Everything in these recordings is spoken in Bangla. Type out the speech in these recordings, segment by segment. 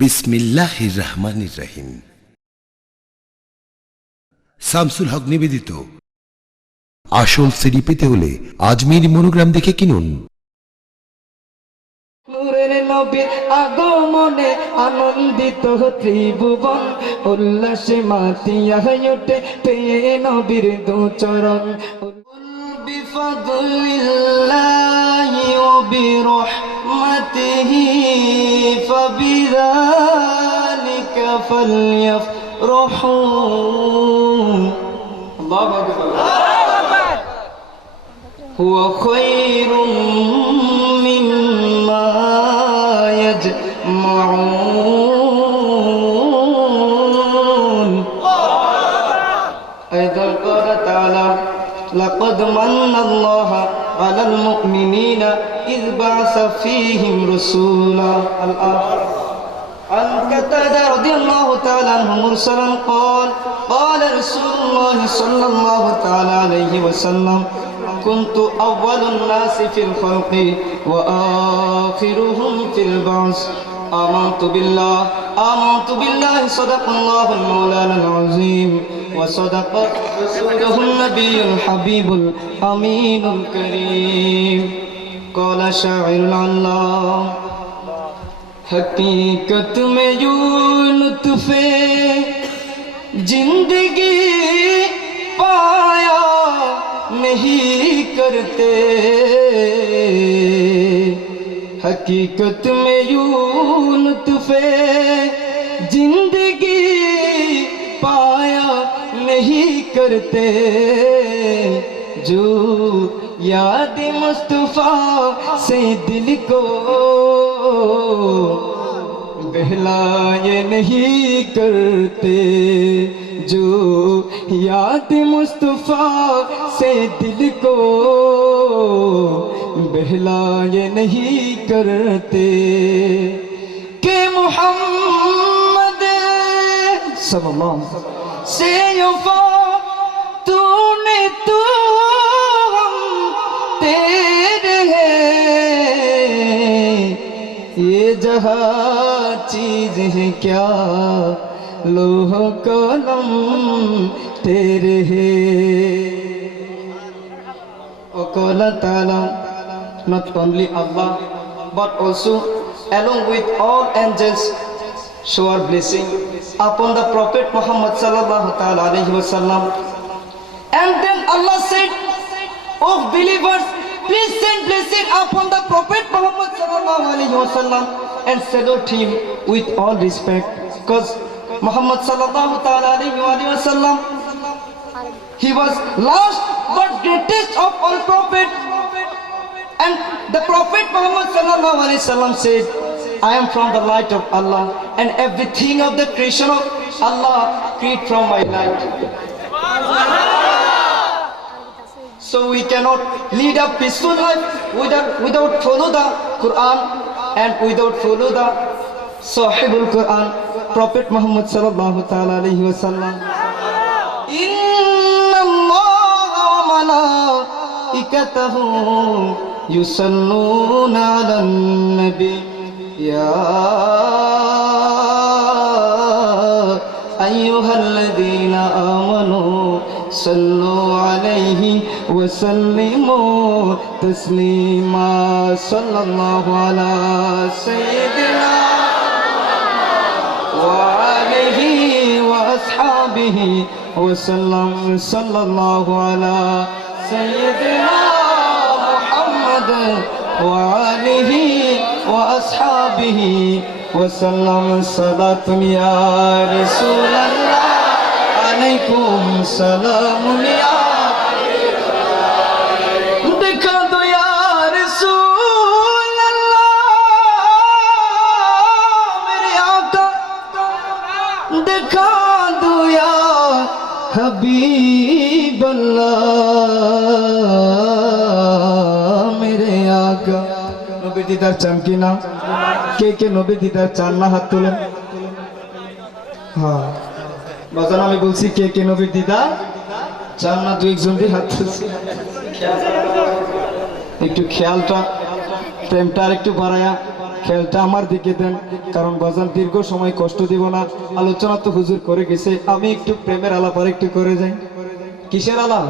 বিসমিল্লাহির রহমানির রহিম। শামসুল হক নিবেদিত। আসল সিডি পেতে হলে আজমির মনোগ্রাম দেখে কিনুন। নূরের নবীর আগমনে আনন্দিত ত্রিভুবন, উল্লাসে মাতিয়া ওঠে পেয়ে নবীর দুচরণ। বিফাদলিল্লাহি ওয়া বিরহমাতিহি ফাবিযালিকা ফালইফরাহু। আল্লাহু আকবার। হুয়া খায়রুম মিম্মা ইয়াজমাউন। أيضا قال تعالى: لقد من الله على المؤمنين إذ بعث فيهم رسولا. الآخر عن قتادة رضي الله تعالى عنه مرسلا قال: قال رسول الله صلى الله تعالى عليه وسلم: كنت أول الناس في الخلق وآخرهم في البعث. آمنت بالله صدق الله المولانا العظيم وصدق رسوله النبي الحبيب الأمين الكريم. قال شاعر الله: हकीकत में यूं लुत्फ़े जिंदगी पाया नहीं करते, हकीकत में यूं लुत्फ़े जिंदगी पाया नहीं करते, जो याद मुस्तफा से दिल को बहलाए नहीं करते, जो याद मुस्तफा से दिल को बहलाए नहीं करते, के मोहम्मद सल्लल्लाहु अलैहि वसल्लम से वफा तूने तू हम तेरे हैं, ये जहाँ चीज है क्या लोह कलम तेरे हैं. Qala Ta'ala, not only Allah but also along with all angels shower blessing upon the Prophet Muhammad sallallahu ta'ala alayhi wa sallam. And then Allah said, "Oh believers, please send blessing upon the Prophet Muhammad sallallahu alayhi wa sallam and salute him with all respect, because Muhammad sallallahu ta'ala alayhi wa sallam, he was last but greatest of all prophets. And the Prophet Muhammad sallallahu alayhi wa sallam said, I am from the light of Allah, and everything of the creation of Allah created from my light. So we cannot lead a peaceful life without follow the Quran and without follow the Sahibul Quran, Prophet Muhammad sallallahu ta'ala alayhi wa sallam. Inna Allah wa malaikatahu yusalluna ala nabi. يا أيها الذين آمنوا صلوا عليه وسلموا تسليما. صلى الله على سيدنا وآله وأصحابه وسلم. صلى الله على سيدنا محمد وآله وأصحابه وسلم. صلاة يا رسول الله عليكم سلام يا दिखा दो या रसूल अल्लाह मेरे आका, दिखा दो या हबीब अल्लाह मेरे आका. নবীর দিদার চান কি না? কে কে নবীর দিদার চান না হাত তোলেন? হ্যাঁ বাজান, আমি বলছি কে কে নবীর দিদার চান না? দু একজন দিয়ে হাত তুলছি। একটু খেয়ালটা প্রেমটা আর একটু বাড়ায়া খেলটা আমার দিকে দেন, কারণ বাজান দীর্ঘ সময় কষ্ট দিব না। আলোচনা তো হুজুর করে গেছে, আমি একটু প্রেমের আলাপ আর একটু করে যাই। কিসের আলাপ?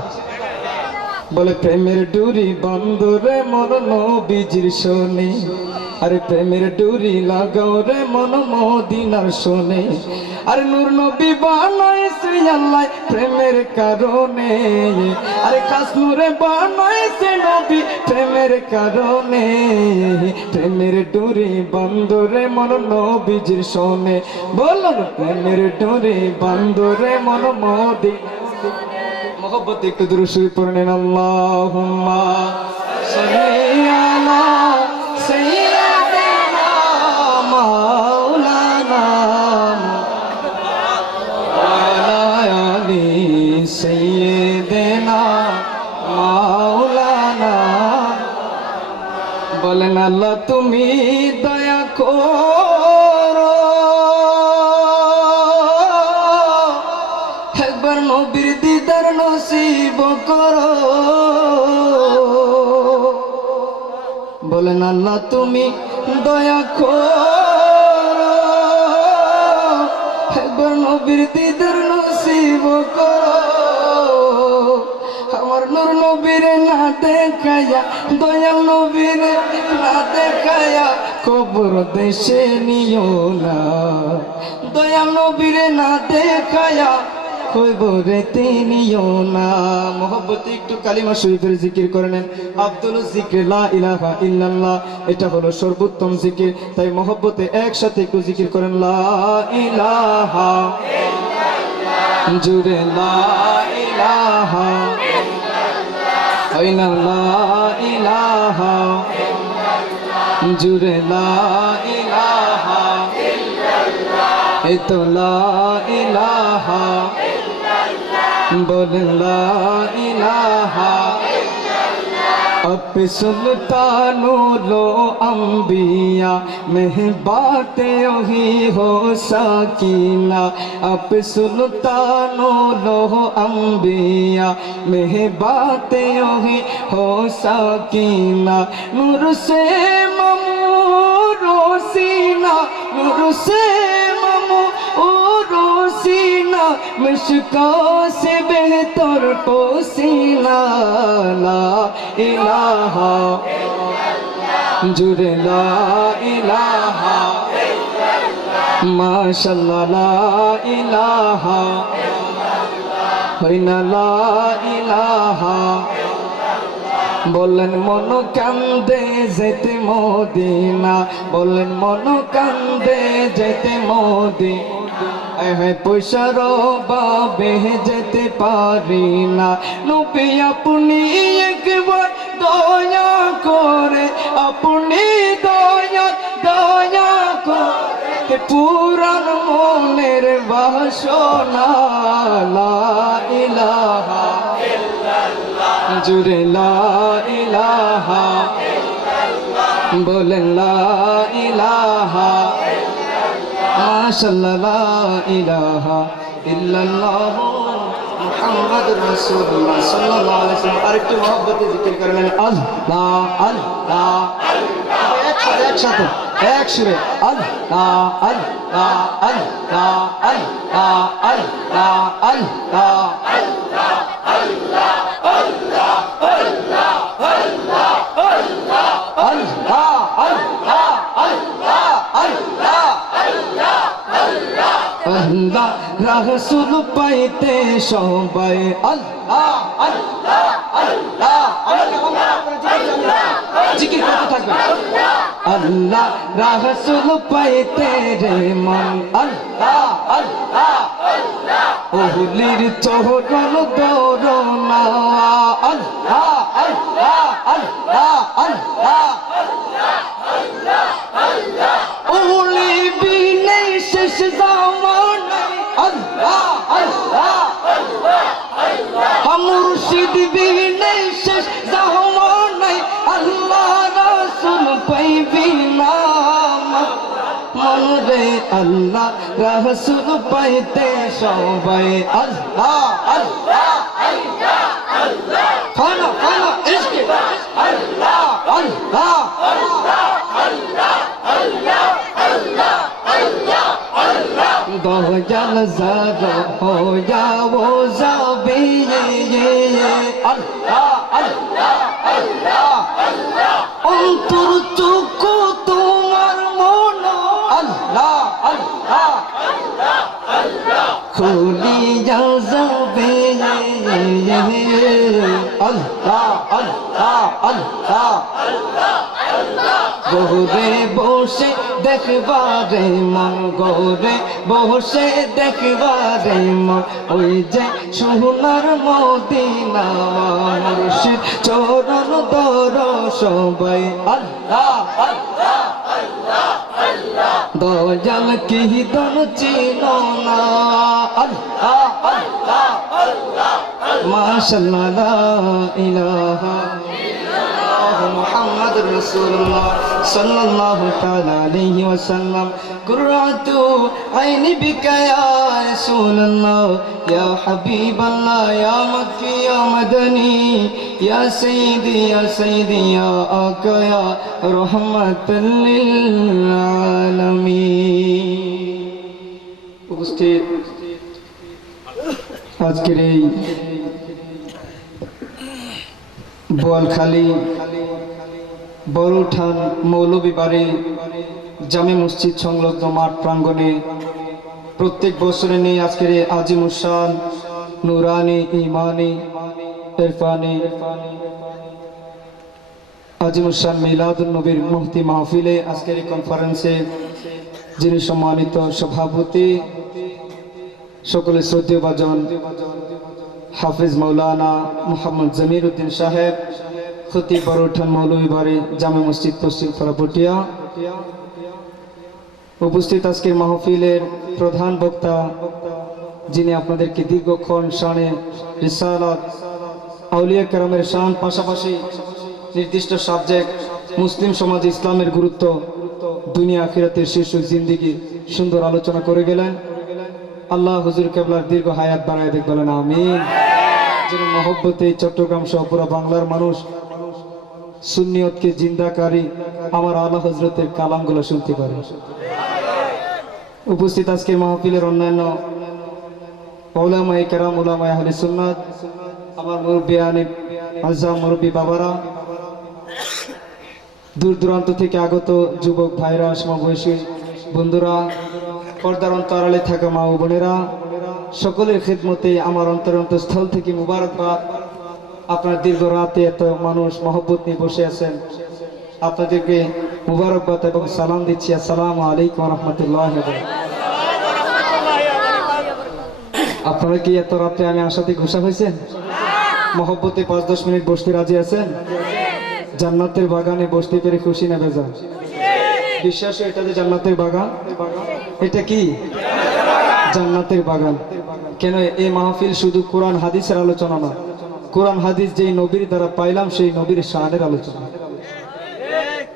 বলে প্রেমের ডুরি বন্ধুরে মন নবীজির শোনে, আরে প্রেমের ডুরি লাগাও রে মন মদিনার শোনে। আরে নূর নবী বানাইছে আল্লাহ প্রেমের কারণে, আরে খাস নূরে বানাইছে নবী প্রেমের কারণে। প্রেমের ডুরি বন্ধুরে মন নবীজির শোনে, বলো প্রেমের ডুরি বন্ধুরে মন মদিনা। मोहब्बत एक दुरूद पढ़ने अल्लाहुम्मा सल्ली अला सय्यिदिना मौलाना वाला आली सय्यिदिना मौलाना। বলেন আল্লাহ তুমি দয়া করো, একবার নবীর দিদার নসিব করো। বলেন আল্লাহ তুমি দয়া করো, একবার নবীর দিদার নসিব করো। আমার নূর নবীর না দেখায়া, দয়াল নবীর না দেখায়া কবর দেশে নিও না। দয়াল নবীর না দেখায়া কবরে তিনিও না। মোহব্বতে একটু কালিমা শরীফের জিকির করে নেন। আব্দুল জিকির লা ইলাহা ইল্লাল্লাহ, এটা হলো সর্বোত্তম জিকির। তাই মোহব্বতে একসাথে একটু জিকির করেন লা ইলাহা ইল্লাল্লাহ, জুড়ে লা ইলাহা ইল্লাল্লাহ, লা ইলাহা ইল্লাল্লাহ, জুড়ে লা ইলাহা ইল্লাল্লাহ, এ তো লা ইলাহা बोल ला इलाहा अब सुल्तानो लो अंबिया में बातें वही हो सकीना। अब सुल्तानो लो अंबिया में बातें वही हो सकीना। नूर से ममू रोसीना, नूर से ममू रोसीना, मुश्का से बेहतर पोसीना। ला इलाहा जुड़े ला इलाहा माशाल्लाह, ला इलाहा হইনা লা ইলাহা। বলেন মন কান্দে যেতে মদিনা, বলেন মন কান্দে যেতে মদিনা। পয়সার বাবে যেতে পারি না, নবী আপনি একবার দয়া করে, আপনি দয়া দয়া করে পুরান মনের বাসনা। লা ইলাহা ইল্লাল্লাহ, জুড়ে লা ইলাহা ইল্লাল্লাহ, বলেন লা ইলাহা মাশাআল্লাহ, লা ইলাহা ইল্লাল্লাহ মুহাম্মাদুর রাসূলুল্লাহ সাল্লাল্লাহু আলাইহি ওয়াসাল্লাম। আরেকটু মহব্বতে জিকির করেন আল্লাহ আল্লাহ আল্লাহ, একসাথে এক সুরে আল্লাহ আল্লাহ আল্লাহ আল্লাহ আল্লাহ আল্লাহ আল্লাহ আল্লাহ আল্লাহ আল্লাহ আল্লাহ আল্লাহ আল্লাহ আল্লাহ আল্লাহ আল্লাহ আল্লাহ রাসূল পাইতে সবাই আল্লাহ আল্লাহ আল্লাহ জিকির করতে থাকবে। আল্লাহ রাসূল পাইতে রে মন আল্লাহ আল্লাহ আল্লাহ, ওহুলির চরণ দরনা আল্লাহ আল্লাহ আল্লাহ আল্লাহ আল্লাহ আল্লাহ, ওহুলি বিনে শেষ জামানায় আল্লাহ আল্লাহ আল্লাহ আল্লাহ, মুর্শিদ বিনে শেষ জামানায় আল্লাহ রাসূল পাইবি না মন রে। আল্লাহ রাসূল পাইতে সবাই আল্লাহ আল্লাহ আল্লাহ আল্লাহ, খানা খানা ইশকে আল্লাহ আল্লাহ আল্লাহ আল্লাহ দয়াল যারা হইয়াও যাবে আল্লাহ আল্লাহ আল্লাহ অন্তর চক্ষু তোমার মন আল্লাহ আল্লাহ খুলিয়া যাবে আল্লাহ আল্লাহ আল্লাহ গোরে বসে দেখবারে মন গোরে বসে দেখবারে মন ওই যে সোনার মদিনা মুর্শিদ চরণ দর সবাই আল্লাহ আল্লাহ দয়াল কি দন চিনো না আল্লাহ আল্লাহ মাশাআল্লাহ লা ইলাহা محمد رسول الله صلى الله تعالى عليه وسلم قرة عيني بك يا رسول الله يا حبيب الله يا مكي يا مدني يا سيدي يا سيدي يا آقا يا رحمة للعالمين উপস্থিত আজকের এই বোয়ালখালী বড়ুঠান মৌলভীবাড়ি জামে মসজিদ সংলগ্ন মাঠ প্রাঙ্গণে প্রত্যেক বছরে নিয়ে আজকের এই আজিমুসান নুরানি ইমানি ইরফানি আজিমুসান মিলাদুন নবীর মুফতি মাহফিলে আজকের এই কনফারেন্সে যিনি সম্মানিত সভাপতি সকলে শ্রদ্ধেয় ভাজন হাফিজ মৌলানা মোহাম্মদ জমির উদ্দিন সাহেব খতিব বড়ুঠান মৌলভীবাড়ি জামে মসজিদ পশ্চিম ফরাপটিয়া উপস্থিত আজকের মাহফিলের প্রধান বক্তা যিনি আপনাদেরকে দীর্ঘক্ষণ শানে রিসালাত আউলিয়া কেরামের শান পাশাপাশি নির্দিষ্ট সাবজেক্ট মুসলিম সমাজ ইসলামের গুরুত্ব দুনিয়া আখিরাতের শীর্ষক জিন্দিগি সুন্দর আলোচনা করে গেলেন আল্লাহ হুজুর কেবলার দীর্ঘ হায়াত বাড়ায় দেখ বলেন আমিন যেন মহব্বতে চট্টগ্রাম সহ পুরো বাংলার মানুষ সুন্নিয়তকে জিন্দাকারী আমার আল্লাহ হজরতের কালামগুলো শুনতে পারে উপস্থিত আজকের মাহফিলের অন্যান্য উলামায়ে কেরাম উলামায়ে আহলে সুন্নাত আমার মুরব্বিয়ানে আযম মুরব্বি বাবারা দূর দূরান্ত থেকে আগত যুবক ভাইরা সমবয়সী বন্ধুরা পর্দার অন্তরালে থাকা মা ও বোনেরা সকলের খিদমতে আমার অন্তরস্থল থেকে মুবারকবাদ আপনার দীর্ঘ রাতে এত মানুষ মহব্বত নিয়ে বসে আছেন আপনাদেরকে মুবারকবাদ এবং সালাম দিচ্ছি আসসালামু আলাইকুম ওয়া রাহমাতুল্লাহি ওয়া বারাকাতুহু আপনারা কি এত রাতে আমি আসাতে ঘোষা হয়েছেন মহব্বতে 5-10 মিনিট বসতে রাজি আছেন জান্নাতের বাগানে বসতে পেরে খুশি না বেজার বিশ্বাস এটা যে জান্নাতের বাগান এটা কি জান্নাতের বাগান কেন এই মাহফিল শুধু কোরআন হাদিসের আলোচনা না কোরআন হাদিস যেই নবীর দ্বারা পাইলাম সেই নবীর শানের আলোচনা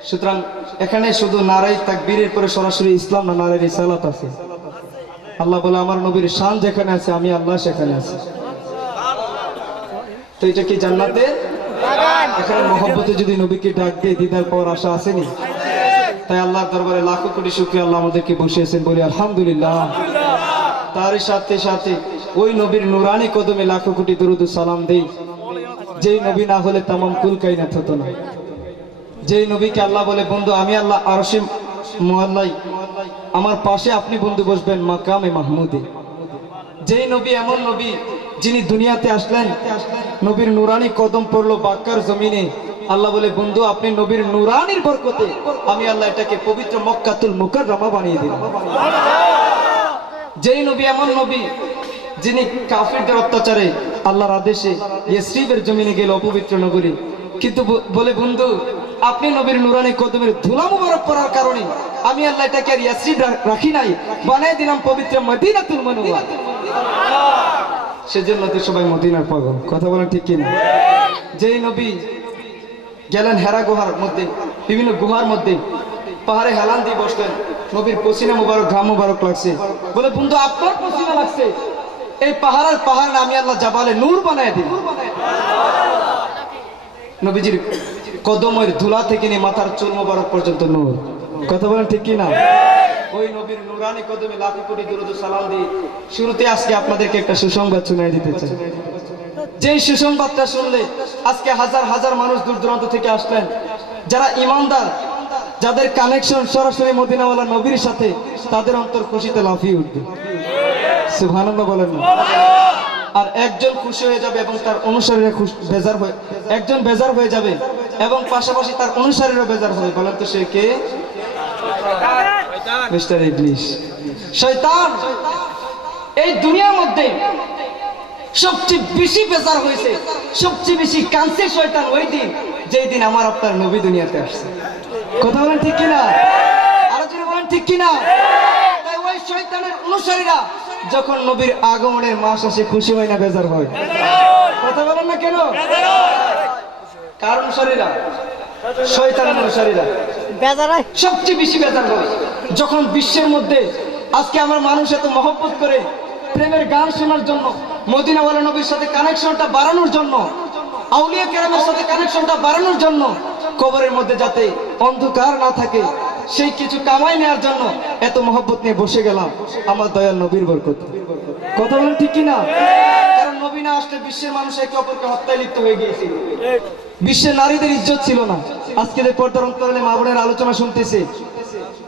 সুতরাং এখানে শুধু নারাই তাকবীরের পরে সরাসরি ইসলাম না নারাই রিসালাত আছে আল্লাহ বলে আমার নবীর শান যেখানে আছে আমি আল্লাহ সেখানে আছি তো এটা কি জান্নাতের বাগান এখানে মহব্বতে যদি নবীকে ডাক দিয়ে দিদার পাওয়ার আশা আসেনি তাই আল্লাহর দরবারে লাখো কোটি শুকরিয়া আল্লাহ আমাদেরকে বসিয়েছেন বলি আলহামদুলিল্লাহ তার সাথে সাথে ওই নবীর নুরানি কদমে লাখো কোটি দরুদ ও সালাম দেই যেই নবী না হলে तमाम কুল কায়নাত হতো না যেই নবীকে আল্লাহ বলে বন্ধু আমি আল্লাহ আরশে মুআল্লাই আমার পাশে আপনি বন্ধু বসবেন মাকামে মাহমুদে যেই নবী এমন নবী যিনি দুনিয়াতে আসলেন নবীর নুরানি কদম পড়লো বাক্কার জমিনে আল্লাহ বলে বন্ধু আপনি নবীর নুরানির বরকতে আমি আল্লাহ এটাকে পবিত্র মক্কাতুল মুকাররমা বানিয়ে দিলাম যেই নবী এমন নবী যিনি কাফিরদের অত্যাচারে আল্লাহর আদেশে ইয়াসরিবের জমিনে গেল অপবিত্র নগরী কিন্তু বলে বন্ধু আপনি নবীর নুরানি কদমের ধুলা মুবারক পড়ার কারণে আমি আল্লাহ এটাকে আর ইয়াসরিব রাখি নাই বানিয়ে দিলাম পবিত্র মদিনাতুল মুনাওয়ারা সেজন্য তো সবাই মদিনার পাগল কথা বলেন ঠিক কিনা যেই নবী গেলেন হেরা গুহার মধ্যে বিভিন্ন গুহার মধ্যে পাহাড়ে হেলান দিয়ে বসলেন নবীর পসিনা মুবারক ঘাম মুবারক লাগছে বলে বন্ধু আপনার পসিনা লাগছে এই পাহাড় আমি আল্লাহ জাবালে নূর বানায় দিই নবীজির কদমের ধুলা থেকে নিয়ে মাথার চুল মুবারক পর্যন্ত নূর কথা বলেন ঠিক কি না ওই নবীর নুরানি কদমে লাখো কোটি দরুদ ও সালাম দিই। শুরুতে আজকে আপনাদেরকে একটা সুসংবাদ শুনিয়ে দিতে চাই। যেই সুসংবাদটা শুনলে আজকে হাজার হাজার মানুষ দূর দূরান্ত থেকে আসলেন, যারা ইমানদার, যাদের কানেকশন সরাসরি মদিনাওয়ালা নবীর সাথে, তাদের অন্তর খুশিতে লাফিয়ে উঠবে। সুবহানাল্লাহ বলেন না? আর একজন খুশি হয়ে যাবে এবং তার অনুসারীরা বেজার হয়ে, একজন বেজার হয়ে যাবে এবং পাশাপাশি তার অনুসারীরা বেজার হবে। বলেন তো সে কে? মিস্টার ইবলিস, শয়তান। এই দুনিয়ার মধ্যে সবচেয়ে বেশি বেজার হয়েছে, সবচেয়ে বেশি কাঁদছে শয়তান ওই দিন, যেই দিন আমার আপনার নবী দুনিয়াতে আসছে। কথা বলেন ঠিক কিনা? আরো জোরে বলেন ঠিক কিনা? তাই ওই শয়তানের অনুসারীরা যখন নবীর আগমনের মাস আসে খুশি হয় না বেজার হয়? কথা বলেন না কেন? কার অনুসারীরা? শয়তানের অনুসারীরা সবচেয়ে বেশি বেজার হয় যখন বিশ্বের মধ্যে আজকে আমার মানুষ এত মহব্বত করে প্রেমের গান শোনার জন্য, মদিনাওয়ালা নবীর সাথে কানেকশনটা বাড়ানোর জন্য, আউলিয়া কেরামের সাথে কানেকশনটা বাড়ানোর জন্য, কবরের মধ্যে যাতে অন্ধকার না থাকে সেই কিছু কামাই নেওয়ার জন্য এত মহব্বত নিয়ে বসে গেলাম আমার দয়াল নবীর বরকত। কথা বলেন ঠিক কিনা? কারণ নবী না আসলে বিশ্বের মানুষ একে অপরকে হত্যায় লিপ্ত হয়ে গিয়েছিল, বিশ্বের নারীদের ইজ্জত ছিল না। আজকে যে পর্দার অন্তরালে মা বোনের আলোচনা শুনতেছে,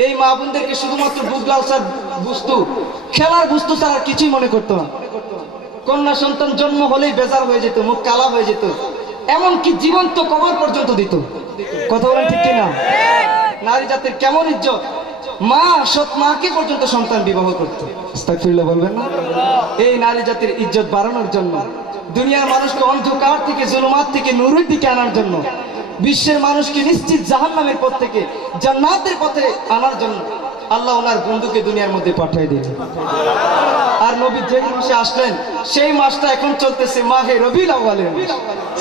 এই মা বোনদেরকে শুধুমাত্র বুগলালসার বস্তু, খেলার বস্তু ছাড়া আর কিছুই মনে করতো না। কন্যা সন্তান জন্ম হলেই বেজার হয়ে যেত, মুখ কালা হয়ে যেত, এমনকি জীবন্ত কবর পর্যন্ত দিত। কথা বলেন ঠিক কিনা? নারী জাতির কেমন ইজ্জত! মা, সৎ মাকে পর্যন্ত সন্তান বিবাহ করতো। আস্তাগফিরুল্লাহ বলবেন না? এই নারী জাতির ইজ্জত বাড়ানোর জন্য, দুনিয়ার মানুষকে অন্ধকার থেকে, জুলুমাত থেকে নূরের দিকে আনার জন্য, বিশ্বের মানুষকে নিশ্চিত জাহান্নামের পথ থেকে জান্নাতের পথে আনার জন্য আল্লাহ ওনার বন্ধুকে দুনিয়ার মধ্যে পাঠিয়ে দিলেন। আর নবী যে মাসে আসলেন সেই মাসটা এখন চলতেছে মাহে রবিউল আউয়ালের মাস।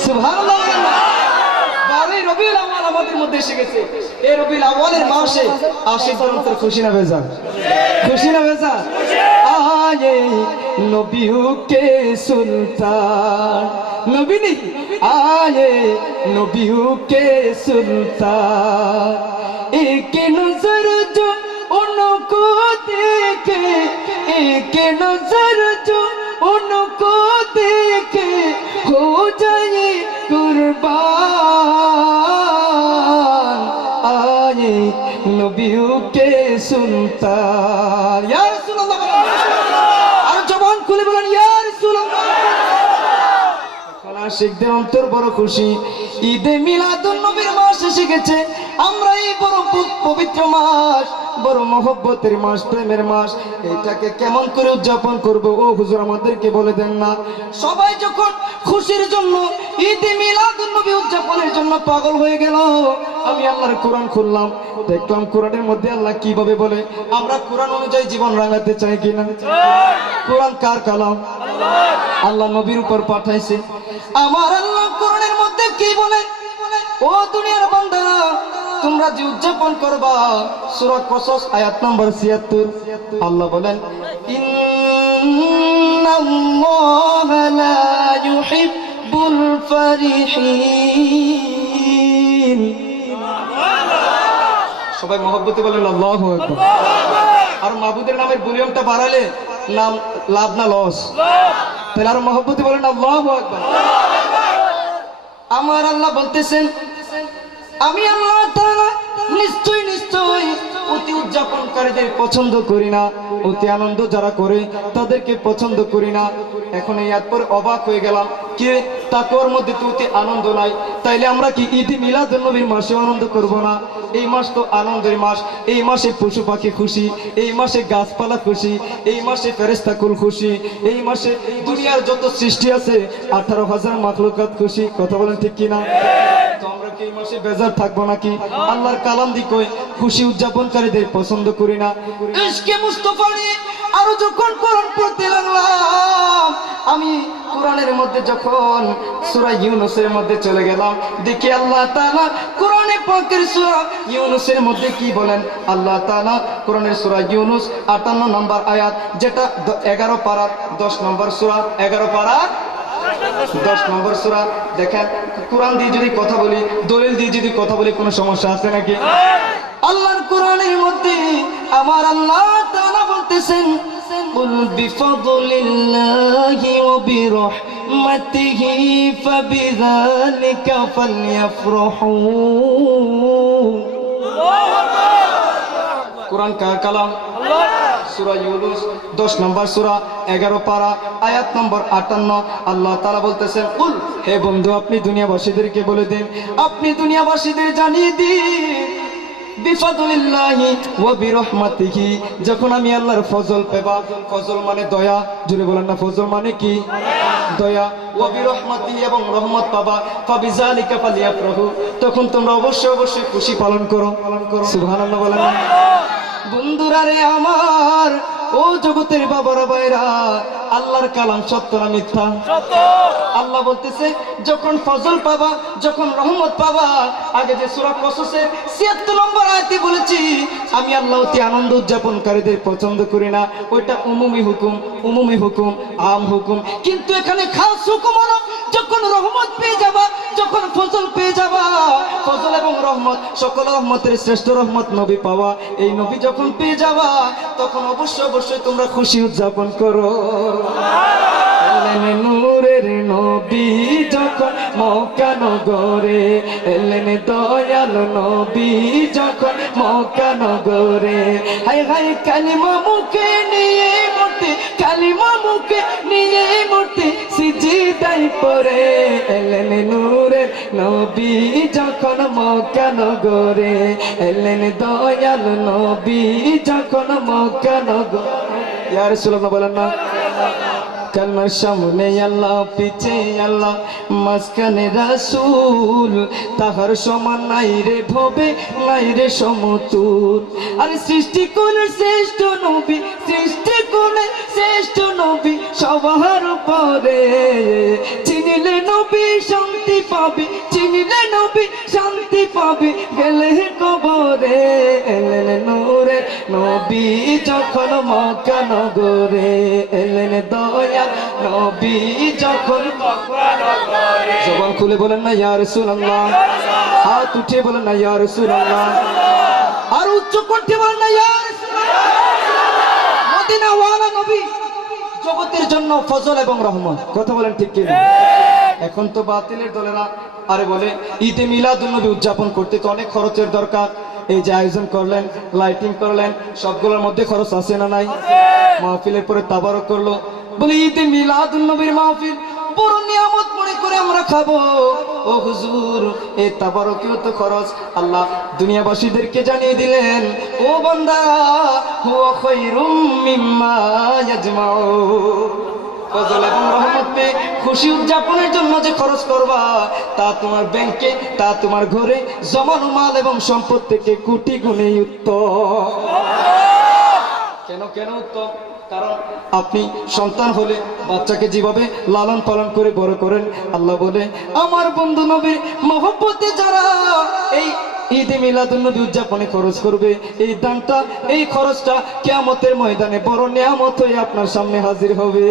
সুবহানাল্লাহ। 12 রবিউল আউয়াল আমাদের মধ্যে এসে গেছে। এই রবিউল আউয়ালের মাসে আশিকদের অন্তর খুশি না বেজার? খুশি না বেজার? আয়ে নবীও কে সুলতান, নবী নেই, आए नबियों के सुल्तान, एक नजर जो उनको देखे, एक नजर जो उनको देखे हो जाए कुर्बान, आए नबियों के सुल्तान। या रसूलुल्लाह, और जबान खुले बोलें या रसूलुल्लाह। আশিকদের অন্তর বড় খুশি, ঈদে মিলাদুন নবীর মাস এসে গেছে। আমরা এই বড় পবিত্র মাস, বড় মহব্বতের মাস, প্রেমের মাস, এটাকে কেমন করে উদযাপন করব? ও হুজুর আমাদেরকে বলে দেন না। সবাই যখন খুশির জন্য ঈদে মিলাদুন নবী উদযাপনের জন্য পাগল হয়ে গেল, আমি আল্লাহর কোরআন খুললাম, দেখলাম কোরআনের মধ্যে আল্লাহ কিভাবে বলে। আমরা কোরআন অনুযায়ী জীবন রাঙাতে চাই কিনা? কোরআন কার কালাম? আল্লাহ নবীর উপর পাঠাইছে। আমার আল্লাহ কোরআনের মধ্যে কি বলেন? ও দুনিয়ার বান্দারা, তোমরা যে উদযাপন করবা, সূরা কসস আয়াত নম্বর ৭৬, আল্লাহ বলেন ইন্নাল্লাহা লা ইউহিব্বুল ফারিহিন। সবাই মহব্বতে বলেন আল্লাহু আকবার। আর মাবুদের নামের ভলিউমটা বাড়ালে নাম লাভ না লস? তাহলে আর মহব্বতে বলেন আল্লাহু আকবার। আমার আল্লাহ বলতেছেন, আমি আল্লাহ তাআলা নিশ্চয় নিশ্চয় অতি উদযাপনকারীদের পছন্দ করি না, অতি আনন্দ যারা করে তাদেরকে পছন্দ করি না। এখন এই আয়াত পরে অবাক হয়ে গেলাম, কে তাকওয়ার মধ্যে তো অতি আনন্দ নাই, তাইলে আমরা কি ঈদ মিলাদুন নবীর মাসে আনন্দ করব না? এই মাস তো আনন্দের মাস, এই মাসে পশু পাখি খুশি, এই মাসে গাছপালা খুশি, এই মাসে ফেরেশতাকুল খুশি, এই মাসে দুনিয়ার যত সৃষ্টি আছে 18,000 মাখলুকাত খুশি। কথা বলেন ঠিক কিনা? তো আমরা কি এই মাসে বেজার থাকবো নাকি? আল্লাহর কালাম দি কই খুশি উদযাপনকারীদের পছন্দ করি না। ইশকে মুস্তাফা নিয়ে আরো যখন কোরআন পড়তে লাগলাম, আমি কোরআনের মধ্যে যখন সূরা ইউনূসের মধ্যে চলে গেলাম, দেখি আল্লাহ তাআলা কোরআনে পাকের সূরা ইউনূসের মধ্যে কি বলেন। আল্লাহ তাআলা কোরআনের সূরা ইউনূস 58 নম্বর আয়াত, যেটা 11 পারা 10 নম্বর সূরা, 11 পারা 10 নম্বর সূরা। দেখেন, কোরআন দিয়ে যদি কথা বলি, দলিল দিয়ে যদি কথা বলি, কোনো সমস্যা আছে নাকি? আল্লাহর কোরআন কোরআনের মধ্যে আমার আল্লাহ তাআলা বলতেছেন কুল বিফাদলিল্লাহি ওয়া বিরহমাতিহি ফাবিযালিকা ফালইফরাহু। কোরআন কার কালাম? সূরা ইউনূস 10 নম্বর সূরা 11 পারা আয়াত নম্বর 58 আল্লাহ তাআলা বলতেছেন কুল, হে বন্ধু আপনি দুনিয়াবাসীদেরকে বলে দিন, আপনি দুনিয়াবাসীদের জানিয়ে দিন বিফাদলিল্লাহি ওয়া বিরহমাতিহি, যখন আমি আল্লাহর ফজল পেবা, ফজল মানে দয়া, জুড়ে বলেন না ফজল মানে কি? দয়া। ওয়া বিরহমাতিহি এবং রহমত পাবা, ফাবিযালিকা ফালইফরাহু, তখন তোমরা অবশ্যই অবশ্যই খুশি পালন করো। সুবহানাল্লাহ বলেন। বন্ধুরা রে আমার, ও জগতের বাবারা ভাইরা, আল্লাহর কালাম সত্য না মিথ্যা? আল্লাহ বলতেছে যখন ফজল পাবা, যখন রহমত পাবা, আগে যে সূরা কসসের ৭৬ নম্বর আয়াতে বলেছি আমি আল্লাহ অতি আনন্দ উদযাপনকারীদের পছন্দ করি না, ওইটা উমুমি হুকুম, উমুমি হুকুম, আম হুকুম। কিন্তু এখানে খাস হুকুম হলো যখন রহমত পেয়ে যাবা, যখন ফজল পেয়ে যাবা, ফজল এবং রহমত, সকল রহমতের শ্রেষ্ঠ রহমত নবী পাওয়া, এই নবী যখন পেয়ে যাবা তখন অবশ্যই অবশ্যই তোমরা খুশি উদযাপন করো। এলেন নূরের নবী যখন মক্কা নগরে, এলেন দয়াল নবী যখন মক্কা নগরে, হায় হায় কালিমা মুখে নিয়ে মূর্তি, কালিমা মুখে নিয়ে মূর্তি সিজদায় পড়ে, এলেন নূরের নবী যখন মক্কা নগরে, এলেন দয়াল নবী যখন মক্কা নগরে। ইয়া রাসূলুল্লাহ বলেন না? কালমার সামনে আল্লাহ, পিছে আল্লাহ, মাঝখানে রাসূল, তাহার সমান নাই রে ভবে, নাই রে সমতুল। আর সৃষ্টি কোনে শ্রেষ্ঠ নবী, সৃষ্টি কোনে শ্রেষ্ঠ নবী সবার উপরে, চিনিলে নবী শান্তি পাবি, চিনিলে নবী শান্তি পাবি, গেলে কবরে, এলেন নূরে নবী যখন মক্কা নগরে, এলেন দয়া নবী যখন মক্কা নগরে। জবান খুলে বলেন না ইয়া রাসূলুল্লাহ, হাত উঠে বলেন না ইয়া রাসূলুল্লাহ, আর উচ্চ কণ্ঠে বলেন না ইয়া রাসূলুল্লাহ। মদিনা ওয়ালা নবী জগতের জন্য ফজল এবং রহমত। কথা বলেন ঠিক কি? এখন তো বাতিলের দলেরা আরে বলে ঈদে মিলাদুন নবী উদযাপন করতে তো অনেক খরচের দরকার, এই যে আয়োজন করলেন, লাইটিং করলেন, সবগুলোর মধ্যে খরচ আছে না নাই? মাহফিলের পরে তাবারক করলো, বলে ঈদে মিলাদুন নবীর মাহফিল বড় নিয়ামত মনে করে আমরা খাবো। ও হুজুর, এই তাবারকেও তো খরচ। আল্লাহ দুনিয়াবাসীদেরকে জানিয়ে দিলেন, ও বান্দা, হুয়া খায়রুম মিম্মা ইয়াজমাউন, ফজল এবং রহমত পেয়ে খুশি উদযাপনের জন্য যে খরচ করবা, তা তোমার ব্যাংকে, তা তোমার ঘরে জমানো মাল এবং সম্পদ থেকে কোটি গুণে উত্তম। কেন কেন উত্তম? কারণ আপনি সন্তান হলে বাচ্চাকে যেভাবে লালন পালন করে বড় করেন, আল্লাহ বলে আমার বন্ধু নবীর মহব্বতে যারা এই ঈদে মিলাদুন নবী উদযাপনে খরচ করবে, এই দানটা, এই খরচটা কিয়ামতের ময়দানে বড় নিয়ামত হয়ে আপনার সামনে হাজির হবে।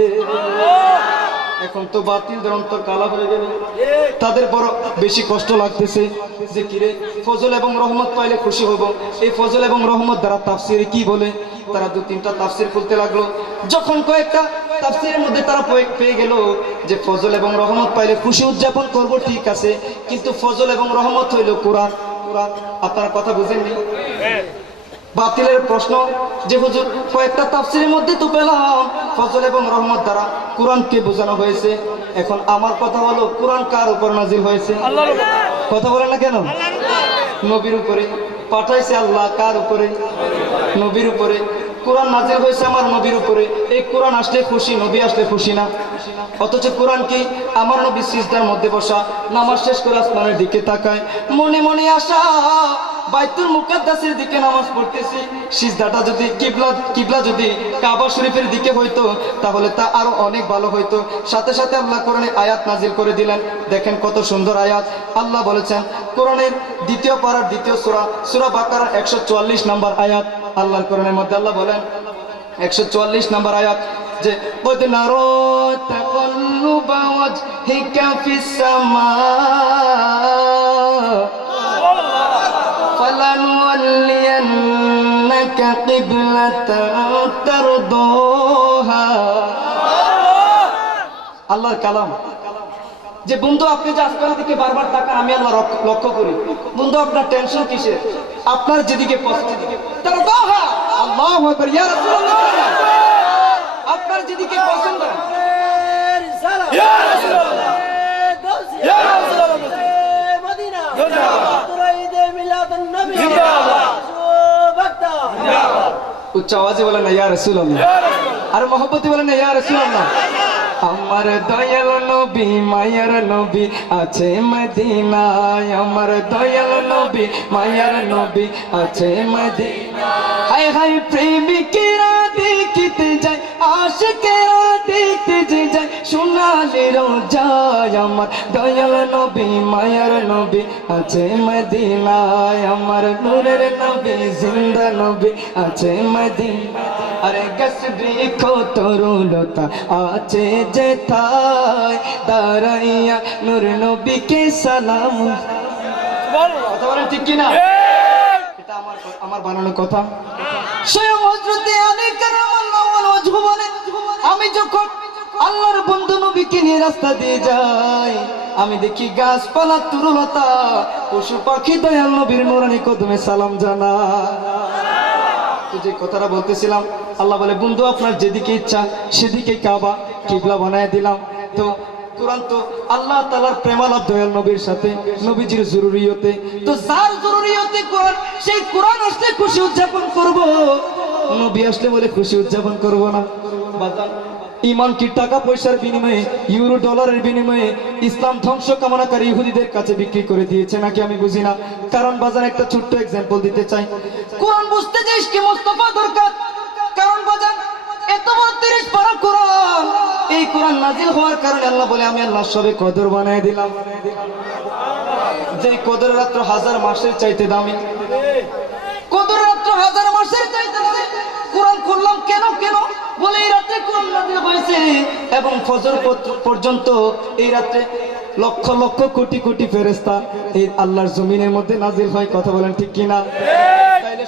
এখন তো বাতিলদের অন্তর কালা হয়ে গেল, তাদের বড় বেশি কষ্ট লাগতেছে যে কিরে ফজল এবং রহমত পাইলে খুশি হব। এই ফজল এবং রহমত দ্বারা তাফসিরে কি বলে, তারা 2-3টা তাফসির খুলতে লাগলো। যখন কয়েকটা তাফসিরের মধ্যে তারা পেয়ে গেল যে ফজল এবং রহমত পাইলে খুশি উদযাপন করব, ঠিক আছে, কিন্তু ফজল এবং রহমত হইল কোরআন। কোরআন আপনারা কথা বুঝেননি? বাতিলের প্রশ্ন যে হুজুর কয়েকটা তাফসিরের মধ্যে তো পেলাম ফজল এবং রহমত দ্বারা কোরআনকে বোঝানো হয়েছে। এখন আমার কথা হলো, কোরআন কার উপর নাজিল হয়েছে? আল্লাহর উপর। কথা বলেন না কেন? নবীর উপরে পাঠাইছে আল্লাহ। কার উপরে? নবীর উপরে। কোরআন নাজিল হয়েছে আমার নবীর উপরে। এই কোরআন আসলে খুশি, নবী আসলে খুশি না। অথচ কোরআন কি আমার নবী সিজদার মধ্যে বসা, নামাজ শেষ করে আসমানের দিকে তাকায়, মনে মনে আসা বাইতুল মুকাদ্দাসের দিকে নামাজ পড়তেছি। সিজদাটা যদি কিবলা যদি কাবা শরীফের দিকে হইতো তাহলে তা আরো অনেক ভালো হইতো। সাথে সাথে আল্লাহ কোরআনে আয়াত নাজিল করে দিলেন। দেখেন কত সুন্দর আয়াত। আল্লাহ বলেছেন কোরআনের 2য় পারার 2য় সূরা, সূরা বাকারার 144 নম্বর আয়াত। আল্লাহর কোরআনের মধ্যে আল্লাহ বলেন 144 নম্বর আয়াত যে قد نرى تقلب وجهك في السماء فلنولين قبلة ترضاها আল্লাহর কালাম যে বন্ধু আপনি যে আসমানের দিকে বারবার তাকান আমি আল্লাহ লক্ষ্য করি বন্ধু আপনার টেনশন কিসের আপনার যেদিকে পছন্দ তারদাহা আল্লাহু আকবার ইয়া রাসূলুল্লাহ আপনার যেদিকে পছন্দ ইয়া রাসূলুল্লাহ ইয়া রাসূলুল্লাহ মদিনা তুরাইদে মিলাদুন নবী জিন্দাবাদ সুবক্তা জিন্দাবাদ উচ্চ আওয়াজে বলেন ইয়া রাসূলুল্লাহ আর মহব্বতে বলেন ইয়া রাসূলুল্লাহ আমার দয়াল নবী মায়ার নবী আছে মদিনায় আমার দয়াল নবী মায়ার নবী আছে মদিনায় হায় হায় প্রেমিকেরা দেখিতে যায় আশিকেরা দেখতে যায় সোনালি রোজায় আমার দয়াল নবী মায়ার নবী আছে মদিনায় আমার নূরের নবী জিন্দা নবী আছে মদিনায় আরে গাছ বৃক্ষ তরুলতা আছে যেথায় দাঁড়াইয়া নূর নবীকে সালাম কথা বলেন ঠিক কিনা এটা আমার বানানো কথা স্বয়ং হযরতে আলী কারামাল্লাহু ওয়াজহু বলেন আমি যখন আল্লাহর বন্ধু নবীকে নিয়ে রাস্তা দিয়ে যাই আমি দেখি গাছপালা তরুলতা পশু পাখি দয়াল নবীর নূরানি কদমে সালাম জানায় তো যে কথাটা বলতেছিলাম আল্লাহ বলে বন্ধু আপনার যেদিকে ইচ্ছা সেদিকে কাবা কিবলা বানায় দিলাম তো কোরআন তো আল্লাহ তাআলার প্রেমালাপ দয়াল নবীর সাথে নবীজির জরুরিয়তে তো যার জরুরিয়তে কোরআন সেই কোরআন আসলে খুশি উদযাপন করব নবী আসলে বলে খুশি উদযাপন করব না বাজান ইমান কি টাকা পয়সার বিনিময়ে ইউরো ডলারের বিনিময়ে ইসলাম ধ্বংস কামনাকারী ইহুদিদের কাছে বিক্রি করে দিয়েছে নাকি আমি বুঝি না কারণ বাজার একটা ছোট্ট एग्जांपल দিতে চাই কোরআন বুঝতে যে ইশকে মুস্তাফা দরকার কারণ বাজার এত বড় 30 পারা কোরআন এই কোরআন নাজিল হওয়ার কারণে আল্লাহ বলে আমি আল্লাহ সবে কদর বানায় দিলাম যে কদর রাত্র হাজার মাসের চাইতে দামি কদর রাত্র হাজার মাসের চাইতে দামি কোরআন খুললাম কেন বলে এই রাতে কোরআন নাজিল হয়েছে এবং ফজর পর্যন্ত এই রাতে লক্ষ লক্ষ কোটি কোটি ফেরেশতা এই আল্লাহর জমিনের মধ্যে নাজিল হয় কথা বলেন ঠিক কিনা তাইলে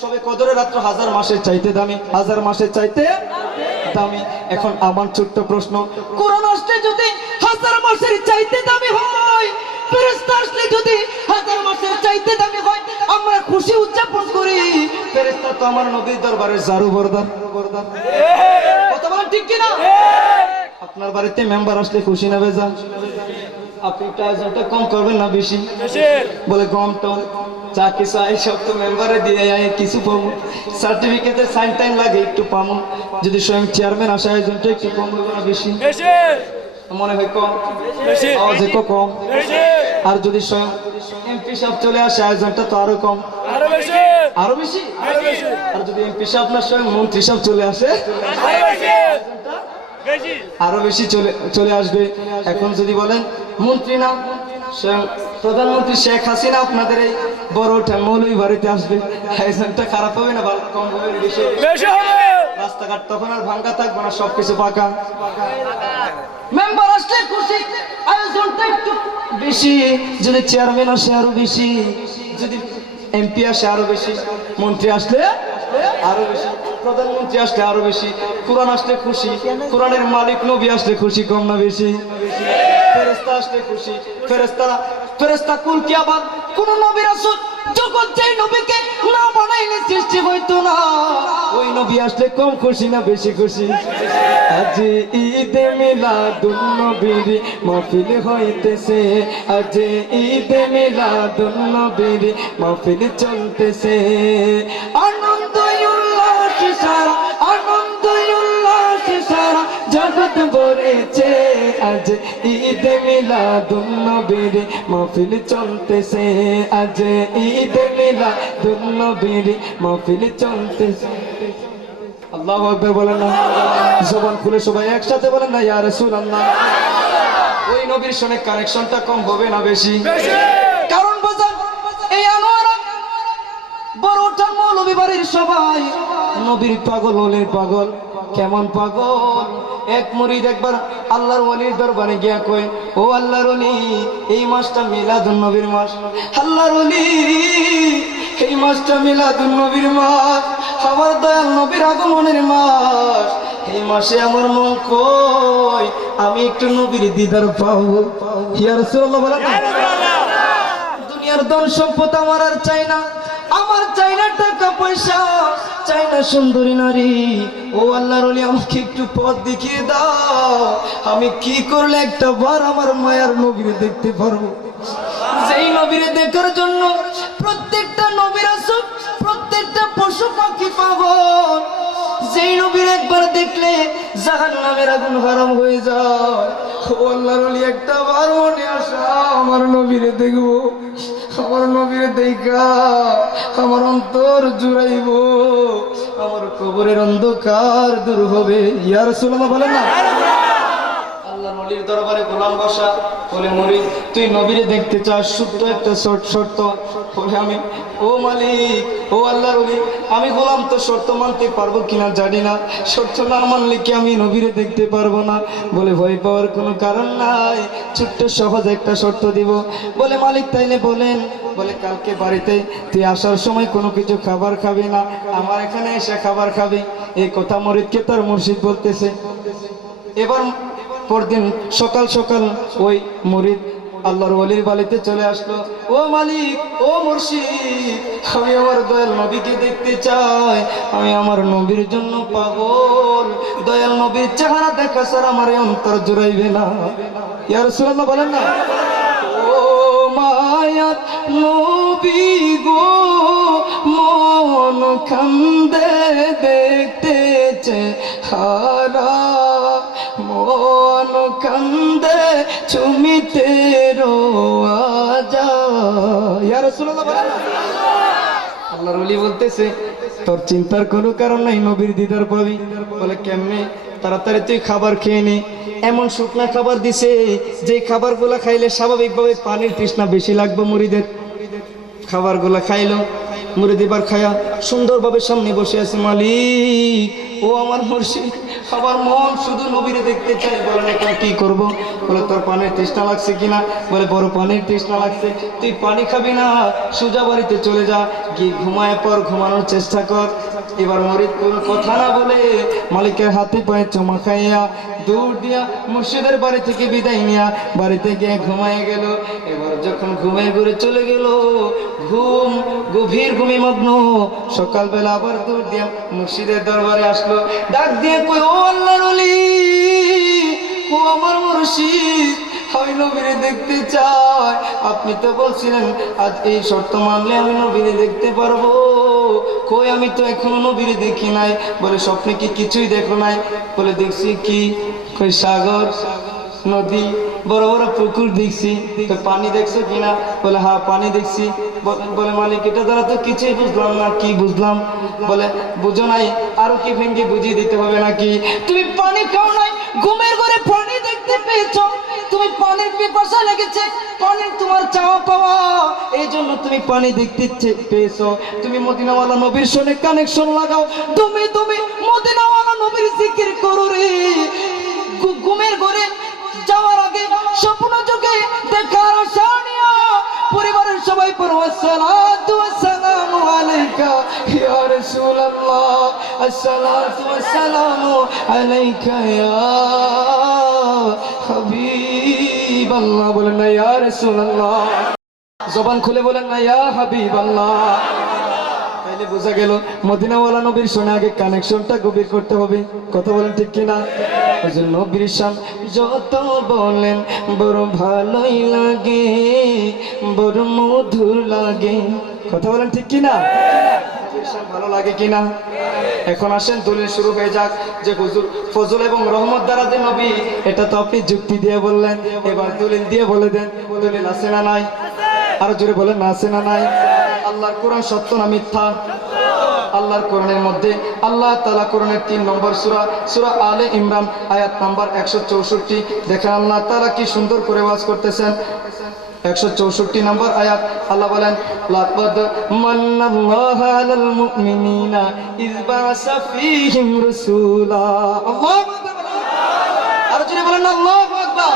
সবে কদরের রাত্র হাজার মাসের চাইতে দামি হাজার মাসের চাইতে দামি এখন আমার ছোট্ট প্রশ্ন কোরআন আসলে যদি হাজার মাসের চাইতে দামি হয় ফেরেশতা আসলে যদি হাজার মাসের চাইতে দামি হয় আমরা খুশি উদযাপন করি ফেরেশতা তো আমার নবীর দরবারে জারু বরদার কথা বলেন ঠিক কিনা আপনার বাড়িতে মেম্বার আসলে খুশি না বেজা আপনি টাইজটা কম করবেন না বেশি বলে কম টন চা কিছু আই সব তো মেম্বারে দিয়ে আয় কিছু পাবো সার্টিফিকেটে সাইন টাইম লাগে একটু পাবো যদি স্বয়ং চেয়ারম্যান আসে আয়োজনটা একটু কম হবে না বেশি মনে হয় কম আওয়াজে কম আর যদি স্বয়ং এমপি সাহেব চলে আসে আয়োজনটা তো আরো কম আরো বেশি আর যদি এমপি সাহেব না স্বয়ং মন্ত্রী সাহেব চলে আসে আরো বেশি চলে আসবে এখন যদি বলেন মন্ত্রী না স্বয়ং প্রধানমন্ত্রী শেখ হাসিনা আপনাদের এই বড় মৌলভী বাড়িতে আসবে আয়োজনটা খারাপ হবে না ভালো কম হবে বেশি হবে রাস্তাঘাট তখন আর ভাঙ্গা থাকবে না সবকিছু পাকা মেম্বার আসলে খুশি আয়োজনটা একটু বেশি যদি চেয়ারম্যান আসে আরো বেশি যদি এমপি আসে আরো বেশি মন্ত্রী আসলে আরো বেশি প্রধানমন্ত্রী আসলে আরো বেশি কোরআন আসলে খুশি কোরআনের মালিক নবী আসলে খুশি কম না বেশি ফেরেশতা আসলে খুশি ফেরেশতা কুল কি আবার কোন নবী রাসূল জগৎ যে নবীকে না বানাইলে সৃষ্টি হইতো না ওই নবী আসলে কম খুশি না বেশি খুশি আজ ঈদে মিলাদুন নবীর মাহফিল হইতেছে আজ ঈদে মিলাদুন নবীর মাহফিল চলতেছে আনন্দ উল্লাস সারা আনন্দ উল্লাস সারা জগৎ ভরেছে আজ ঈদে মিলাদুন নবীর মাহফিল চলতেছে আজ ঈদে মিলাদুন নবীর মাহফিল চলতেছে আল্লাহু আকবার বলেন না জবান খুলে সবাই একসাথে বলেন না ইয়া রাসূলুল্লাহ ওই নবীর সঙ্গে কানেকশনটা কম হবে না বেশি কারণ বাজার এই আনোয়ারা বড়টা মৌলভী বাড়ির সবাই নবীর পাগল ওলির পাগল কেমন পাগল এক মুরিদ একবার আল্লাহর ওলির দরবারে গিয়া কয় ও আল্লাহর ওলি এই মাসটা মিলাদুন নবীর মাস আল্লাহর ওলি এই মাসটা মিলাদুন নবীর মাস আমার দয়াল নবীর আগমনের মাস। এই মাসে আমার মন কই আমি একটু নবীর দিদার পাবো। ইয়া রাসূলুল্লাহ বলেন না? দুনিয়ার ধন সম্পদ আমার আর চাই না, আমার চাই না টাকা পয়সা, চাই না সুন্দরী নারী। ও আল্লাহর ওলি আমাকে একটু পথ দেখিয়ে দাও, আমি কি করলে একটা বার আমার মায়ার নবীরে দেখতে পারবো। যেই নবীরে দেখার জন্য প্রত্যেকটা নবীর আসুক, প্রত্যেকটা পশু পাখি পাগল। যেই নবীর একবার দেখলে জাহান্নামের আগুন হারাম হয়ে যায়। ও আল্লাহর ওলি একটা বার মনে আসা আমার নবীরে দেখবো, আমার নবীরে দেখা আমার অন্তর জুড়াইব, আমার কবরের অন্ধকার দূর হবে। ইয়া রাসূলুল্লাহ বলেন না? আল্লাহর ওলির দরবারে গোলাম বসা বলে, মুরিদ তুই নবীরে দেখতে চাস, শুদ্ধ একটা শর্ত। বলে আমি, ও মালিক, ও আল্লাহর ওলি, আমি গোলাম তো শর্ত মানতে পারবো কিনা জানি না, শর্ত না মানলে কি আমি নবীরে দেখতে পারবো না? বলে ভয় পাওয়ার কোনো কারণ নাই, ছোট্ট সহজ একটা শর্ত দিব। বলে মালিক তাইলে বলেন। বলে কালকে বাড়িতে তুই আসার সময় কোনো কিছু খাবার খাবি না, আমার এখানে এসে খাবার খাবি। এই কথা মুরিদকে তার মুর্শিদ বলতেছে। এবার পরদিন সকাল সকাল ওই মুরিদ আল্লাহর ওলির বাড়িতে চলে আসলো। ও মালিক, ও মুর্শিদ, আমি আমার দয়াল নবীকে দেখতে চাই, আমি আমার নবীর জন্য পাগল, দয়াল নবীর চেহারা দেখা স্যার আমার অন্তর জুড়াইবে না। ইয়া রাসূলুল্লাহ বলেন না? ও মায়ার নবী গো, মন কান্দে দেখতেছে হারা, মন কান্দে চুমিতে রোয়াজা। ইয়া রাসূলুল্লাহ বলেন না? আল্লাহর ওলি বলতেছে তোর চিন্তার কোনো কারণ নাই, নবীর দিদার পাবি। বলে কেমনে? তাড়াতাড়ি তুই খাবার খেয়ে নে। এমন শুকনা খাবার দিছে যে খাবারগুলা খাইলে স্বাভাবিকভাবে পানির তৃষ্ণা বেশি লাগবে মুরিদের। খাবারগুলা খাইলো মুরিদ, এবার খায়া সুন্দরভাবে সামনে বসে আছে। মালিক, ও আমার মুর্শিদ, আমার মন শুধু নবীরে দেখতে চাই। বলেন এখন কি করব? বলে তোর পানির তৃষ্ণা লাগছে কিনা? বলে বড় পানির তৃষ্ণা লাগছে। তুই পানি খাবি না, সোজা বাড়িতে চলে যা, গিয়ে ঘুমায় পর, ঘুমানোর চেষ্টা কর। এবার মুরিদ কোনো কথা না বলে মালিকের হাতে পায়ে চুমা খাইয়া দৌড় দিয়া মুর্শিদের বাড়ি থেকে বিদায় নিয়া বাড়িতে গিয়ে ঘুমায় গেল। এবার যখন ঘুমায় ঘুরে চলে গেল, ঘুম গভীর ঘুমে মগ্ন। সকালবেলা আবার দৌড় দিয়া মুর্শিদের দরবারে আসলো, ডাক দিয়ে কই, ও আল্লাহর ওলি, ও আমার মুর্শিদ, আমি নবীরে দেখতে চাই। আপনি তো বলছিলেন আজ এই শর্ত মানলে আমি নবীরে দেখতে পারবো। কই আমি তো এখনো নবীরে দেখি নাই। বলে স্বপ্নে কি কিছুই দেখো নাই? বলে দেখছি কি? কই সাগর, নদী, বড় বড় পুকুর দেখছি। তো পানি দেখছো কিনা? বলে হ্যাঁ পানি দেখছি। বলে মালিক এটা দ্বারা তো কিছুই বুঝলাম না। কি বুঝলাম? বলে বুঝো নাই, আরো কি ভেঙ্গে বুঝিয়ে দিতে হবে নাকি? তুমি পানি খাও নাই, ঘুমের ঘরে পানি দেখতে পেয়েছো, তুমি পানির পিপাসা লেগেছে, পানির তোমার চাওয়া পাওয়া, এই জন্য তুমি পানি দেখতে পেয়েছো। তুমি মদিনাওয়ালা নবীর সঙ্গে কানেকশন লাগাও, তুমি মদিনাওয়ালা নবীর জিকির করো রে। ঘুমের ঘরে যাওয়ার আগে স্বপ্ন যোগে দেখার আশা নিয়া পরিবারের সবাই পড়ো আসসালাতু ওয়াসসালামু আলাইকা ইয়া রাসূলুল্লাহ, আসসালাতু ওয়াসসালামু আলাইকা ইয়া হাবিবাল্লাহ। বলেন না ইয়া রাসূলুল্লাহ? জবান খুলে বলেন না ইয়া হাবিবাল্লাহ? তাইলে বোঝা গেল মদিনাওয়ালা নবীর সঙ্গে আগে কানেকশনটা গভীর করতে হবে। কথা বলেন ঠিক কিনা? নবীর শান যত বলেন বড় ভালোই লাগে, বড় মধুর লাগে। কথা বলেন ঠিক কিনা? নবীর শান ভালো লাগে কিনা? এখন আসেন দলিল শুরু হয়ে যাক যে হুজুর ফজল এবং রহমত দ্বারা যে নবী, এটা তো আপনি যুক্তি দিয়ে বললেন, এবার দলিল দিয়ে বলে দেন। দলিল আছে না নাই? আরো জোরে বলেন না আছে না নাই? আল্লাহর কোরআন সত্য না মিথ্যা? আল্লাহর কোরআনের মধ্যে আল্লাহ তাআলা কোরআনের 3 নম্বর সূরা, সূরা আলে ইমরান আয়াত নাম্বার 164। দেখেন আল্লাহ তাআলা কি সুন্দর করে ওয়াজ করতেছেন। 164 নম্বর আয়াত আল্লাহ বলেন, লাকাদ মান্নাল্লাহু আলাল মুমিনিনা ইয বা'সা ফীহিম রাসূলা। আল্লাহু আকবার। আর জোরে বলেন আল্লাহু আকবার।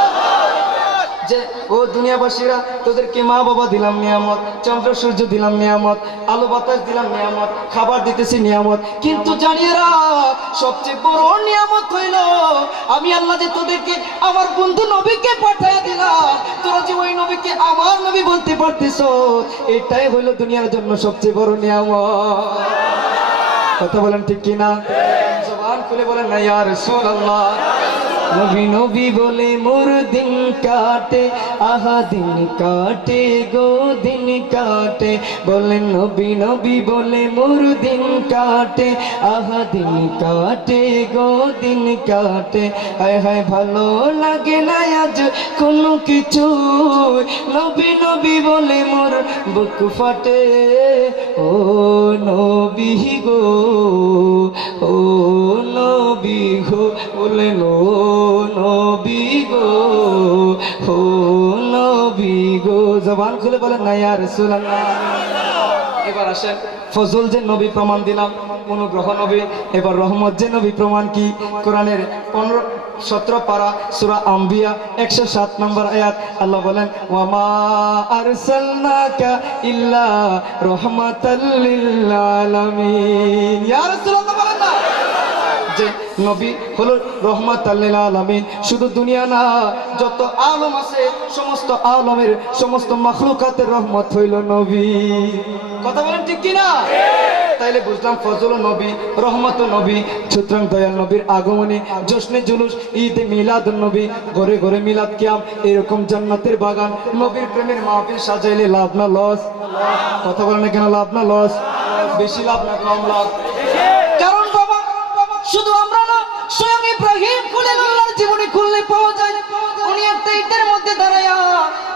যে ও দুনিয়াবাসীরা, তোদেরকে মা বাবা দিলাম নিয়ামত, চন্দ্র সূর্য দিলাম নিয়ামত, আলো বাতাস দিলাম নিয়ামত, খাবার দিতেছি নিয়ামত, কিন্তু জানিয়ে রাখ সবচেয়ে বড় নিয়ামত হইল আমি আল্লাহ যে তোদেরকে আমার বন্ধু নবীকে পাঠিয়ে দিলাম, তোরা যে ওই নবীকে আমার নবী বলতে পারতেছ, এটাই হইল দুনিয়ার জন্য সবচেয়ে বড় নিয়ামত। কথা বলেন ঠিক কিনা? জবান খুলে বলেন না ইয়া রাসূলুল্লাহ। নবী নবী বলে মোর দিন কাটে, আহা দিন কাটে গো দিন কাটে, বলেন নবী নবী বলে মোর দিন কাটে, আহা দিন কাটে গো দিন কাটে, হায় হায় ভালো লাগে না আজ কোনো কিছু, নবী নবী বলে মোর বুক ফাটে, ও নবী গো, ও নবী গো, বলেন ও নবী গো, ও নবী গো। জবান খুলে বলেন না ইয়া রাসূলুল্লাহ। এবার আসেন ফজল যে নবী প্রমাণ দিলাম, অনুগ্রহ নবী। এবার রহমত যে নবী প্রমাণ কি? কোরআনের 15-17 পারা সূরা আম্বিয়া 107 নম্বর আয়াত আল্লাহ বলেন, ওয়ামা আরসালনাকা ইল্লা রাহমাতাল লিল আলামিন। ইয়া রাসূলুল্লাহ বলেন না যে নবী হলো রহমাতাল লিল আলামিন। শুধু দুনিয়া না, যত আলম আছে সমস্ত আলমের সমস্ত মাখলুকাতের রহমত হইল নবী। কথা বলেন ঠিক কিনা? তাইলে বুঝলাম ফজল নবী, রহমত নবী। সুতরাং দয়াল নবীর আগমনে জশ্নে জুলুস, ঈদে মিলাদ নবী, ঘরে ঘরে মিলাদ কিয়াম, এরকম জান্নাতের বাগান, নবীর প্রেমের মাহফিল সাজাইলে লাভ না লস? কথা বলেন না কেন লাভ না লস? বেশি লাভ না কম লাভ? কারণ বাবা শুধু আমরা না, স্বয়ং ইব্রাহিম খুলেন আল্লাহর জীবনী খুললে পাওয়া যায়, উনি একটা ইটের মধ্যে দাঁড়ায়া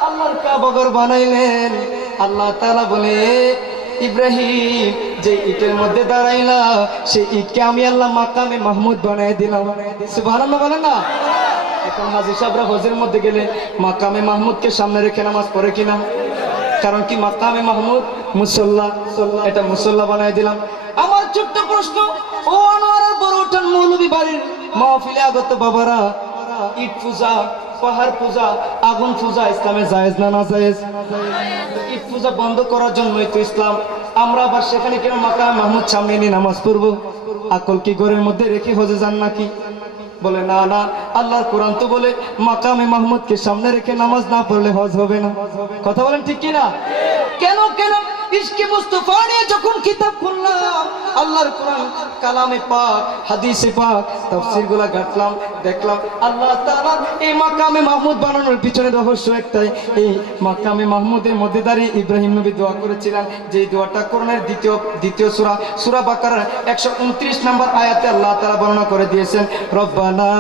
আল্লাহর কাবা ঘর বানাইলেন। আল্লাহ তাআলা বলে, ইব্রাহিম যে ইটের মধ্যে দাঁড়াইলা, সেই ইটকে আমি আল্লাহ মাকামে মাহমুদ বানাই দিলাম। সুবহানাল্লাহ বলেন না? এখন হাজী সাহেবরা হজের মধ্যে গেলে মাকামে মাহমুদকে সামনে রেখে নামাজ পড়ে কিনা? কারণ কি মাকামে মাহমুদ মুসল্লা, এটা মুসল্লা বানাই দিলাম। আমার ছোট্ট প্রশ্ন, ও আনোয়ারের বড় উঠান মৌলভী বাড়ির মাহফিলে আগত বাবারা, ইট পূজা, পাহাড় পূজা, আগুন পূজা ইসলামে জায়েজ না না জায়েজ? ইট পূজা বন্ধ করার জন্যই তো ইসলাম। আমরা আবার সেখানে কেন মাকামে মাহমুদ সামনে নিয়ে নামাজ পড়বো? আকল কি ঘরের মধ্যে রেখে হজে যান নাকি? বলে না না, আল্লাহর কোরআন তো বলে মাকামে মাহমুদকে সামনে রেখে নামাজ না পড়লে হজ হবে না। কথা বলেন ঠিক কিনা? কেন কেন ইশকে মুস্তাফা নিয়ে যখন কিতাব খুললাম, আল্লাহর কোরআন, কালামে পাক, হাদিসে পাক, তাফসীরগুলো ঘাটলাম, দেখলাম আল্লাহ তাআলা এই মাকামে মাহমুদ বানানোর পিছনে রহস্য একটাই। এই মাকামে মাহমুদের মধ্যে দাঁড়িয়ে ইব্রাহিম নবী দোয়া করেছিলেন, যে দোয়াটা কোরআনের দ্বিতীয় সূরা বাকারার 129 নম্বর আয়াতে আল্লাহ তাআলা বর্ণনা করে দিয়েছেন, রব্বানা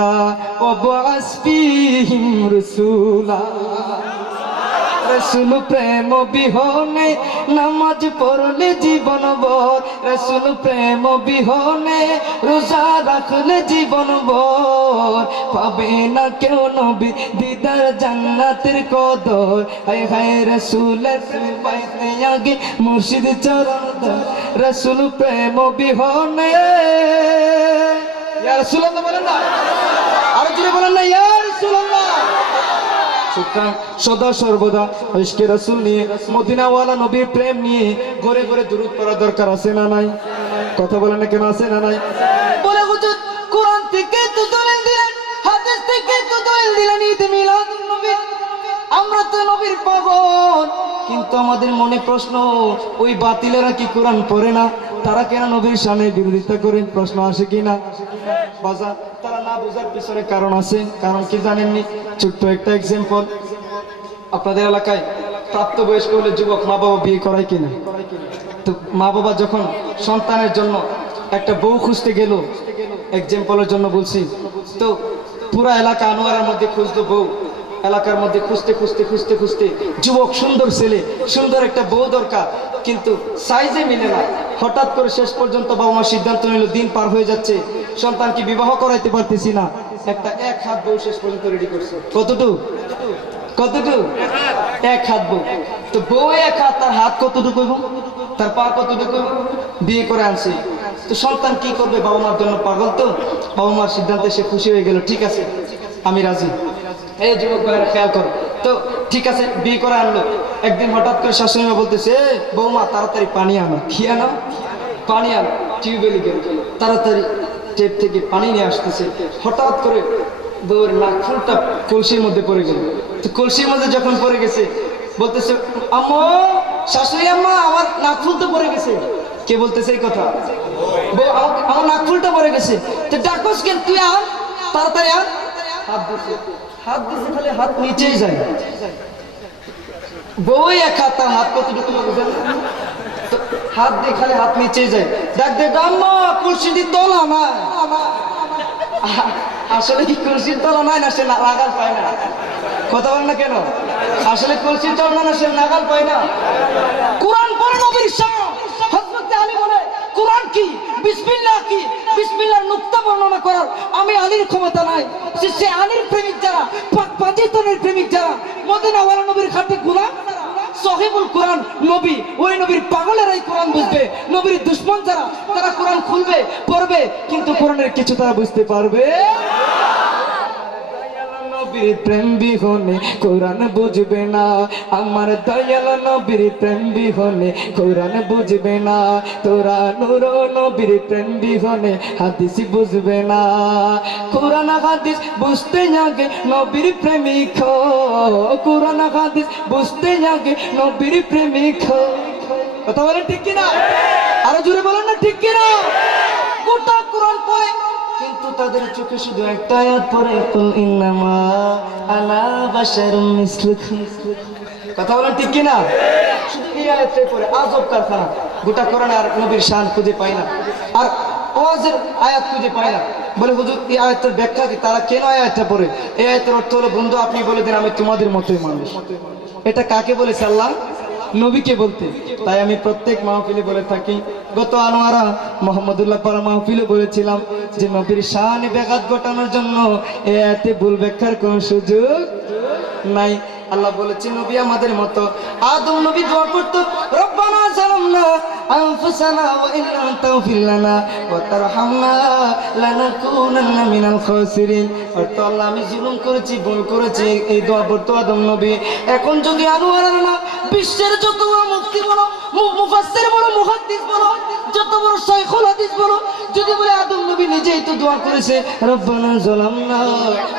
ওয়াবআস ফীহিম রাসূলা। রসুল প্রেম বিহনে নামাজ পড়লে জীবন ভর, রসুল প্রেম বিহনে রোজা রাখলে জীবন ভর, পাবে না কেউ নবী দিদার জান্নাতের কদর। হায় হায় রসুলের প্রেম পাইতে আগে মুর্শিদ চরণ ধর, রসুল প্রেম বিহনে। ইয়া রাসূলুল্লাহ বলেন না? আরো জোরে বলেন না ইয়া রাসূলুল্লাহ। সুতরাং সদা সর্বদা ইশকে রাসূল নিয়ে, মদিনাওয়ালা নবীর প্রেম নিয়ে ঘরে ঘরে দুরূদ পড়া দরকার আছে না নাই? কথা বলেন না কেন আছে না নাই? বলে হুজুর কোরআন থেকে তো দলিল দিলেন, হাদিস থেকে তো দলিল দিলেন, ঈদ মিলাদুন নবী, আমরা তো নবীর পাগল, কিন্তু আমাদের মনে প্রশ্ন, ওই বাতিলেরা কি কোরআন পড়ে না? তারা কেন নবীর সামনে বিরোধিতা করেন? প্রশ্ন আসে কি না? বাজার তারা না বোঝার পিছনে কারণ আছে। কারণ কি জানেননি? ছোট্ট একটা এক্সাম্পল, আপনাদের এলাকায় প্রাপ্তবয়স্ক হলে যুবক মা বাবা বিয়ে করায় কিনা? তো মা বাবা যখন সন্তানের জন্য একটা বউ খুঁজতে গেল, এক্সাম্পলের জন্য বলছি, তো পুরা এলাকা আনোয়ারের মধ্যে খুঁজতো বউ, এলাকার মধ্যে খুঁজতে খুঁজতে খুঁজতে খুঁজতে যুবক, সুন্দর ছেলে, সুন্দর একটা বউ দরকার, কিন্তু সাইজে মিলে না। হঠাৎ করে শেষ পর্যন্ত বাবা মা সিদ্ধান্ত নিল, দিন পার হয়ে যাচ্ছে, সন্তানকে বিবাহ করাইতে পারতেছি না, একটা 1 হাত বউ শেষ পর্যন্ত রেডি করছে। কতটুকু? এক হাত বউ। তো বউ 1 হাত, তার হাত কতটুকু, তার পা কতটুকু, বিয়ে করে আনছে। তো সন্তান কি করবে? বাবা মার জন্য পাগল, তো বাবা মার সিদ্ধান্তে সে খুশি হয়ে গেল, ঠিক আছে আমি রাজি। এই যুবক ভাইরা খেয়াল করো, তো ঠিক আছে, বিয়ে করে আনলো। একদিন হঠাৎ করে শাশুড়ি মা বলতেছে, "এ বৌমা, তাড়াতাড়ি পানি আনো।" কি আনো? পানি আনো। টিউবওয়েলে গেল, তাড়াতাড়ি টেপ থেকে পানি নিয়ে আসতেছে। হঠাৎ করে বউয়ের নাক ফুলটা কলসির মধ্যে পড়ে গেল। তো কলসির মধ্যে যখন পড়ে গেছে, বলতেছে, "আম্মা, শাশুড়ি আম্মা, আমার নাক ফুল তো পড়ে গেছে।" কে বলতেছে এই কথা? বউ, আমার নাক ফুলটা পড়ে গেছে। তো ডাকোস কেন? তুই আন, তাড়াতাড়ি আন। হাত দিছে, হাত দিছে, খালি হাত নিচেই যায়। বউ এক হাত, তার হাত কতটুকু বুঝেন? তো হাত দিয়ে খালি হাত নিচেই যায়। ডাক দে, আম্মা, কলসির তলা না। আসলে কি কলসির তলা নাই, না সে নাগাল পায় না? কথা বল না কেন? আসলে কলসির তলা না, সে নাগাল পায় না। কোরআন পড়ে নবীর শান। হযরত আলী বলে, কোরআন কি, বিসমিল্লাহ কি, বিসমিল্লাহর নুকতা বর্ণনা করার আমি আলীর ক্ষমতা নাই। সে আলীর প্রেমিক যারা, পাক পাঞ্জিতনের প্রেমিক যারা, মদিনা ওয়ালা নবীর খাঁটি গোলাম, সাহিবুল কোরআন নবী, ওই নবীর পাগলেরাই কোরআন বুঝবে। নবীর দুশমন যারা, তারা কোরআন খুলবে, পড়বে, কিন্তু কোরআনের কিছু তারা বুঝতে পারবে। নবীর প্রেম বিহনে কোরআন বুঝবে না, আমার দয়াল নবীর প্রেম বিহনে কোরআন বুঝবে না। তোরা নূর নবীর প্রেম বিহনে হাদিস বুঝবে না। কোরআন হাদিস বুঝতে আগে নবীর প্রেমিক হো, কোরআন হাদিস বুঝতে আগে নবীর প্রেমিক হো। কথা বলেন ঠিক কিনা? আরো জোরে বলেন না ঠিক কিনা? গোটা কোরআন পড়ে, কিন্তু তাদের চোখে শুধু একটা আয়াত পড়ে, কুল ইন্নামা আনা বাশারুম মিসলুকুম। কথা বলেন ঠিক কিনা? শুধু এই আয়াতটাই পড়ে। আজব কারখানা। গোটা কোরআন আর নবীর শান খুঁজে পায় না, আর ওয়াজের আয়াত খুঁজে পায় না। বলে, হুজুর, এই আয়াতের ব্যাখ্যা কি? তারা কেন আয়াতটা পড়ে? এই আয়াতের অর্থ হলো, বন্ধু, আপনি বলে দেন আমি তোমাদের মতোই মানুষ। এটা কাকে বলেছে? আল্লাহ নবীকে বলতে। তাই আমি প্রত্যেক মাহফিলে বলে থাকি, গত আনোয়ারা মোহাম্মদুল্লাহ পাড়া মাহফিলে বলেছিলাম যে নবীর শানে ব্যাঘাত ঘটানোর জন্য এতে ভুল ব্যাখ্যার কোন সুযোগ নাই। আল্লাহ বলেছে নবী আমাদের মতো। আদম নবী দোয়া করত, রব্বানা যালামনা আনফুসানা ওয়া ইন লাম তাগফির লানা ওয়া তারহামনা লানাকুনান্না মিনাল খাসিরিন। অর্থ, আল্লাহ আমি জুলুম করেছি, ভুল করেছি। এই দোয়া পড়তো আদম নবী। এখন যদি আনোয়ারা না, বিশ্বের যত বড় মুফতি বলো, মুফাসসির বলো, মুহাদ্দিস বলো, যত বড় শাইখুল হাদিস বলো, যদি বলে আদম নবী নিজেই তো দোয়া করেছে, রব্বানা যালামনা,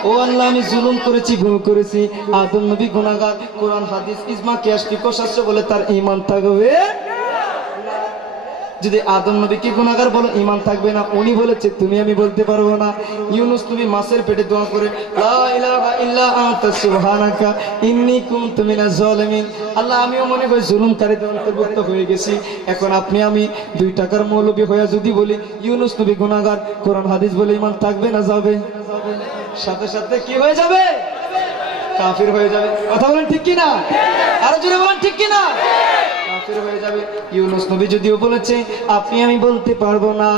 ও আল্লাহ আমি জুলুম করেছি, ভুল করেছি। আদম নবী গুনাহগার। কোরআন হাদিস ইজমা কিয়াস ফিকহ শাস্ত্র বলে তার ঈমান থাকবে। যদি আদম নবীকে গুনাহগার বলো, ঈমান থাকবে না। উনি বলেছে, তুমি আমি বলতে পারবো না। ইউনুস নবী মাছের পেটে দোয়া করে, লা ইলাহা ইল্লা আনতা সুবহানাকা ইন্নী কুনতু মিনাজ জালিমিন। আল্লাহ, আমিও মনে করি জুলুমকারীদের অন্তর্ভুক্ত হয়ে গেছি। এখন আপনি আমি 2 টাকার মৌলবী হয়ে যদি বলি ইউনুস নবী গুনাহগার, কোরআন হাদিস বলে ঈমান থাকবে না যাবে? সাথে সাথে কি হয়ে যাবে? কাফির হয়ে যাবে। কথা বলেন ঠিক কিনা? আরো জোরে বলেন ঠিক কিনা? কাফির হয়ে যাবে। ইউনুস নবী যদিও বলেছে আপনি আমি বলতে পারবো না,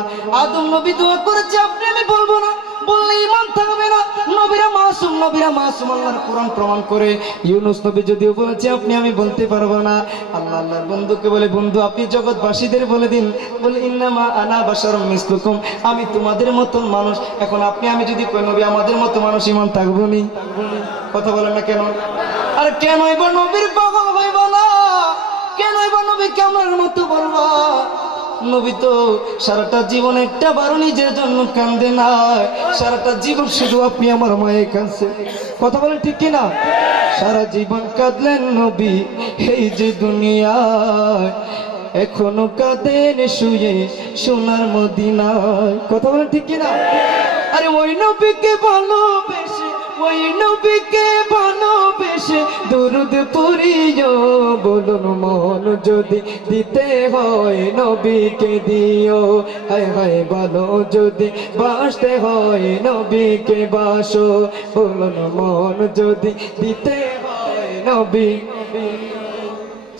আদম নবী দোয়া করেছে আপনি আমি বলবো না, বললে ঈমান থাকবে না। নবীরা মাসুম, নবীরা মাসুম, আল্লাহর কোরআন প্রমাণ করে। ইউনুস নবী যদিও বলেছে আপনি আমি বলতে পারবো না। আল্লাহ আল্লাহর বন্ধুকে বলে, বন্ধু আপনি জগৎবাসীদের বলে দিন, বলে ইন্নামা আনা বাশারুম মিসলুকুম, আমি তোমাদের মতন মানুষ। এখন আপনি আমি যদি কই নবী আমাদের মতো মানুষ, ঈমান থাকবো নি? কথা বলেন না কেন? আর কেন এবার নবীর পাগল হইব না? কেন এবার নবীকে আমার মতো বলবা? নবী তো সারাটা জীবন একটা বারো নিজের জন্য কান্দে না, সারাটা জীবন শুধু আপনি আমার মায়ে কাঁদছে। কথা বলেন ঠিক কিনা? সারা জীবন কাঁদলেন নবী এই যে দুনিয়ায়, এখনো কাঁদেন শুয়ে সোনার মদিনায়। কথা বলেন ঠিক কিনা? আরে ওই নবীকে ভালোবেসে, ওই নবীকে ভালোবেসে দরুদ পড়িও, বলুন মন যদি দিতে হয় নবীকে দিও। হায় হায় ভালো যদি বাসতে হয় নবীকে বাসো, বলুন মন যদি দিতে হয় নবী।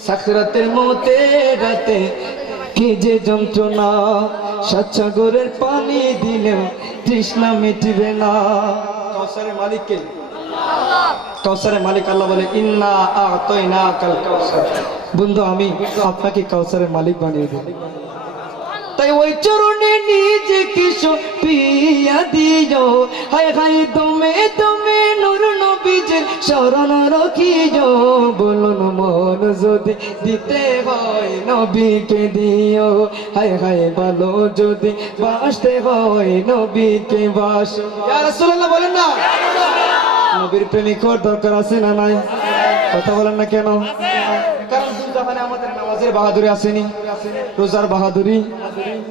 সাকরাতের মতে রাতে কি যে যন্ত্রণা, সাতসাগরের পানি দিলেও তৃষ্ণা মিটবে না। কাউসারের মালিক কে? কাউসারের মালিক আল্লাহ বলে, ইন্না আ'তাইনাকাল কাউসার। বন্ধু আমি আপনাকে কাউসারের মালিক বানিয়ে দেব। তাই ওই চরণে নিজেকে সঁপিয়া দিও, হায় হায় দমে দমে নূর নবী নবীজির শরণ রখিও বলুন মন যদি দিতে হয় নবীকে দিও হায় হায় ভালো যদি বাসতে হয় নবীকে বাসো ইয়া রাসূলুল্লাহ বলেন না নবীর প্রেমিক হওয়ার দরকার আছে না নাই কথা বলেন না কেন কারণ দুজাহানে আমাদের নামাজের বাহাদুরি আসেনি রোজার বাহাদুরি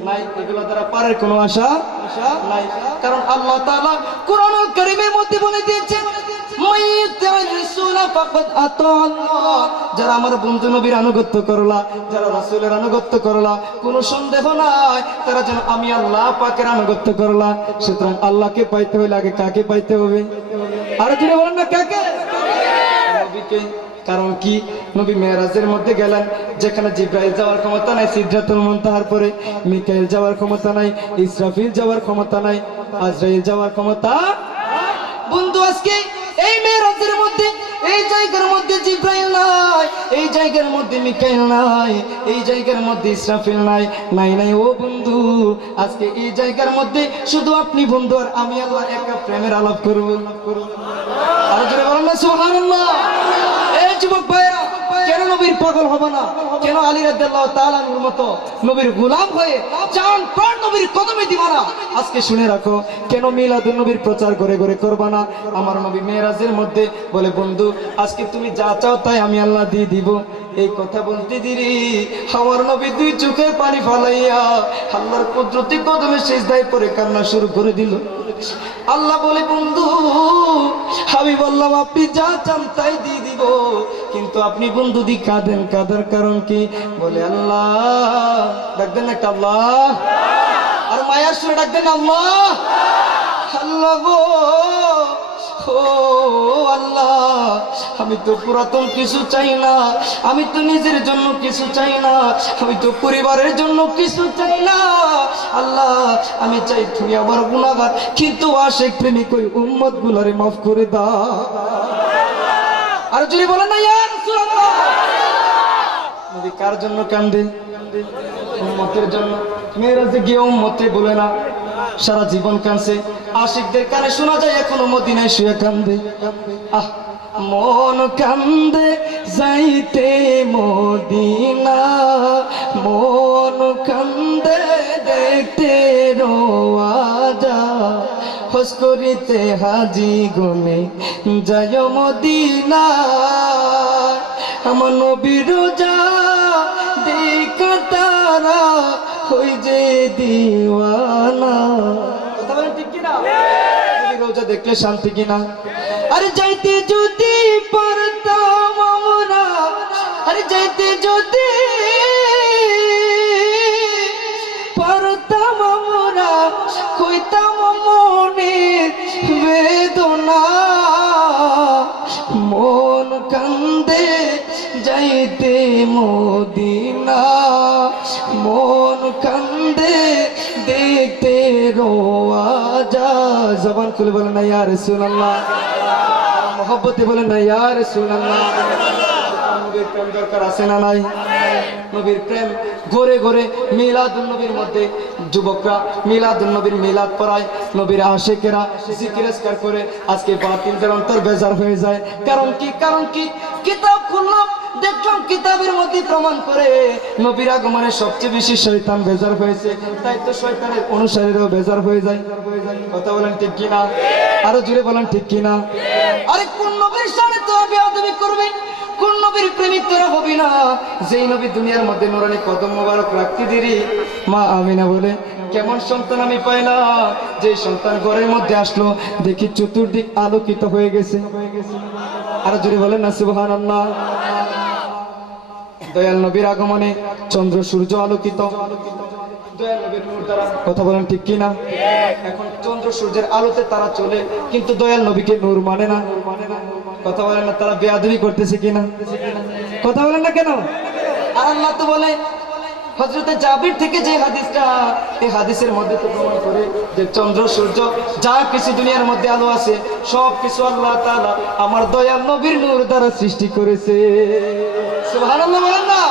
নাই এগুলো দ্বারা পারের কোনো আশা নাই কারণ আল্লাহ তাআলা কোরআনুল কারীমের মধ্যে বলে দিয়েছেন যারা আমার বন্ধু নবীর আনুগত্য করলা যারা রাসূলের আনুগত্য করলা কোনো সন্দেহ নাই তারা যেন আমি আল্লাহ পাকের আনুগত্য করলা সুতরাং আল্লাহকে পাইতে হলে আগে কাকে পাইতে হবে আর যদি বলেন না কাকে নবীকে কারণ কি নবী মেরাজের মধ্যে গেলেন যেখানে জিব্রাইল যাওয়ার ক্ষমতা নাই সিদরাতুল মুনতাহার পরে মিকাইল যাওয়ার ক্ষমতা নাই ইসরাফিল যাওয়ার ক্ষমতা নাই আজরাইল যাওয়ার ক্ষমতা বন্ধু আজকে এই মেরাজের মধ্যে এই জায়গার মধ্যে জিব্রাইল নাই এই জায়গার মধ্যে মিকাইল নাই এই জায়গার মধ্যে ইসরাফিল নাই নাই নাই ও বন্ধু আজকে এই জায়গার মধ্যে শুধু আপনি বন্ধু আর আমি আল্লাহ একা প্রেমের আলাপ করব আর জোরে বলেন না সুবহানাল্লাহ এই যুবক ভাইরা কেন নবীর পাগল হবে না কেন আলী রাদিয়াল্লাহু তাআলা এর মতো নবীর গোলাম হয়ে জান প্রাণ নবীর কদমে দিবা না আজকে শুনে রাখো কেন মিলাদুন নবীর প্রচার করে করে করবা না আমার নবী মেরাজের মধ্যে বলে বন্ধু আজকে তুমি যা চাও তাই আমি আল্লাহ দিয়ে দিব এই কথা বলতে দিরি আমার নবী দুই চোখে পানি ফালাইয়া আল্লাহর কুদরতি কদমে সিজদায় পড়ে কান্না শুরু করে দিল আল্লাহ বলে বন্ধু আমি বললাম আপনি যা চান তাই দিয়ে দিব কিন্তু আপনি বন্ধু দি কাঁদেন কাঁদার কারণ কি বলে আল্লাহ ডাকবেন একটা আল্লাহ আর মায়ার সুরে ডাকবেন আল্লাহ আল্লাহ গো ও আল্লাহ আমি তো পুরাতন কিছু চাই না আমি তো নিজের জন্য কিছু চাই না আমি তো পরিবারের জন্য কিছু চাই না আল্লাহ আমি চাই তুমি আমার গুনাহগার কিন্তু আশিক প্রেমিক ওই উম্মত গুলারে মাফ করে দাও আর যদি বলেন না ইয়া রাসূলুল্লাহ নবী কার জন্য কান্দে উম্মতের জন্য মেরাজে গিয়ে উম্মতে বলে না সারা জীবন কাঁদছে আশিকদের কানে শোনা যায় এখনো মদিনায় শুয়ে কান্দে আহ মন কান্দে যাইতে মদিনা মন কান্দে দেখতে রোয়াজা হস করিতে হাজি গুনে যায় মদিনা আমার নবীর রোজা দেখা তারা হই যে দিওয়ানা কথা বলেন ঠিক কিনা নবীর রোজা দেখলে শান্তি কিনা আরে যাইতে যদি পারতাম আমরা আরে যাইতে যদি পারতাম আমরা কইতাম মনের বেদনা মন কান্দে যাইতে মদিনা মন কান্দে দেখতে রোয়াজা জবান খুলে বলে না ইয়া রাসূলুল্লাহ মোহব্বতে বলে না ইয়া রাসূলুল্লাহ নবীর প্রেম দরকার আছে না নাই নবীর প্রেম ঘরে ঘরে মিলাদুন নবীর মধ্যে যুবকরা মিলাদুন নবীর মিলাদ পড়ায় নবীর আশিকেরা জিকির আজকার করে আজকে বাতিলদের অন্তর বেজার হয়ে যায় কারণ কি কিতাব খুললাম দেখলাম কিতাবের মধ্যে প্রমাণ করে নবীর আগমনে সবচেয়ে বেশি শয়তান বেজার হয়েছে তাই তো শয়তানের অনুসারীরাও বেজার হয়ে যায় কথা বলেন ঠিক কিনা আরো জোরে বলেন ঠিক কিনা আরে কোন নবীর সাথে তো বেয়াদবি করবে কোন নবীর প্রেমিক তোরা হবি না যেই নবী দুনিয়ার মধ্যে নুরানি কদম মোবারক রাখতে দিরি মা আমিনা বলে কেমন সন্তান আমি পাইলাম যে সন্তান ঘরের মধ্যে আসলো দেখি চতুর্দিক আলোকিত হয়ে গেছে আর জোরে বলেন না সুবহানাল্লাহ দয়াল নবীর আগমনে চন্দ্র সূর্য আলোকিত দয়াল নবীর নূর দ্বারা কথা বলেন ঠিক কিনা এখন চন্দ্র সূর্যের আলোতে তারা চলে কিন্তু দয়াল নবীকে নূর মানে না কথা বলেন না তারা বেয়াদবি করতেছে কিনা কথা বলেন না কেন আর আল্লাহ তো বলে হযরতে জাবির থেকে যে হাদিসটা এই হাদিসের মধ্যে তো প্রমাণ করে যে চন্দ্র সূর্য যা কিছু দুনিয়ার মধ্যে আলো আছে সব কিছু আল্লাহ তাআলা আমার দয়াল নবীর নূর দ্বারা সৃষ্টি করেছে সুবহানাল্লাহ বলেন না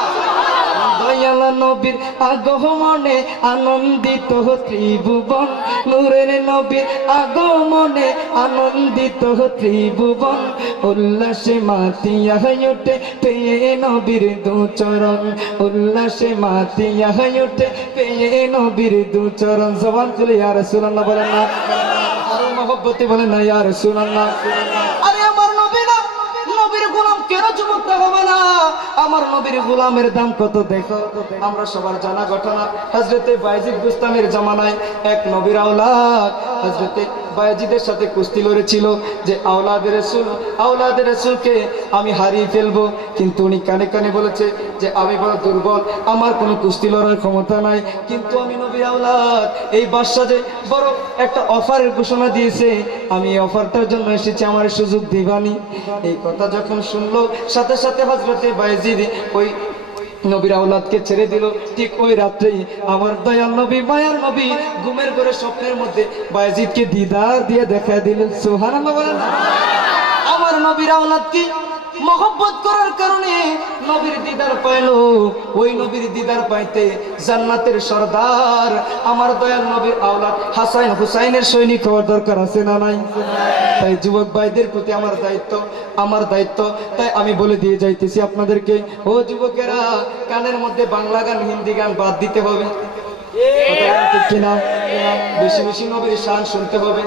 তাআলা নবীর আগমনে আনন্দিত ত্রিভুবন, নূরের নবীর আগমনে আনন্দিত ত্রিভুবন, উল্লাসে মাতিয়া ওঠে পেয়ে নবীর দুচরণ, উল্লাসে মাতিয়া ওঠে পেয়ে নবীর দুচরণ। জবান খুলে ইয়া রাসূলুল্লাহ বলেন না, আরে মহব্বতে বলেন না ইয়া রাসূলুল্লাহ। আরে আমার নবী না, নবীর গোলাম কেন যুবকটা হবে না? আমার নবীর গোলামের দাম কত দেখো। আমরা সবার জানা ঘটনা, হযরতে বায়জিদ বুস্তামির জামানায় এক নবীর আওলাদ হযরতে বায়জিদের সাথে কুস্তি লড়েছিল যে আওলাদের রাসূলকে আমি হারিয়ে ফেলবো, কিন্তু উনি কানে কানে বলেছে যে আমি বড় দুর্বল, আমার কোনো কুস্তি লড়ার ক্ষমতা নাই, কিন্তু আমি নবীর আওলাদ। এই বাদশা যে বড় একটা অফারের ঘোষণা দিয়েছে, আমি এই অফারটার জন্য এসেছি, আমার সুযোগ দিবানি। এই কথা যখন শুনলো, সাথে সাথে হযরতে বায়জিদ ওই নবীর আওলাদকে ছেড়ে দিল। ঠিক ওই রাত্রেই আমার দয়াল নবী, মায়ার নবী ঘুমের ঘরে স্বপ্নের মধ্যে বায়জিদকে দিদার দিয়ে দেখা দিলেন। সুবহানাল্লাহ বলেন না। আমার নবীর আওলাদকে মহব্বত করার কারণে নবীর দিদার পাইলো। ওই নবীর দিদার পাইতে জান্নাতের সরদার আমার দয়াল নবীর আওলাদ হাসান হুসাইনের সৈনিক হওয়ার দরকার আছে না নাই? তাই যুবক ভাইদের প্রতি আমার দায়িত্ব, তাই আমি বলে দিয়ে যাইতেছি আপনাদেরকে, ও যুবকেরা, কানের মধ্যে বাংলা গান হিন্দি গান বাদ দিতে হবে, ঠিক কিনা? বেশি বেশি নবীর শান শুনতে হবে।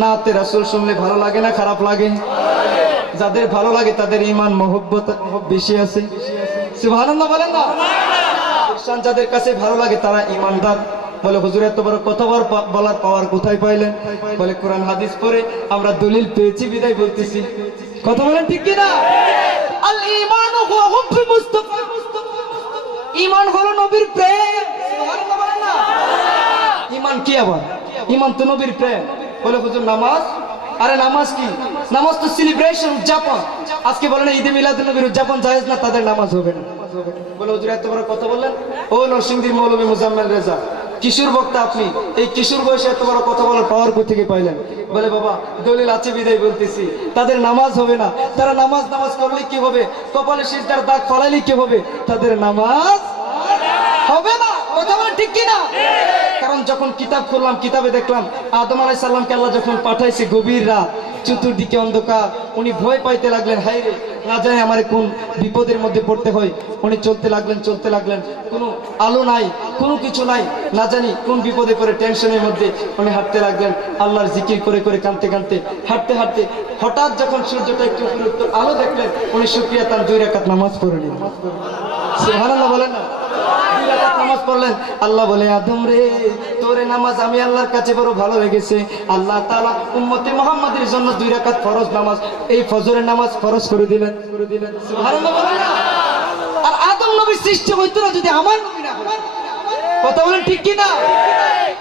নাতে রাসূল শুনলে ভালো লাগে না খারাপ লাগে? যাদের ভালো লাগে তাদের ঈমান মহব্বত বেশি আছে। সুবহানাল্লাহ বলেন না। শান যাদের কাছে ভালো লাগে তারা ঈমানদার। বলে হুজুর এত বড় কথা বলার পাওয়ার কোথায় পাইলেন? বলে কোরআন হাদিস পড়ে আমরা দলিল পেয়েছি বিদায় বলতেছি। কথা বলেন ঠিক কি না? আল ঈমানু হুয়া হুব্বু মুস্তাফা, ঈমান হলো নবীর প্রেম। সুবহানাল্লাহ বলেন না। ঈমান কি আবার? ঈমান তো নবীর প্রেম। বলে হুজুর নামাজ, আরে নামাজ কি? নামাজ তো সেলিব্রেশন, উদযাপন। আজকে বলেন ঈদে মিলাদুন নবীর উদযাপন জায়েজ না, তাদের নামাজ হবে না। বলে হুজুর এত বড় কথা বললেন। ও নরসিংদীর মৌলভী মুজাম্মেল রেজা, কিশোর বক্তা আপনি, এই কিশোর বয়সে এত বড় কথা বলার পাওয়ার কোথেকে পাইলেন? বলে বাবা দলিল আছে বিদায় বলতেছি, তাদের নামাজ হবে না। তারা নামাজ করলে কি হবে? কপালে সিজদার দাগ ফলাইলে কি হবে? তাদের নামাজ হবে না। কথা বলে ঠিক কিনা? কারণ যখন কিতাব খুললাম, কিতাবে দেখলাম আদম আলাইহিস সালামকে আল্লাহ যখন পাঠাইছে গভীর রাত, চতুর্দিকে অন্ধকার, উনি ভয় পাইতে লাগলেন, হায় রে না জানি আমার কোন বিপদের মধ্যে পড়তে হয়। উনি চলতে লাগলেন, কোনো আলো নাই, কোনো কিছু নাই, না জানি কোন বিপদে পড়ে টেনশনের মধ্যে উনি হাঁটতে লাগলেন, আল্লাহর জিকির করে করে কাঁদতে হাঁটতে হঠাৎ যখন সূর্যটা একটু উপরে উঠতো, আলো দেখলেন, উনি শুকরিয়া তার 2 রাকাত নামাজ পড়ে নিলেন। সুবহানাল্লাহ বলেন না। 2 রাকাত নামাজ পড়লেন। আল্লাহ বলে আদম রে, তোর নামাজ আমি আল্লাহর কাছে বড় ভালো লেগেছে। আল্লাহ তাআলা উম্মতে মুহাম্মাদের জন্য 2 রাকাত ফরজ নামাজ, এই ফজরের নামাজ ফরজ করে দিলেন। সুবহানাল্লাহ বলেন না। আর আদম নবী সৃষ্টি হইতো না যদি আমার নবী না হয়। কথা বলেন ঠিক কি না?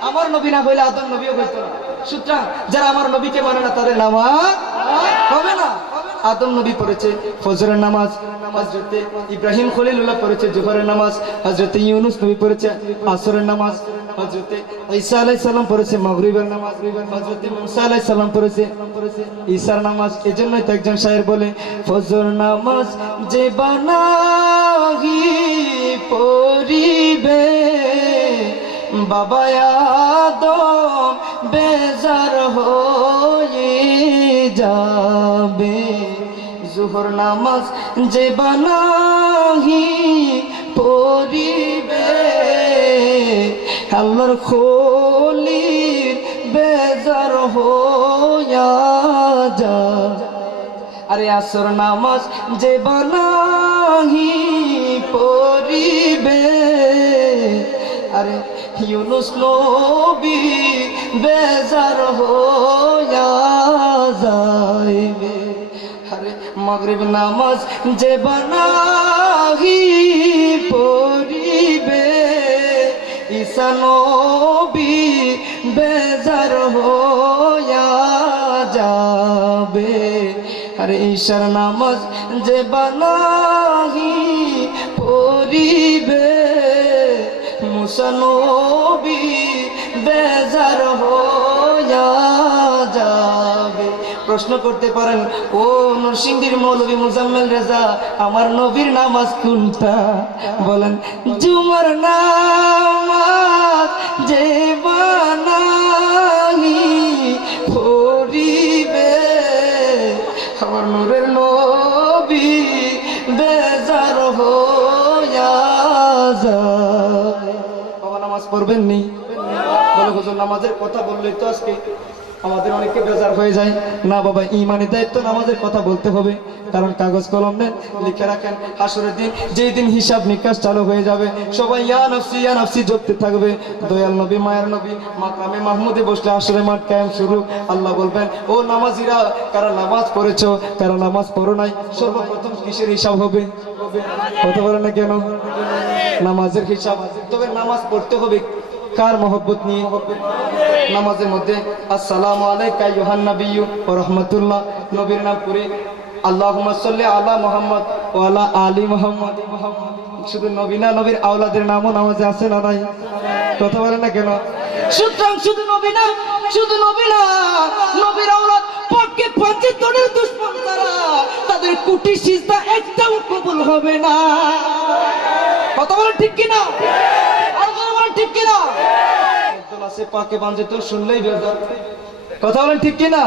আমার নবী না হইলে আদম নবীও হইতো না। সুতরাং যারা আমার নবীকে মানে না তাদের নামাজ হবে না। আদম নবী পড়েছে ফজরের নামাজ, হযরতে ইব্রাহিম খলিলুল্লাহ পড়েছে জোহরের নামাজ, হযরতে ইউনুস নবী পড়েছে আসরের নামাজ, হযরতে ঈসা আলাইহিস সালাম পড়েছে মাগরিবের নামাজ, হযরতে মুসা আলাইহিস সালাম পড়েছে ঈশার নামাজ। এজন্যই তো একজন শায়ের বলে, ফজর নামাজ যে বানাহি পড়িবে বাবা আদম বেজার হয়ে যাবে, জোহর নামাজ যে বানাহি পড়িবে আল্লাহর খলিল বেজার হইয়া যাবে। আরে আসর নামাজ যে বানাহি পড়িবে, আরে ইউনুস নবী বেজার হইয়া যাইবে। আরে মাগরিব নামাজ যে বানাহি পড়িবে ঈসা নবী বেজার হইয়া যাবে। আরে ঈশার নামাজ যে বানাহি পড়িবে মুসা নবী বেজার হইয়া যাবে। প্রশ্ন করতে পারেন, ও নরসিংদীর মৌলভী মুজাম্মেল রেজা, আমার নবীর নামাজ কোনটা? বলেন, জুমার নামাজ যে বানানি পড়িবে আমার নূরের নবী বেজার হইয়া যায়। বাবা নামাজ পড়বেন নি? বলে হুজুর নামাজের কথা বললেই তো আজকে আমাদের অনেকে বেজার হয়ে যায়। না বাবা, ইমানি দায়িত্ব নামাজের কথা বলতে হবে, কারণ কাগজ কলম নেন, লিখে রাখেন, হাসরের দিন যেই দিন হিসাব নিকাশ চালু হয়ে যাবে সবাই ইয়া নফসি জপতে থাকবে। দয়াল নবী মায়ের নবী মাকামে মাহমুদে বসলে হাসরে মাঠ কায়েম শুরু। আল্লাহ বলবেন, ও নামাজিরা, কারা নামাজ পড়েছো, কারা নামাজ পড়ো নাই, সর্বপ্রথম কিসের হিসাব হবে? কথা বলে না কেন? নামাজের হিসাব। তবে নামাজ পড়তে হবে কার মহব্বত নিয়ে? নামাজের মধ্যে আসসালামু আলাইকা আইয়ুহান নাবিয়্যু ওয়া রাহমাতুল্লাহ, নবীর নাম পড়ে আল্লাহুম্মা সাল্লি আলা মুহাম্মদ ওয়া আলা আলি মুহাম্মদ। শুধু নবী না, নবীর আওলাদের নামও নামাজে আছে না নাই? কথা বলেন না কেন? সুতরাং শুধু নবী না, শুধু নবী না, নবীর আওলাদ পাককে পঞ্চতনের দুশমন তারা, তাদের কুটি সিজদা একটাও কবুল হবে না। কথা বলেন ঠিক কি না? আর বলেন ঠিক কি না? একদল আছে পাকে পঞ্চতন শুনলেই বেজার। কথা বলেন ঠিক কি না?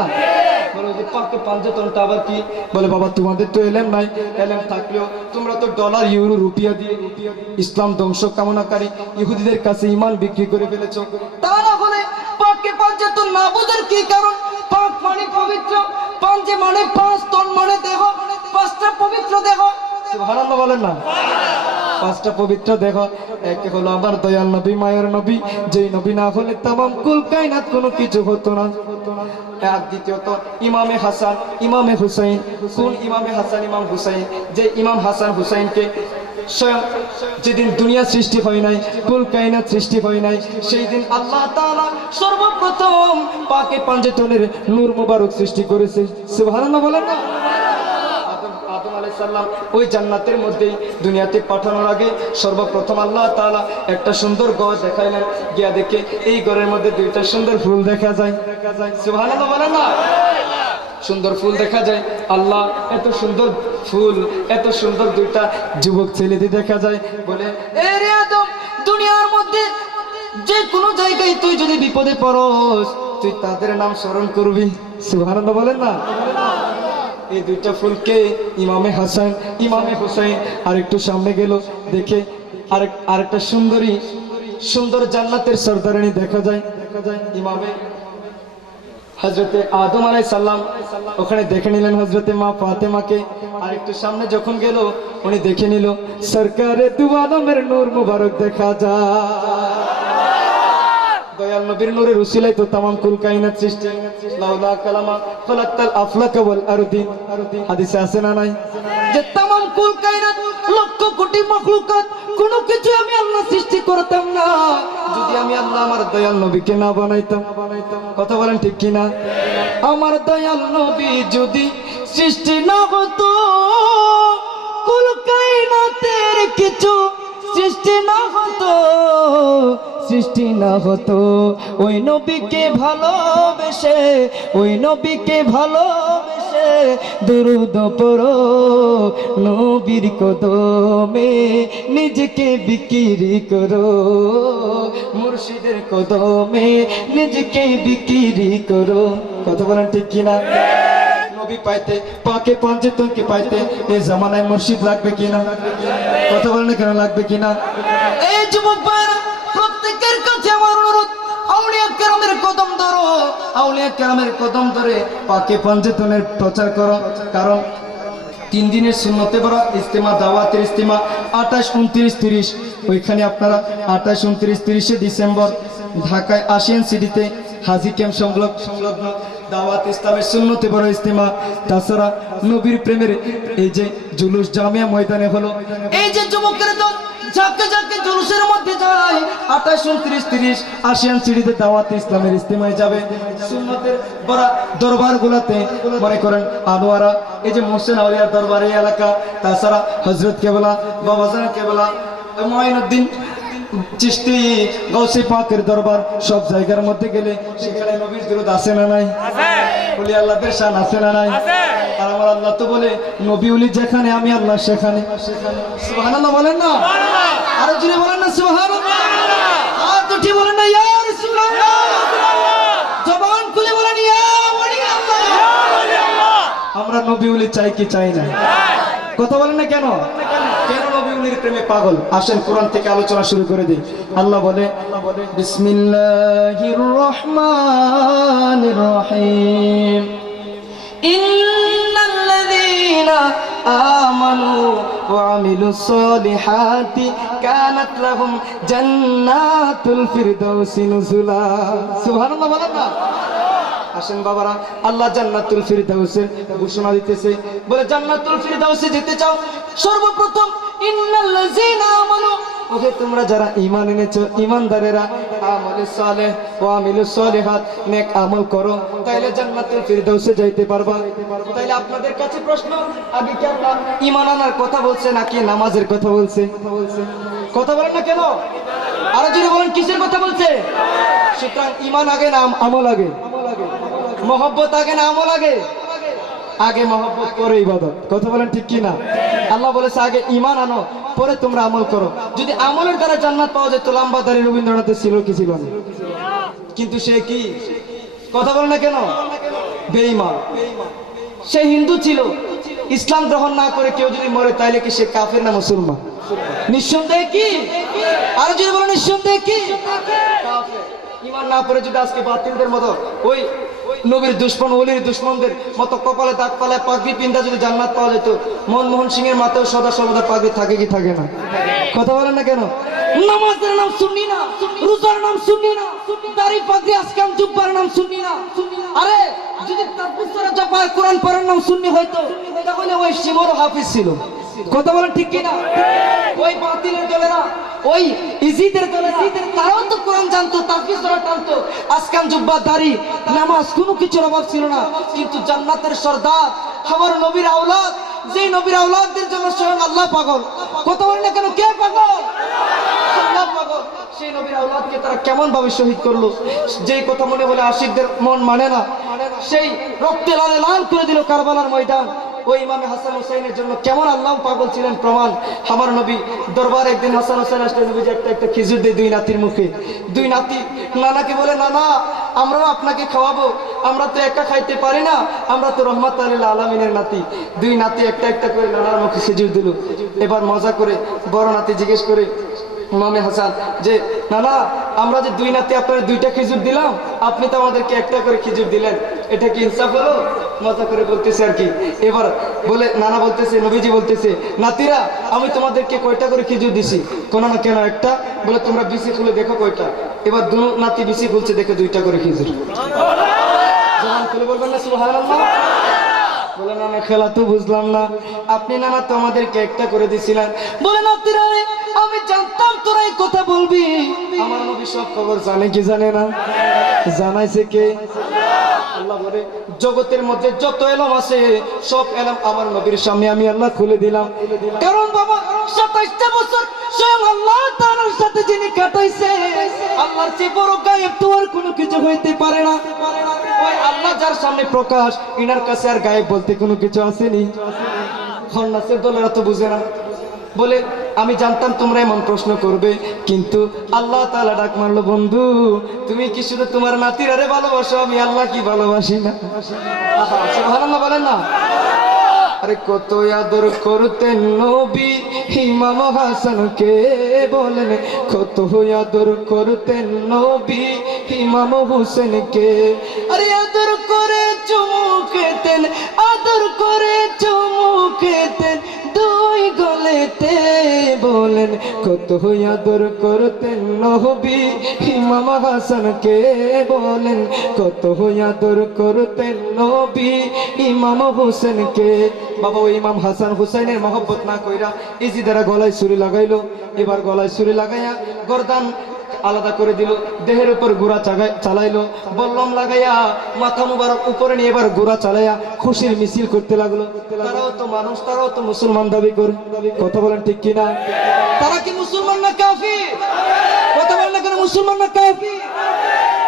বলে যে পাকে পঞ্চতনটা আবার কি? বলে বাবা তোমাদের তো এলেম নাই, এলেম থাকলেও তোমরা তো ডলার ইউরো রুপিয়া দিয়ে ইসলাম ধ্বংস কামনাকারী ইহুদিদের কাছে ঈমান বিক্রি করে ফেলেছো। তা না হলে পাকে পঞ্চতন না বুঝার কি কারণ? পাক মানে পবিত্র, পঞ্চে মানে পাঁচ, তন মানে দেহ, পাঁচটা পবিত্র দেহ। সুবহানাল্লাহ বলেন না? পাঁচটা পবিত্র দেহ। এক হলো আমার দয়াল নবী মায়ের নবী, যেই নবী না হলে তামাম কুল কায়নাত কোনো কিছু হতো না। আর দ্বিতীয়ত ইমামে হাসান ইমামে হুসাইন। কোন ইমামে হাসান ইমাম হুসাইন? যে ইমাম হাসান হুসাইনকে স্বয়ং যেদিন দুনিয়া সৃষ্টি হয় নাই, কুল কায়নাত সৃষ্টি হয় নাই, সেই দিন আল্লাহ তাআলা সর্বপ্রথম পাকে পঞ্চতনের নূর মুবারক সৃষ্টি করেছে। সুবহানাল্লাহ বলেন না? আদম আলাইহিস সালাম ওই জান্নাতের মধ্যেই দুনিয়াতে পাঠানোর আগে সর্বপ্রথম আল্লাহ তাআলা একটা সুন্দর ঘর দেখাইলেন। গিয়া দেখে এই ঘরের মধ্যে দুইটা সুন্দর ফুল দেখা যায়। সুবহানাল্লাহ বলেন না? সুন্দর ফুল দেখা যায়। আল্লাহ এত সুন্দর ফুল, এত সুন্দর দুইটা যুবক ছেলেদের দেখা যায়। বলে, এ রে আদম, দুনিয়ার মধ্যে যে কোনো জায়গায় তুই যদি বিপদে পড়স, তুই তাদের নাম স্মরণ করবি। সুবহানাল্লাহ বলেন না? এই দুইটা ফুলকে ইমামে হাসান ইমামে হুসাইন আর একটু সামনে গেল, দেখে আরেকটা সুন্দরী সুন্দর জান্নাতের সরদারানি দেখা যায়। ইমামে হযরতে আদম আলাইহিস সালাম ওখানে দেখে নিলেন হযরতে মা ফাতেমাকে। আর একটু সামনে যখন গেল, উনি দেখে নিল সরকারে দু আলমের নূর মুবারক দেখা যায়। দয়াল নবীর নূরের উসিলায় তো তামাম কুল কায়নাত সৃষ্টি। লাউলা কালামা খলাকতাল আফলাকা ওয়াল আরদিন। হাদিসে আছে না নাই? যে তামাম কুল কায়নাত লক্ষ কোটি মাখলুকাত কোনো কিছু আমি আল্লাহ সৃষ্টি করতাম না যদি আমি আল্লাহ আমার দয়াল নবীকে না বানাইতাম। কথা বলেন ঠিক কি না? আমার দয়াল নবী যদি সৃষ্টি না হতো, কুল কায়নাতের কিছু সৃষ্টি না হতো, সৃষ্টি না হতো। ওই নবীকে ভালোবেসে, ওই নবীকে ভালোবেসে দুরূদ পড়ো, নবীর কদমে নিজেকে বিক্রি করো, মুর্শিদের কদমে নিজেকে বিক্রি করো। কথা বলেন ঠিক কিনা? নবী পাইতে, পাকে পঞ্চতনকে পাইতে এই জামানায় মুর্শিদ লাগবে কিনা? কথা বলেন কেন লাগবে কিনা? এই যুবক ভাইরা, প্রত্যেকের কাছে আমার অনুরোধ, আউলিয়া কেরামের কদম ধরো, আউলিয়া কেরামের কদম ধরে পাকে পঞ্চতনের প্রচার করো। কারণ 3 দিনের সুন্নতে বড় ইজতিমা, দাওয়াতের ইজতিমা 28, 29, 30। ওইখানে আপনারা 28, 29, 30 ডিসেম্বর ঢাকায় আসিয়ান সিটিতে হাজি ক্যাম্প সংলগ্ন দাওয়াত ইসলামের সুন্নতে বড় ইজতিমা। তাছাড়া নবীর প্রেমের এই যে জুলুস জামিয়া ময়দানে হলো, এই যে যুবকের দল ঝাঁকে ঝাঁকে জুলুসের মধ্যে যায়, 28, 29, 30 আসিয়ান সিটিতে দাওয়াত ইসলামের ইজতিমায় যাবে। সুন্নতের বড় দরবার গুলাতে মনে করেন আনোয়ারা, এই যে মোহসেন আউলিয়ার দরবার এই এলাকা, তাছাড়া হযরত কেবলা, বাবাজান কেবলা, মঈনুদ্দিন চিশতি, গাউসে পাকের দরবার, সব জায়গার মধ্যে গেলে সেখানে নবীর দুরূদ আছে না নাই? বলি আল্লাহদের শান আছে না নাই? আর আমার আল্লাহ তো বলে নবী উলি যেখানে আমি আল্লাহ সেখানে। সুবহানাল্লাহ বলেন না? আরো জোরে বলেন না সুবহানাল্লাহ? আর তো ঠিক বলেন না ইয়া রাসূলুল্লাহ? জবান খুলে বলেন ইয়া ওলি আল্লাহ। আমরা নবী উলি চাই কি চাই না? কথা বলেন না কেন? কেন নবী উলির প্রেমে পাগল? আসেন কোরআন থেকে আলোচনা শুরু করে দিই। আল্লাহ বলে বিসমিল্লাহির রহমানির রহিম ইন্নাল্লাযীনা আমানু ওয়া আমিলুস সলিহাতি কানাত লাহুম জান্নাতুল ফিরদাউসি নুজুলা। সুবহানাল্লাহ বলেন না? আসেন বাবারা, আল্লাহ জান্নাতুল ফিরদাউসের ঘোষণা দিতেছে। বলে জান্নাতুল ফিরদাউসে যেতে চাও, সর্বপ্রথম ইন্নাল্লাযীনা আমানু, ওহে তোমরা যারা ঈমান এনেছো, ঈমানদারেরা, আমালুস সালেহ ওয়া আমিলুস সলিহাত, নেক আমল করো, তাইলে জান্নাতুল ফিরদাউসে যাইতে পারবা। তাইলে আপনাদের কাছে প্রশ্ন, আগে কি আল্লাহ ঈমান আনার কথা বলছে নাকি নামাজের কথা বলছে? কথা বলেন না কেন? আরো জোরে বলেন কিসের কথা বলছে? সুতরাং ঈমান আগে না আমল আগে? মহব্বত আগে না আমল আগে? আগে মহব্বত করে ইবাদত। কথা বলেন ঠিক কি না? আল্লাহ বলেছে আগে ঈমান আনো, পরে তোমরা আমল করো। যদি আমলের দ্বারা জান্নাত পাওয়া যেত, লম্বাদারি রবীন্দ্রনাথের ছিল কি ছিল না? কিন্তু সে কি? কথা বলেন না কেন? বেঈমান। সে হিন্দু ছিল, ইসলাম গ্রহণ না করে কেউ যদি মরে, তাইলে কি সে কাফের না মুসলমান? নিঃসন্দেহে কি? আর যদি বলেন নিঃসন্দেহে কি? কাফের। ঈমান না পড়ে যদি আজকে বাতিলদের মতো, ওই নবীর দুশমন, ওলির দুশমনদের মতো কপালে দাগ পালায় পাগড়ি পিন্দা যদি জান্নাত পাওয়া যেত, মনমোহন সিং এর মাথায় সদা সর্বদা পাগড়ি থাকে কি থাকে না? কথা বলেন না কেন? নামাজের নাম সুন্নি না, রোজার নাম সুন্নি না, দাড়ি পাগড়ি আসকান জুব্বার নাম সুন্নি না। আরে যদি তাকবীর সূরা জপা কোরআন পড়ার নাম সুন্নি হইতো, তাহলে ওই শিমর হাফিজ ছিল। কথা বলেন ঠিক কি না? ওই বাতিলের দলেরা, ওই ইজিদের দলেরা, তারাও তো কোরআন জানতো, তাকবীর সূরা টানতো, আসকান জুব্বা দাড়ি, নামাজ কোনো কিছুর অভাব ছিল না। কিন্তু জান্নাতের সর্দার, আমার নবীর আওলাদ, যেই নবীর আওলাদদের জন্য স্বয়ং আল্লাহ পাগল। কথা বলেন না কেন? কে পাগল? আল্লাহ পাগল। সেই নবীর আওলাদকে তারা কেমন ভাবে শহীদ করলো, যেই কথা মনে বলে আশিকদের মন মানে না, সেই রক্তে লালে লাল করে দিল কারবালার ময়দান। ওই ইমামে হাসান হুসাইনের জন্য কেমন আল্লাহ পাগল ছিলেন প্রমাণ। আমার নবী দরবার একদিন হাসান হুসাইন আসলে নবীজি একটা খিজুর দেয় দুই নাতির মুখে। দুই নাতি নানাকে বলে, নানা আমরাও আপনাকে খাওয়াবো, আমরা তো একা খাইতে পারি না, আমরা তো রহমাত লিল আলামিনের নাতি। দুই নাতি একটা করে নানার মুখে খিজুর দিল। এবার মজা করে বড় নাতি জিজ্ঞেস করে ইমামে হাসান যে, নানা আমরা যে দুই নাতি আপনার দুইটা খিজুর দিলাম, আপনি তো আমাদেরকে একটা করে খিজুর দিলেন, এটা কি ইনসাফ হলো? মজা করে বলতেছে আর কি। এবার বলে নানা বলতেছে, নবীজি বলতেছে, নাতিরা আমি তোমাদেরকে কয়টা করে খিজুর দিছি? কোনো না কেন একটা। বলে তোমরা বিসি খুলে দেখো কয়টা। এবার দু নাতি বিসি খুলছে, দেখে দুইটা করে খিজুর। যখন খুলে বলবেন না সুবহানাল্লাহ? বলে নানা খেলা তো বুঝলাম না, আপনি নানা তো আমাদেরকে একটা করে দিছিলেন। বলে নাতিরা আমি জানতাম তোরা এই কথা বলবি। আমার নবী সব খবর জানে কি জানে না? জানাইছে কে? আল্লাহ বলে জগতের মধ্যে যত এলম আছে, সব এলম আমার নবীর সামনে আমি আল্লাহ খুলে দিলাম। কারণ বাবা 27টা বছর স্বয়ং আল্লাহ তাআলার সাথে যিনি কাটাইছে, আল্লাহর চেয়ে বড় গায়েব তো আর কোনো কিছু হইতে পারে না। ওই আল্লাহ যার সামনে প্রকাশ, ইনার কাছে আর গায়েব বলতে কোনো কিছু আসেনি। খন্নাসের দলেরা তো বুঝে না। বলে আমি জানতাম তোমরা এমন প্রশ্ন করবে, কিন্তু আল্লাহ তাআলা ডাক মারলো, বন্ধু তুমি কি শুধু তোমার নাতিরারে ভালোবাসো, আমি আল্লাহ কি ভালোবাসি না? সুবহানাল্লাহ বলেন না? আরে কত আদর করতেন নবী ইমাম হাসানকে, বলেন কত আদর করতেন নবী ইমাম হোসেনকে। আরে আদর করে চুমু খেতেন, আদর করে চুমু খেতেন দুই গলেতে, বলেন কত আদর করতেন নবী ইমাম হাসানকে, বলেন কত আদর করতেন নবী ইমাম হোসেনকে। বাবা ওই ইমাম হাসান হুসাইনের মহব্বত না কইরা ইজিদারা গলায় ছুরি লাগাইলো। এবার গলায় ছুরি লাগাইয়া গর্দান আলাদা করে দিল, দেহের উপর গুড়া চালাইলো, বল্লম লাগাইয়া মাথা মুবারক উপরে নিয়ে এবার গুড়া চালাইয়া খুশির মিছিল করতে লাগলো। তারাও তো মানুষ, তারাও তো মুসলমান দাবি করে। কথা বলেন ঠিক কিনা? তারা কি মুসলমান না কাফির? কথা বলেন না কেন? মুসলমান না কাফির?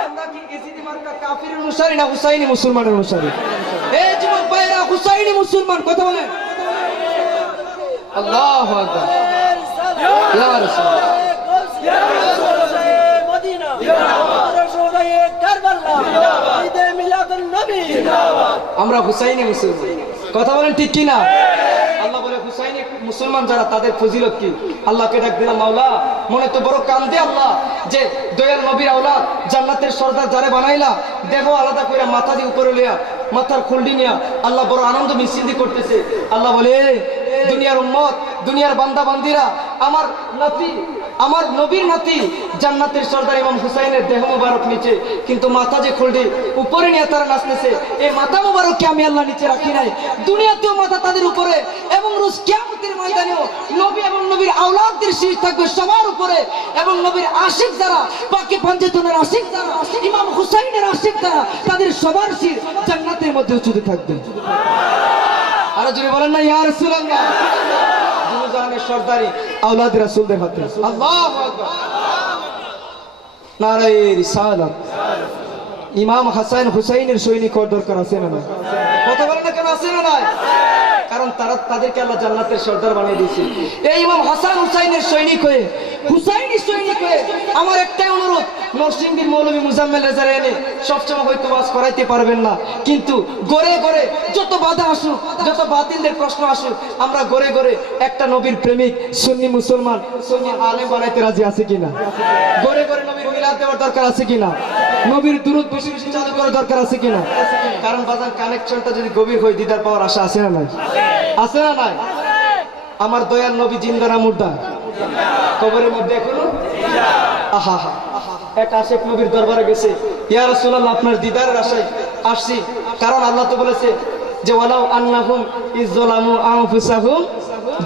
আমরা কি ইজিদি মার্কা কাফিরের অনুসারী না হুসাইনি মুসলমানের অনুসারী? এই যুবক ভাইরা হুসাইনি মুসলমান, কথা বলেন। আল্লাহু আকবার। ইয়া রাসূলুল্লাহ। মদিনা তোরা সবাই কারবালা ঈদে মিলাদুন নবী আমরা হুসাইনি মুসলমান, কথা বলেন ঠিক কি না? আল্লাহ বলে হুসাইনি মুসলমান যারা তাদের ফজিলত কি? আল্লাহকে ডাক দিলাম, মাওলা মনে তো বড় কান্দে আল্লাহ যে দয়াল নবীর আওলাদ জান্নাতের সর্দার যারে বানাইলা দেহ আলাদা করে মাথা দিয়ে উপরে লিয়া মাথার খুলডি নিয়া আল্লাহ বড় আনন্দ মিছিল করতেছে। আল্লাহ বলে দুনিয়ার উম্মত, দুনিয়ার বান্দা বান্দিরা, আমার নাতি, আমার নবীর নাতি জান্নাতের সর্দার ইমাম হুসাইনের দেহ মুবারক নিচে, কিন্তু মাথা যে খুলডি উপরে নিয়ে তারা নাচতেছে, এই মাথা মুবারককে আমি আল্লাহ নিচে রাখি নাই। দুনিয়াতেও মাথা তাদের উপরে এবং রোজ কিয়ামতের ময়দানেও নবী এবং নবীর আওলাদদের শীষ থাকবে সবার উপরে, এবং নবীর আশিক যারা, পাকে পাঞ্জাতনের আশিক যারা, ইমাম হুসাইনের আশিক যারা, তাদের সবার শীষ জান্নাতের মধ্যে উঁচুতে থাকবে। আর যদি বলেন না ইয়া রাসূলুল্লাহ, দুজাহানের সর্দারি আওলাদ রাসূলদের হাতে। আল্লাহু আকবার। নারায়ে রিসালাত। ইমাম হাসান হুসাইনের সৈনিক হওয়ার দরকার আছে না না? কথা বলেন না কেন আছে না নাই? কারণ তাদেরকে আল্লাহ জান্নাতের সর্দার বানিয়ে দিয়েছে। এই ইমাম হাসান হুসাইনের সৈনিক হয়ে, হুসাইনের সৈনিক হয়ে আমার একটাই অনুরোধ, নরসিংদীর মৌলভী মুজাম্মেল রেজার এনে সবসময় হয়তো ওয়াজ করাইতে পারবেন না, কিন্তু গড়ে গড়ে যত বাধা আসুক, যত বাতিলদের প্রশ্ন আসুক, আমরা গড়ে গড়ে একটা নবীর প্রেমিক সুন্নি মুসলমান, সুন্নি আলেম বানাইতে রাজি আছে কিনা? গড়ে গড়ে নবীর মিলাদ দেওয়ার দরকার আছে কিনা? নবীর দুরূদ বেশি বেশি চালু করার দরকার আছে কিনা? কারণ বাজার কানেকশনটা যদি গভীর হয় দিদার পাওয়ার আশা আছে না নাই? আছে না নাই? আমার দয়াল নবী জিন্দা না মুর্দা? কবরের মধ্যে এখনো আহা হা। এক আশেক নবীর দরবারে গেছে, ইয়া রাসূলুল্লাহ আপনার দিদারের আশায় আসছি, কারণ আল্লাহ তো বলেছে যে ওয়ালাউ আন্নাহুম ইযলামু আনফুসাহুম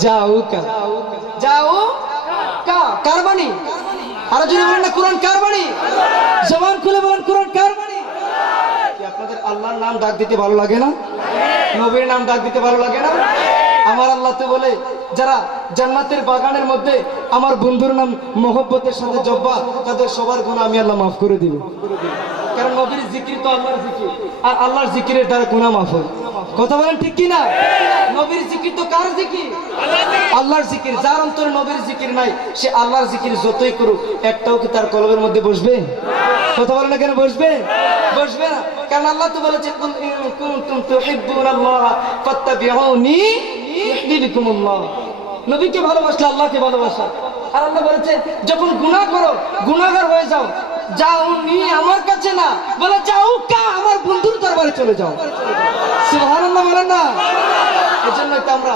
জাউকা। জাউকা কার বাণী? আর যদি বলেন না কোরআন কার বাণী? জবান খুলে বলেন কোরআন কার বাণী? কি আপনাদের আল্লাহর নাম ডাক দিতে ভালো লাগে না? নবীর নাম ডাক দিতে ভালো লাগে না? আমার আল্লাহ তো বলে যারা জান্নাতের বাগানের মধ্যে আমার বন্ধুর নাম মহব্বতের সাথে জব্বা, তাদের সবার গুনাহ আমি আল্লাহ মাফ করে দিব। কারণ নবীর জিকির তো আল্লাহর জিকির, আর আল্লাহর জিকিরের দ্বারা গুনাহ মাফ হয়। কথা বলেন ঠিক কি না? নবীর জিকির তো কার জিকির? আল্লাহর জিকির। যার অন্তরে নবীর জিকির নাই, সে আল্লাহর জিকির যতই করুক, একটাও কি তার কলবের মধ্যে বসবে? কথা বলেন না কেন বসবে? বসবে না। কারণ আল্লাহ তো বলেছে কুল ইন কুনতুম তুহিব্বুনাল্লাহ ফাত্তাবিউনি ইউহিব্বুকুমুল্লাহ। নবীকে ভালোবাসলে আল্লাহকে ভালোবাসা। আর আল্লাহ বলেছে যখন গুনাহ করো, গুনাহগার হয়ে যাও, যাও নি আমার কাছে না, বলে যাও কা আমার বন্ধুর দরবারে চলে যাও। সুবহানাল্লাহ বলেন না? এজন্যই তো আমরা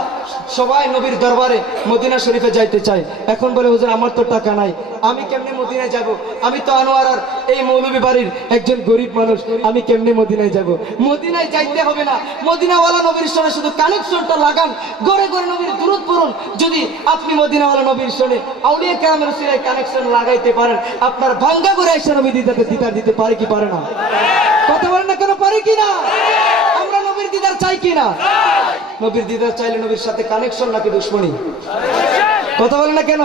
সবাই নবীর দরবারে মদিনা শরীফে যাইতে চাই। এখন বলে হুজুর আমার তো টাকা নাই, আমি কেমনে মদিনায় যাব? আমি তো আনোয়ারার এই মৌলভী বাড়ির একজন গরিব মানুষ, আমি কেমনে মদিনায় যাব? মদিনায় যাইতে হবে না, মদিনাওয়ালা নবীর সঙ্গে শুধু কানেকশনটা লাগান, গড়ে গড়ে নবীর দুরূদ পড়ুন। যদি আপনি মদিনাওয়ালা নবীর সঙ্গে আউলিয়া কেরামের সঙ্গে কানেকশন লাগাইতে পারেন, আপনার ভাঙ্গা করে এসে নবী দিদার দিতে পারে কি পারে না? কথা বলেন না কেন, পারে কি না? আমরা নবীর দিদার চাই কি না? নবীর দিদার চাইলে নবীর সাথে কানেকশন নাকি দুশ্মনী? কথা বলেন না কেন?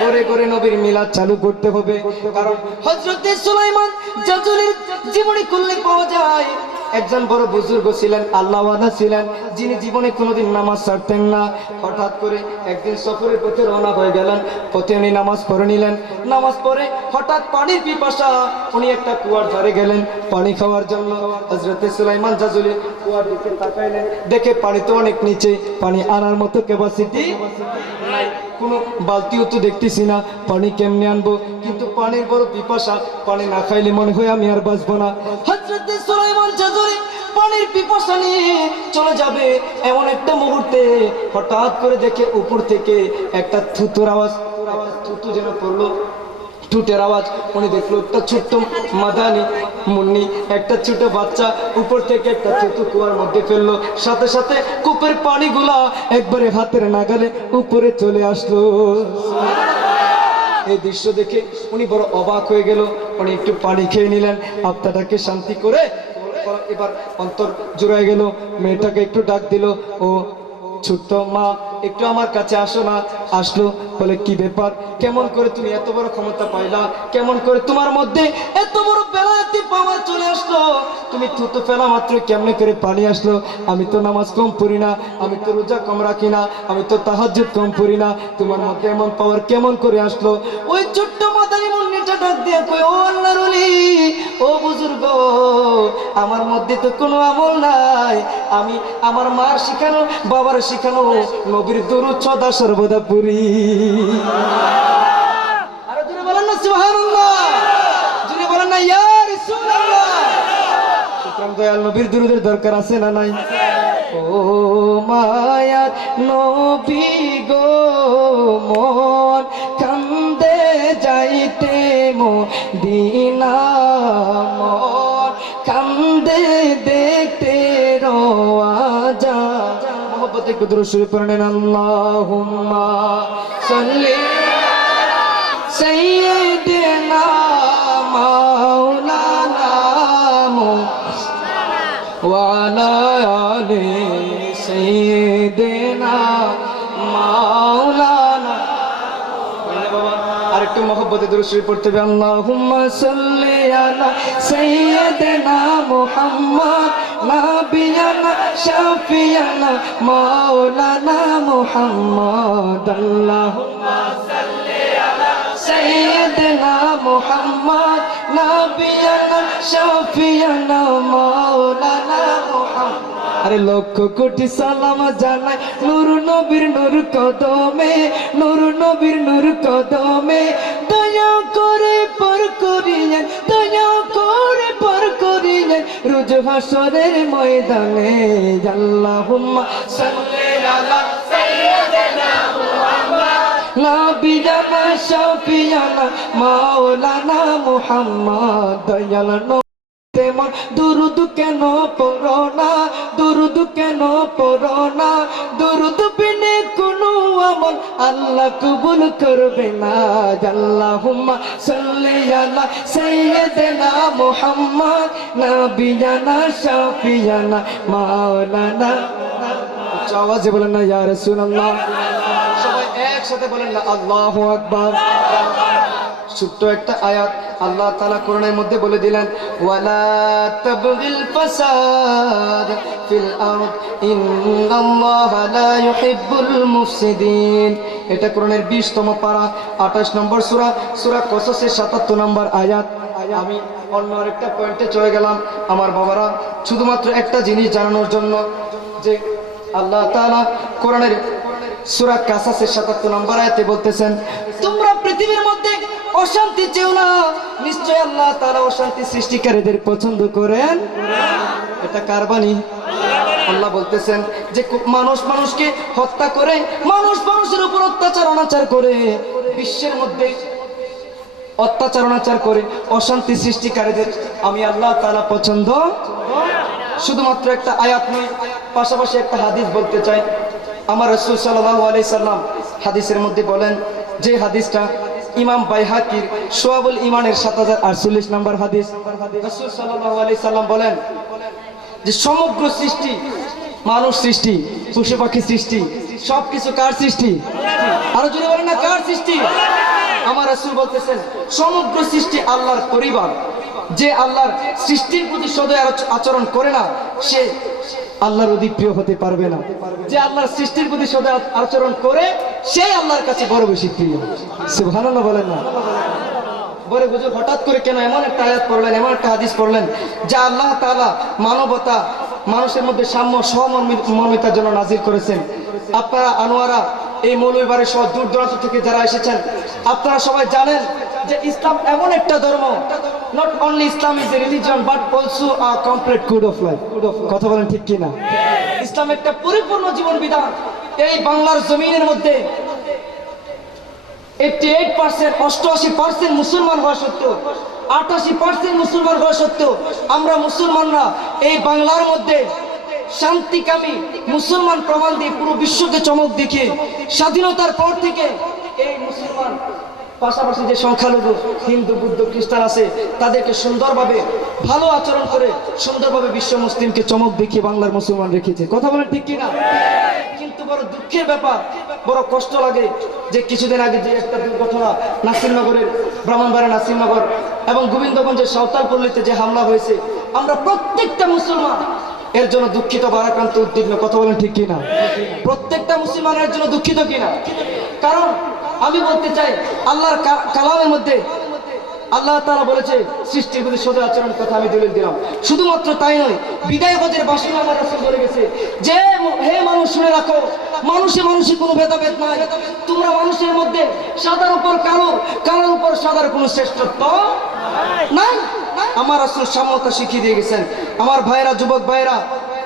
গড়ে গড়ে নবীর মিলাদ চালু করতে হবে। কারণ হযরত সুলাইমান জাজুলির জীবনী খুললে পাওয়া যায় একজন বড় বুজুর্গ ছিলেন, আল্লাহওয়ালা ছিলেন, যিনি জীবনে কোনোদিন নামাজ ছাড়তেন না। হঠাৎ করে একদিন সফরের পথে রওনা হয়ে গেলেন, পথে উনি নামাজ পড়ে নিলেন। নামাজ পড়ে হঠাৎ পানির পিপাসা, উনি একটা কুয়ার ধারে গেলেন পানি খাওয়ার জন্য। হযরত সুলাইমান জাজুলি কুয়ার দিকে তাকাইলেন, দেখে পানি তো অনেক নিচে, পানি আনার মতো ক্যাপাসিটি নাই, কোনো বালতিও তো দেখতেছি না, পানি কেমনে আনবো? কিন্তু পানির বড় পিপাসা, পানি না খাইলে মনে হয় আমি আর বাঁচবো না। হযরত সুলাইমান জাজুলি পানির পিপাসা নিয়ে চলে যাবে, এমন একটা মুহূর্তে হঠাৎ করে দেখে উপর থেকে একটা থুতুর আওয়াজ, থুতু যেন পড়লো, টুটের আওয়াজ। উনি দেখলো একটা ছোট্ট মাদানি মুন্নি, একটা ছোট বাচ্চা উপর থেকে একটা থুতু কুয়ার মধ্যে ফেললো, সাথে সাথে কূপের পানিগুলা একবারে হাতের নাগালে উপরে চলে আসলো। এই দৃশ্য দেখে উনি বড় অবাক হয়ে গেল। উনি একটু পানি খেয়ে নিলেন, আত্মাটাকে শান্তি করে এবার অন্তর জুড়ায় গেল। মেয়েটাকে একটু ডাক দিল, ও ছোট্ট মা একটু আমার কাছে আসো না। আসলো, বলে কি ব্যাপার, কেমন করে তুমি এত বড় ক্ষমতা পাইলা, কেমন করে তোমার মধ্যে এত বড় বেলায়েতি পাওয়ার চলে আসলো, তুমি থুতু ফেলা মাত্র কেমনে করে পানি আসলো? আমি তো নামাজ কম পড়ি না, আমি তো রোজা কম রাখি না, আমি তো তাহাজ্জুদ কম পড়ি না, তোমার মধ্যে এমন পাওয়ার কেমন করে আসলো? ওই ছোট্ট মাদারি মুন্নিটা ডাক দিয়ে কই, ও আল্লাহর ওলি, ও বুজুর্গ, আমার মধ্যে তো কোনো আমল নাই, আমি আমার মার শিখানো বাবার শিখানো নবীর দুরূদ সদা সর্বদা পড়ি। আর জোরে বলেন না সুবহানাল্লাহ, জোরে বলেন না ইয়া রাসূলুল্লাহ। সুতরাং দয়াল নবীর দুরূদের দরকার আছে না নাই? ও মায়ার নবী গো, মন কান্দে যাইতে মদিনা, মন কান্দে দেখতে রওজা। মোহব্বতে একটু দুরূদ শরীফ পড়েন, আল্লাহুম্মা সাল্লি সাইয়্যিদিনা মাওলানা ওয়া আলা আলি সাইয়্যিদিনা মাওলানা। আরেকটু মহব্বতে দুরূদ শরীফ পড়তে হবে, আল্লাহুম্মা সাল্লি আলা সাইয়্যিদিনা মুহাম্মদ নাবিয়ানা শাফিয়ানা মাওলানা মুহাম্মদ। আল্লাহুম্মা সাল্লি আলা সাইয়্যিদিনা মুহাম্মদ নাবিয়ানা শাফিয়ানা মাওলানা মুহাম্মদ। আরে লক্ষ কোটি সালাম জানাই নূর নবীর নূর কদমে, নূর নবীর নূর কদমে, দয়া করে পর করিয়েন, দয়া করে পর করিয়েন রোজ হাসরের ময়দানে। আল্লাহুম্মা সাল্লি আলা সাইয়্যিদিনা মুহাম্মদ নাবিয়ানা শাফিয়ানা মাওলানা মুহাম্মদ। দয়াল তেমন দুরুদ কেন পড়ো না, দুরুদ কেন পড়ো না, দুরুদ বিনে কোনো আমল আল্লাহ কবুল করবে না। আল্লাহুম্মা সাল্লি আলা সাইয়্যিদিনা মুহাম্মদ নাবিয়ানা শাফিয়ানা মাওলানা। উচ্চ আওয়াজে বলেন না ইয়া রাসূলুল্লাহ। সবাই একসাথে বলেন না আল্লাহু আকবার। ছোট্ট একটা আয়াত আল্লাহ তাআলা কোরআনের মধ্যে বলে দিলেন, ওয়ালা তাবগিল ফাসাদ ফিল আরদ ইন্নাল্লাহা লা ইউহিব্বুল মুফসিদিন। এটা কোরআনের 20তম পারা 28 নম্বর সূরা, সূরা কসসের 77 নম্বর আয়াত। আমি অন্য আরেকটা পয়েন্টে চলে গেলাম আমার বাবারা, শুধুমাত্র একটা জিনিস জানানোর জন্য যে আল্লাহ তাআলা কোরআনের সূরা কাসাসের 77 নম্বর আয়াতে বলতেছেন, তোমরা পৃথিবীর মধ্যে অশান্তি চেও না, নিশ্চয় আল্লাহ তাআলা অশান্তি সৃষ্টিকারীদের পছন্দ করেন। এটা কার বাণী? আল্লাহ বলতেছেন যে মানুষ মানুষকে হত্যা করে, মানুষ মানুষের উপর অত্যাচার অনাচার করে, বিশ্বের মধ্যে অত্যাচার অনাচার করে অশান্তি সৃষ্টিকারীদের আমি আল্লাহ তাআলা পছন্দ। শুধুমাত্র একটা আয়াত নয়, পাশাপাশি একটা হাদিস বলতে চাই। আমার রাসূল সাল্লাল্লাহু আলাইহি সাল্লাম হাদিসের মধ্যে বলেন, যে হাদিসটা ইমাম বাইহাকির শুআবুল ঈমানের 7048 নম্বর হাদিস। রাসূল সাল্লাল্লাহু আলাইহি সাল্লাম বলেন যে সমগ্র সৃষ্টি, মানুষ সৃষ্টি, পশু পাখি সৃষ্টি, সবকিছু কার সৃষ্টি? আরো জোরে বলেন না কার সৃষ্টি? আমার রাসূল বলতেছেন সমগ্র সৃষ্টি আল্লাহর পরিবার। যে আল্লাহর সৃষ্টির প্রতি সদয় আচরণ করে না, সে আল্লাহর অধিক প্রিয় হতে পারবে না। যে আল্লাহর সৃষ্টির প্রতি সদয় আচরণ করে, সে আল্লাহর কাছে বড় বেশি প্রিয়। সুবহানাল্লাহ বলেন না। বলে বুঝো হঠাৎ করে কেন এমন একটা আয়াত পড়লেন, এমন একটা হাদিস পড়লেন যা আল্লাহ তাআলা মানবতা, মানুষের মধ্যে সাম্য সহমর্মিতার জন্য নাজিল করেছেন। আপনারা আনোয়ারা এই মৌলভীবাড়ি সহ দূর দূরান্ত থেকে যারা এসেছেন, আপনারা সবাই জানেন যে ইসলাম এমন একটা ধর্ম, not only Islam is a religion but also a complete code of life. কথা বলেন ঠিক কিনা? ইসলাম একটা পরিপূর্ণ জীবন বিধান। এই বাংলার জমিনের মধ্যে 88% মুসলমান হওয়া সত্ত্বেও, 88% মুসলমান হওয়া সত্ত্বেও আমরা মুসলমানরা এই বাংলার মধ্যে শান্তিকামী মুসলমান প্রমাণ দিয়ে পুরো বিশ্বকে চমক দেখিয়ে স্বাধীনতার পর থেকে এই মুসলমান, পাশাপাশি যে সংখ্যালঘু হিন্দু বৌদ্ধ খ্রিস্টান আছে, তাদেরকে সুন্দরভাবে ভালো আচরণ করে সুন্দরভাবে বিশ্ব মুসলিমকে চমক দেখিয়ে বাংলার মুসলমান রেখেছে। কথা বলেন ঠিক কিনা? কিন্তু বড় দুঃখের ব্যাপার, বড় কষ্ট লাগে যে কিছুদিন আগে যে একটা দুর্ঘটনা নাসিরনগরের ব্রাহ্মণবাড়িয়া নাসিরনগর এবং গোবিন্দগঞ্জের সাঁওতালপল্লীতে যে হামলা হয়েছে, আমরা প্রত্যেকটা মুসলমান এর জন্য দুঃখিত, ভারাক্রান্ত, উদ্বিগ্ন। কথা বলেন ঠিক কিনা? প্রত্যেকটা মুসলমানের জন্য দুঃখিত কিনা? কারণ আমি বলতে চাই আল্লাহর কালামের মধ্যে আল্লাহ তাআলা বলেছে সৃষ্টির প্রতি সদয় আচরণের কথা আমি দলিল দিলাম। শুধুমাত্র তাই নয়, বিদায় হজের বাসনা আমার রাসূল বলে গেছে যে হে মানুষ শুনে রাখো, মানুষে মানুষে কোনো ভেদাভেদ নাই। তোমরা মানুষের মধ্যে সাদার উপর কালো, কালোর উপর সাদার কোনো শ্রেষ্ঠত্ব নাই। আমার রাসূল সাম্যতা শিখিয়ে দিয়ে গেছেন। আমার ভাইরা, যুবক ভাইরা,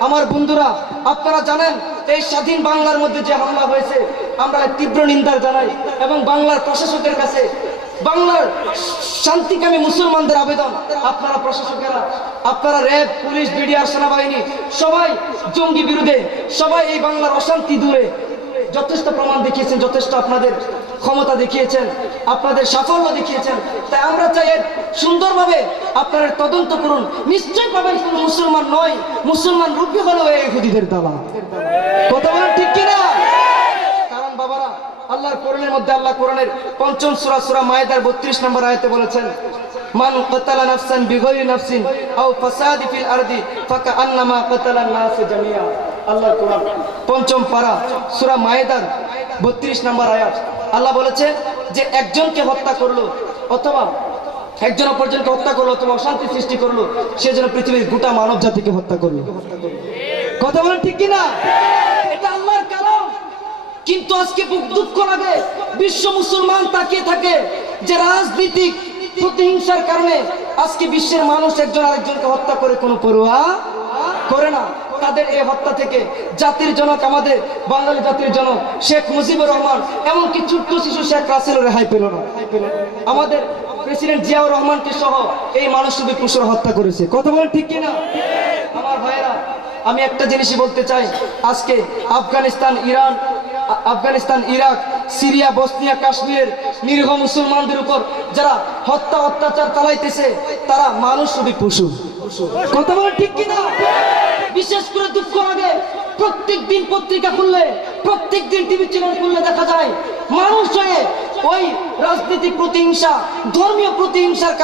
আমার বন্ধুরা, আপনারা জানেন এই স্বাধীন বাংলার মধ্যে যে হামলা হয়েছে আমরা তীব্র নিন্দা জানাই এবং বাংলার প্রশাসকের কাছে বাংলার শান্তিকামী মুসলমানদের আবেদন, আপনারা প্রশাসকেরা, আপনারা র্যাব, পুলিশ, বিডিআর, সেনাবাহিনী সবাই জঙ্গি বিরুদ্ধে, সবাই এই বাংলার অশান্তি দূরে যথেষ্ট প্রমাণ দেখিয়েছেন, যথেষ্ট আপনাদের ক্ষমতা দেখিয়েছেন, আপনাদের সাফল্য দেখিয়েছেন। তাই আমরা চাই সুন্দরভাবে আপনারা তদন্ত করুন। নিশ্চয় পাবেন কোনো মুসলমান নয়, মুসলমান রূপী হলো এই ইহুদিদের দালাল। কথা বলেন ঠিক কিনা? কারণ বাবারা, আল্লাহর কোরআনের মধ্যে আল্লাহ কোরআনের ৫ম সূরা সূরা মায়েদার ৩২ নম্বর আয়াতে বলেছেন, মান কাতালা নাফসান বিগাইরি নাফসিন আও ফাসাদি ফিল আরদি ফাকান্নামা কাতালান নাস জামিয়া। আল্লাহর কোরআন ৫ম পারা সূরা মায়েদার ৩২ নম্বর আয়াত। আল্লাহ বলেছে যে একজনকে হত্যা করলো অথবা একজন অপরজনকে হত্যা করলো অথবা অশান্তি সৃষ্টি করলো, সে যেন পৃথিবীর গোটা মানব জাতিকে হত্যা করলো। কথা বলেন ঠিক কিনা? এটা আল্লাহর কালাম। কিন্তু আজকে দুঃখ লাগে, বিশ্ব মুসলমান তাকিয়ে থাকে যে রাজনীতিক প্রতিহিংসার কারণে আজকে বিশ্বের মানুষ একজন আরেকজনকে হত্যা করে কোনো পরোয়া করে না। তাদের এই হত্যা থেকে জাতির জনক, আমাদের বাঙালি জাতির জনক শেখ মুজিবুর রহমান, এমনকি ছোট্ট শিশু শেখ রাসেলও রেহাই পেল না। আমাদের প্রেসিডেন্ট জিয়াউর রহমানকে সহ এই মানুষরূপী পশুরা হত্যা করেছে। কথা বলেন ঠিক কিনা? আমার ভাইয়েরা, আমি একটা জিনিসই বলতে চাই, আজকে আফগানিস্তান, ইরাক, সিরিয়া, বসনিয়া, কাশ্মীরের নিরীহ মুসলমানদের উপর যারা হত্যা অত্যাচার চালাইতেছে তারা মানুষরূপী পশু। কথা বলেন ঠিক কিনা? বিশেষ করে দুঃখ লাগে, প্রত্যেক দিন পত্রিকা খুললে, প্রত্যেক দিন টিভি চ্যানেল খুললে দেখা যায় মানুষ হয়ে ওই রাজনৈতিক প্রতিহিংসা, ধর্মীয় প্রতিহিংসার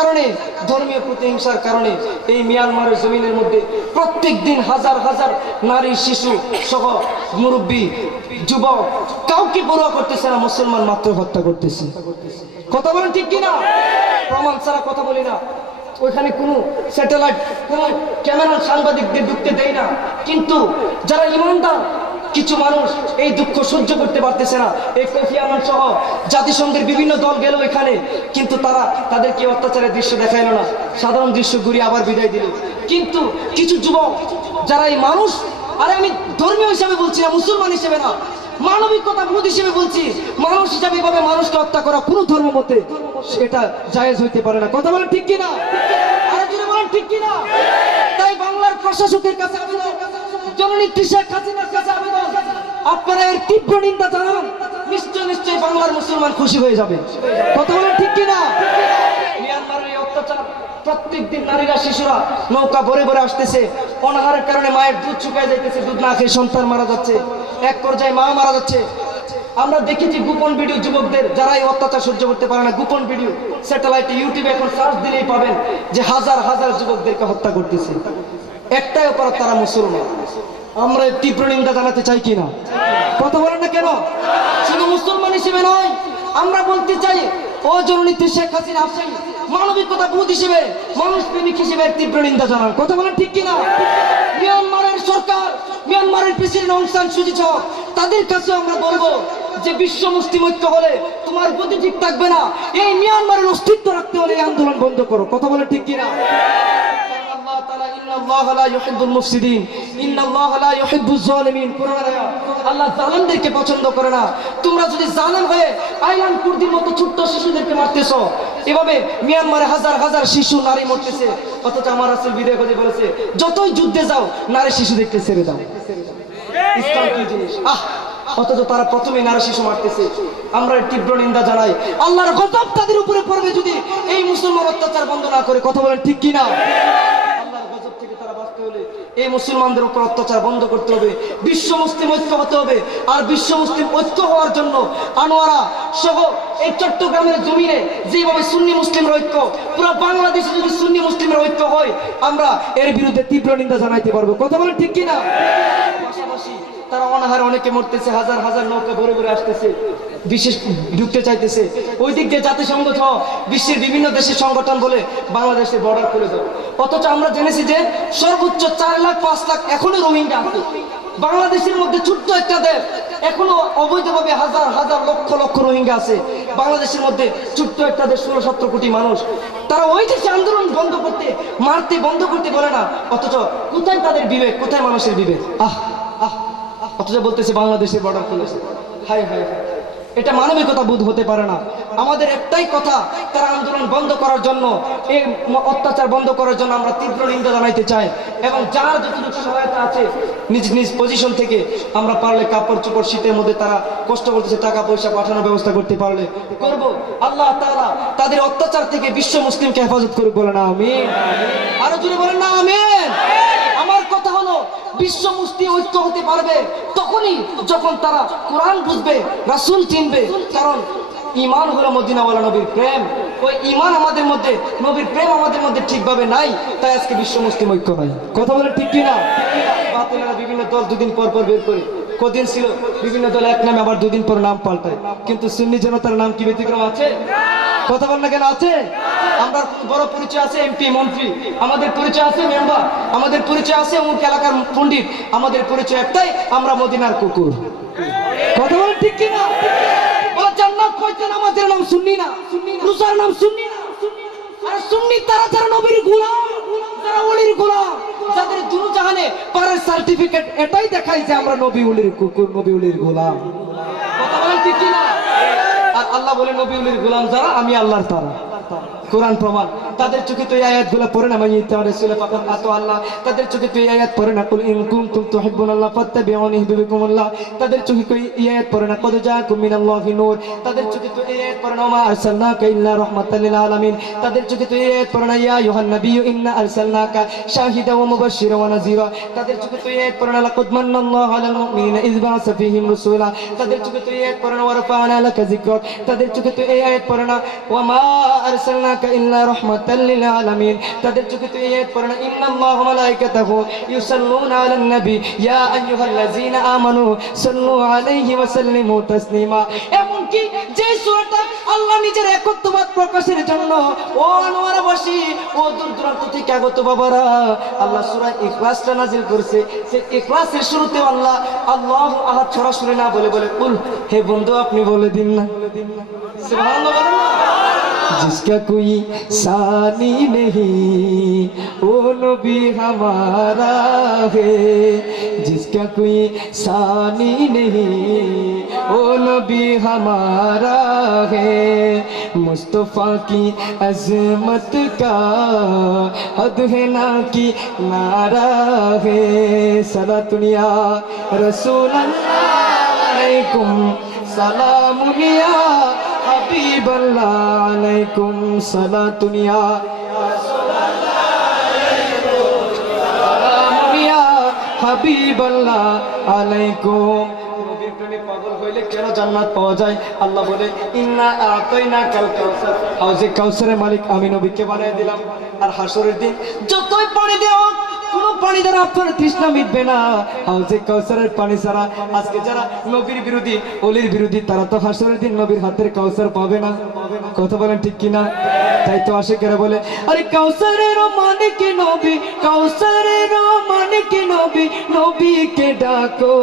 কারণে এই মিয়ানমারের জমিনের মধ্যে প্রত্যেক দিন হাজার হাজার নারী, শিশু সহ মুরব্বী, যুবক কাউকে পরোয়া করতেছে না, মুসলমান মাত্র হত্যা করতেছে। কথা বলেন ঠিক কিনা? প্রমাণ ছাড়া কথা বলি না। ওইখানে কোনো স্যাটেলাইট, কোনো ক্যামেরা সাংবাদিকদের ঢুকতে দেয় না। কিন্তু যারা ইমানদার কিছু মানুষ এই দুঃখ সহ্য করতে পারতেছে না। এই কোফি আনান সহ জাতিসংঘের বিভিন্ন দল গেল এখানে, কিন্তু তারা তাদেরকে অত্যাচারের দৃশ্য দেখাইল না, সাধারণ দৃশ্য ঘুরিয়ে আবার বিদায় দিল। কিন্তু কিছু যুবক যারা এই মানুষ, আরে আমি ধর্মীয় হিসাবে বলছি না, মুসলমান হিসেবে না, মানবিকতা বোধ হিসেবে বলছি, মানুষ হিসাবে এভাবে মানুষকে হত্যা করা কোন ধর্ম মতে সেটা জায়েজ হইতে পারে না। কথা বলেন ঠিক কিনা? আরে জোরে বলেন ঠিক কিনা? তাই বাংলার প্রশাসকের কাছে আবেদন, জননেত্রী শেখ হাসিনার কাছে আবেদন, আপনারা এর তীব্র নিন্দা জানান। নিশ্চয় বাংলার মুসলমান খুশি হয়ে যাবে। কথা বলেন ঠিক কিনা? মিয়ানমারের এই অত্যাচার, প্রত্যেক দিন নারীরা, শিশুরা নৌকা ভরে ভরে আসতেছে, অনাহারের কারণে মায়ের দুধ শুকিয়ে যাইতেছে, দুধ না খেয়ে সন্তান মারা যাচ্ছে, এক পর্যায়ে মা মারা যাচ্ছে। আমরা দেখেছি গোপন ভিডিও, যুবকদের যারা এই অত্যাচার সহ্য করতে পারে না, গোপন ভিডিও স্যাটেলাইটে, ইউটিউবে এখন সার্চ দিলেই পাবেন যে হাজার হাজার যুবকদেরকে হত্যা করতেছে। একটাই অপরাধ, তারা মুসলমান। আমরা তীব্র নিন্দা জানাতে চাই কিনা? কথা বলেন না কেন? শুধু মুসলমান হিসেবে নয়, আমরা বলতে চাই ও জননেত্রী শেখ হাসিনা, আপনি মানবিকতা বোধ হিসেবে, মানুষ প্রেমিক হিসেবে তীব্র নিন্দা জানান। কথা বলেন ঠিক কিনা? মিয়ানমারের সরকার, মিয়ানমারের প্রেসিডেন্ট অং সান সুচি সহ তাদের কাছে আমরা বলবো যে বিশ্ব মুসলিম ঐক্য হলে তোমার গতি ঠিক থাকবে না। এই মিয়ানমারের অস্তিত্ব রাখতে হলে এই আন্দোলন বন্ধ করো। কথা বলেন ঠিক কিনা? আল্লাহ জালেমদেরকে পছন্দ করে না। তোমরা যদি জালেম হয়ে আইলান কুর্দির মতো ছোট্ট শিশুদেরকে মারতেছো, এভাবে মিয়ানমারে হাজার হাজার শিশু, নারী মরতেছে, অথচ আমার রাসূল বিদায় করে বলেছে যতই যুদ্ধে যাও নারী শিশুদেরকে ছেড়ে দাও। ইসলাম কি জিনিস? অথচ তারা প্রথমে নারী শিশু মারতেছে। আমরা তীব্র নিন্দা জানাই। আল্লাহর গজব তাদের উপরে পড়বে যদি এই মুসলমান অত্যাচার বন্ধ না করে। কথা বলেন ঠিক কিনা? আল্লাহর গজব থেকে তারা বাঁচতে হলে এই মুসলমানদের উপর অত্যাচার বন্ধ করতে হবে, বিশ্ব মুসলিম ঐক্য হতে হবে। আর বিশ্ব মুসলিম ঐক্য হওয়ার জন্য আনোয়ারা সহ এই চট্টগ্রামের জমিনে যেভাবে সুন্নি মুসলিমের ঐক্য, পুরো বাংলাদেশে যদি সুন্নি মুসলিমের ঐক্য হয়, আমরা এর বিরুদ্ধে তীব্র নিন্দা জানাইতে পারবো। কথা বলেন ঠিক কিনা? পাশাপাশি তারা অনাহারে অনেকে মরতেছে, হাজার হাজার নৌকা ভরে ভরে আসতেছে, বিশেষ ঢুকতে চাইতেছে। ওই দিক দিয়ে জাতিসংঘ সহ বিশ্বের বিভিন্ন দেশের সংগঠন বলে বাংলাদেশের বর্ডার খুলে দাও, অথচ আমরা জেনেছি যে সর্বোচ্চ 4 লাখ 5 লাখ এখনো রোহিঙ্গা আছে বাংলাদেশের মধ্যে। ছোট্ট একটা দেশ, এখনো অবৈধভাবে হাজার হাজার লক্ষ লক্ষ রোহিঙ্গা আছে বাংলাদেশের মধ্যে। ছোট্ট একটা দেশ, 16-17 কোটি মানুষ, তারা ওই দেশে আন্দোলন বন্ধ করতে, মারতে বন্ধ করতে বলে না, অথচ কোথায় তাদের বিবেক, কোথায় মানুষের বিবেক? আহ আহ অথচ বলতেছে বাংলাদেশের বর্ডার খুলেছে। হায় হায় হায়, এটা মানবিকতা বোধ হতে পারে না। আমাদের একটাই কথা, তারা আন্দোলন বন্ধ করার জন্য, এই অত্যাচার বন্ধ করার জন্য আমরা তীব্র নিন্দা জানাইতে চাই। এবং যার যতটুকু সহায়তা আছে নিজ নিজ পজিশন থেকে আমরা পারলে কাপড় চোপড় শীতের মধ্যে তারা কষ্ট করতেছে, টাকা পয়সা পাঠানোর ব্যবস্থা করতে পারলে করব। আল্লাহ তাআলা তাদের অত্যাচার থেকে বিশ্ব মুসলিমকে হেফাজত করুক, বলেন আমিন। আরো জোরে বলেন না আমিন। আমার কথা হলো, বিশ্ব মুসলিম ঐক্য হতে পারবে তখনই যখন তারা কোরআন বুঝবে, রাসূল চিনবে। কারণ ঈমান হলো মদিনাওয়ালা নবীর প্রেম। ওই ঈমান আমাদের মধ্যে, নবীর প্রেম আমাদের মধ্যে ঠিকভাবে নাই, তাই আজকে বিশ্ব মুসলিম ঐক্য নাই। কথা বলে ঠিক কিনা? বাতিলেরা বিভিন্ন দল দুদিন পর পর বের করে, কদিন ছিল বিভিন্ন দল এক নামে, আবার দুদিন পর নাম পাল্টায়। কিন্তু সুন্নি জনতার নাম কি ব্যতিক্রম আছে? কথা বল না কেন? আছে। আমরা বড় পরিচয় আছে এমপি মন্ত্রী, আমাদের পরিচয় আছে মেম্বার, আমাদের পরিচয় আছে অমুক এলাকার পণ্ডিত, আমাদের পরিচয় একটাই, আমরা মদিনার কুকুর। কথা বল ঠিক কিনা? জান্নাত পাইতে নামাজের নাম সুন্নি না, রোজার নাম সুন্নি না। আর সুন্নি তারা যারা নবীর গোলাম, যারা ওলির গোলাম, যাদের দুনিয়াতে পারের সার্টিফিকেট এটাই দেখায় যে আমরা নবী ওলির কুকুর, নবী ওলির গোলাম। কথা বলেন ঠিক কিনা? আর আল্লাহ বলে নবী ওলির গোলাম যারা, আমি আল্লাহর তারা। কোরআন প্রমাণ। তাদের চোখে তো এই আয়াতগুলো পড়ে না, মাই ইত্তা রাসূল ফাকাদ আতা আল্লাহ। তাদের চোখে তো এই আয়াত পড়ে না, কুল ইন কুনতুম তুহিব্বুনাল্লাহ ফাত্তাবিউনি ইউহিব্বুকুমুল্লাহ। তাদের চোখে তো এই আয়াত পড়ে না, কদ জাআকুম মিনাল্লাহি নূর। তাদের চোখে তো এই আয়াত পড়ে না, মা আরসালনাকা ইল্লা রাহমাতাল লিল আলামিন। তাদের চোখে তো এই আয়াত পড়ে না, ইয়া আইয়ুহান নাবিয়্যু ইন্না আরসালনাকা শাহিদাও ওয়া মুবাশশিরাও ওয়া নাযীরা। তাদের চোখে তো এই আয়াত পড়ে না, লাকাদ মান্নাল্লাহু আলাল মুমিনিনা ইয বা'আসা ফীহিম রাসূলা। তাদের চোখে তো এই আয়াত পড়ে না, ওয়া রাফা'না লাকা যিকরাক। তাদের চোখে তো এই আয়াত পড়ে না, ওয়া মা আরসালনাকা ইল্লা রাহমাতাল লিল আলামিন। তাদের চোখে তো এই আয়াত পড়ে না, ইন্নাল্লাহা ওয়া মালাইকাতাহু ইউসাল্লুনা আলান নবী ইয়া আইয়ুহাল্লাযীনা আমানু সাল্লু আলাইহি ওয়া সাল্লিমু তাসলিমা। এমনকি যে সূরাটা আল্লাহ নিজের একত্ববাদ প্রকাশের জন্য, ও আনোয়ারাবাসী, ও দূর দূরান্ত থেকে আগত বাবারা, আল্লাহ সূরা ইখলাসটা নাযিল করেছে। সেই ইখলাসের শুরুতে আল্লাহ আল্লাহু আহাদ সরাসরি না বলে বলে কুল, হে বন্ধু আপনি বলে দিন না। সুবহানাল্লাহ বলেন না। जिसका कोई सानी नहीं वो नबी हमारा है, जिसका कोई सानी नहीं वो नबी हमारा है। मुस्तफ़ा की अज़मत का हद है ना कि नारा है। सलातुनिया रसूल अल्लाह अलैकुम सलामुनिया हबीबल्लाह अलैकुम सलातुनिया सलामुनिया हबीबल्लाह अलैकुम। নবীর প্রেমে পাগল হইলে কেন জান্নাত পাওয়া যায়? আল্লাহ বলে ইন্না আতাইনা কাল কাউসার, হাউজে কাউসারের মালিক আমি নবীকে বানিয়ে দিলাম। আর হাসরের দিন যতই পানি দেওয়া, কোন পানি দ্বারা আপনার তৃষ্ণা মিটবে না হাউজে কাউসারের পানি ছাড়া। আজকে যারা নবীর বিরোধী, ওলির বিরোধী, তারা তো হাসরের দিন নবীর হাতের কাউসার পাবে না। কথা বলেন ঠিক কিনা? তাই তো আশিকেরা বলে, আরে কাউসারের মালিক নবী, কাউসারের মালিক নবী, নবীকে ডাকো,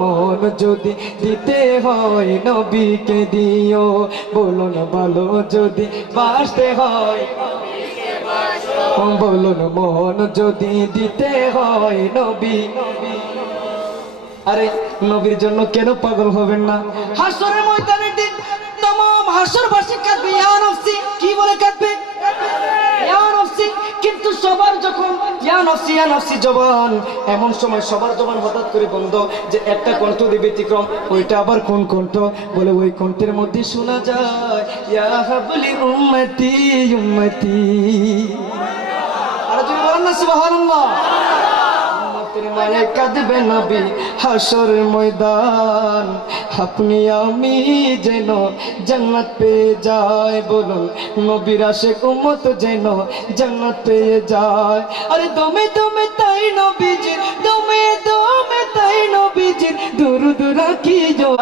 মন যদি দিতে হয় নবীকে দিও। বলুন ভালো যদি বাসতে হয়, বলুন মন যদি দিতে হয় নবী। আরে নবীর জন্য কেন পাগল হবেন না? হাসরের ময়দানের দিন तमाम হাসরবাসী কাঁদবে, ইয়া নফসি, কি বলে কাঁদবে? ইয়া নফসি। কিন্তু সবার যখন ইয়া নফসি ইয়া নফসি জবান, এমন সময় সবার জবান হঠাৎ করে বন্ধ, যে একটা কণ্ঠ দিয়ে ব্যতিক্রম। ওইটা আবার কোন কণ্ঠ? বলে ওই কণ্ঠের মধ্যে শোনা যায় ইয়া হাবলি উম্মতি উম্মতি। আর যদি বলেন না সুবহানাল্লাহ। মায়ে কাঁদবে নবী হাসর ময়দান, আপনি আমি যেন জান্নাত পেয়ে যায়, বলুন নবীর আশিক উম্মত যেন জান্নাত পেয়ে যায়। আরে দমে দমে তাই নবীজির, দমে দমে তাই নবীজির দুরুদ রাখিও।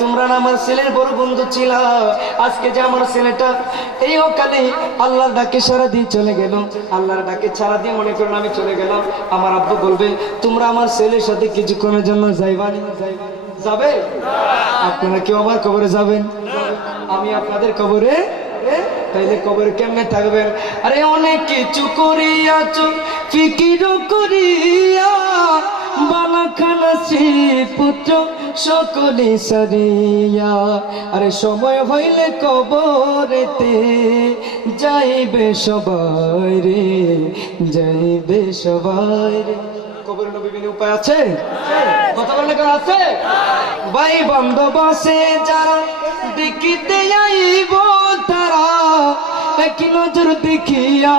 তোমরা না আমার ছেলের বড় বন্ধু ছিল, আজকে যে আমার ছেলেটা এই অকালে আল্লাহর ডাকে সারা দিয়ে চলে গেল, আল্লাহর ডাকে সারা দিয়ে মনে করুন আমি চলে গেলাম, আমার আব্বু বলবে তোমরা আমার ছেলের সাথে কিছুক্ষণের জন্য যাইবানি, যাবে? আপনারা কেউ আমার কবরে যাবেন? আমি আপনাদের কবরে, তাইলে কবরে কেমনে থাকবেন? আরে অনেক কিছু করিয়াছো ফিকির করিয়া, বালাখানা পুত্র সকলে সারিয়া, আরে সময় হইলে কবরেতে যাইবে সবাই রে, যাইবে সবাই রে। কবরে নবী বিনে উপায় আছে? কথা বললে কেন আছে? ভাই বান্ধব আছে যারা দেখিতে আইব তারা, এক নজর দেখিয়া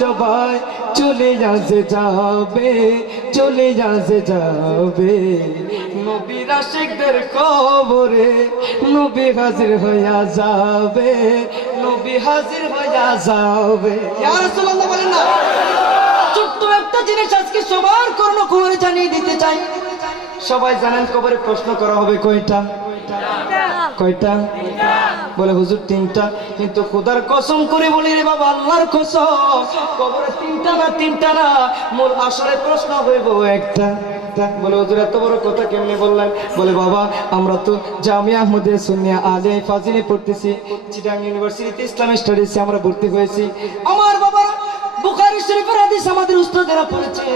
সবাই চলে যাচ্ছে যাবে, চলে যাচ্ছে যাবে। নবীর আশিকদের কবরে নবী হাজির হইয়া যাবে, নবী হাজির হইয়া যাবে। ইয়া রাসূলুল্লাহ বলেন না। ছোট্ট একটা জিনিস আজকে সবার কর্ণকুহরে জানিয়ে দিতে চাই। সবাই জানেন কবরে প্রশ্ন করা হবে কয়টা? কয়টা? বলে হুজুর তিনটা, কিন্তু খোদার কসম করে বলি রে বাবা, আল্লাহর কসম, কবরে তিনটা না, মূল আসলে প্রশ্ন হইব একটা। বলে হুজুর এত বড় কথা কেমনে বললেন? বলে বাবা আমরা তো জামিয়া আহমদিয়া সুন্নিয়া আলিয়া ফাজিলে পড়তেছি, চিটাগাং ইউনিভার্সিটিতে ইসলামিক স্টাডিজে আমরা ভর্তি হয়েছি। আমার বাবা বুখারী শরীফের হাদিস আমাদের উস্তাদ যারা পড়েছে,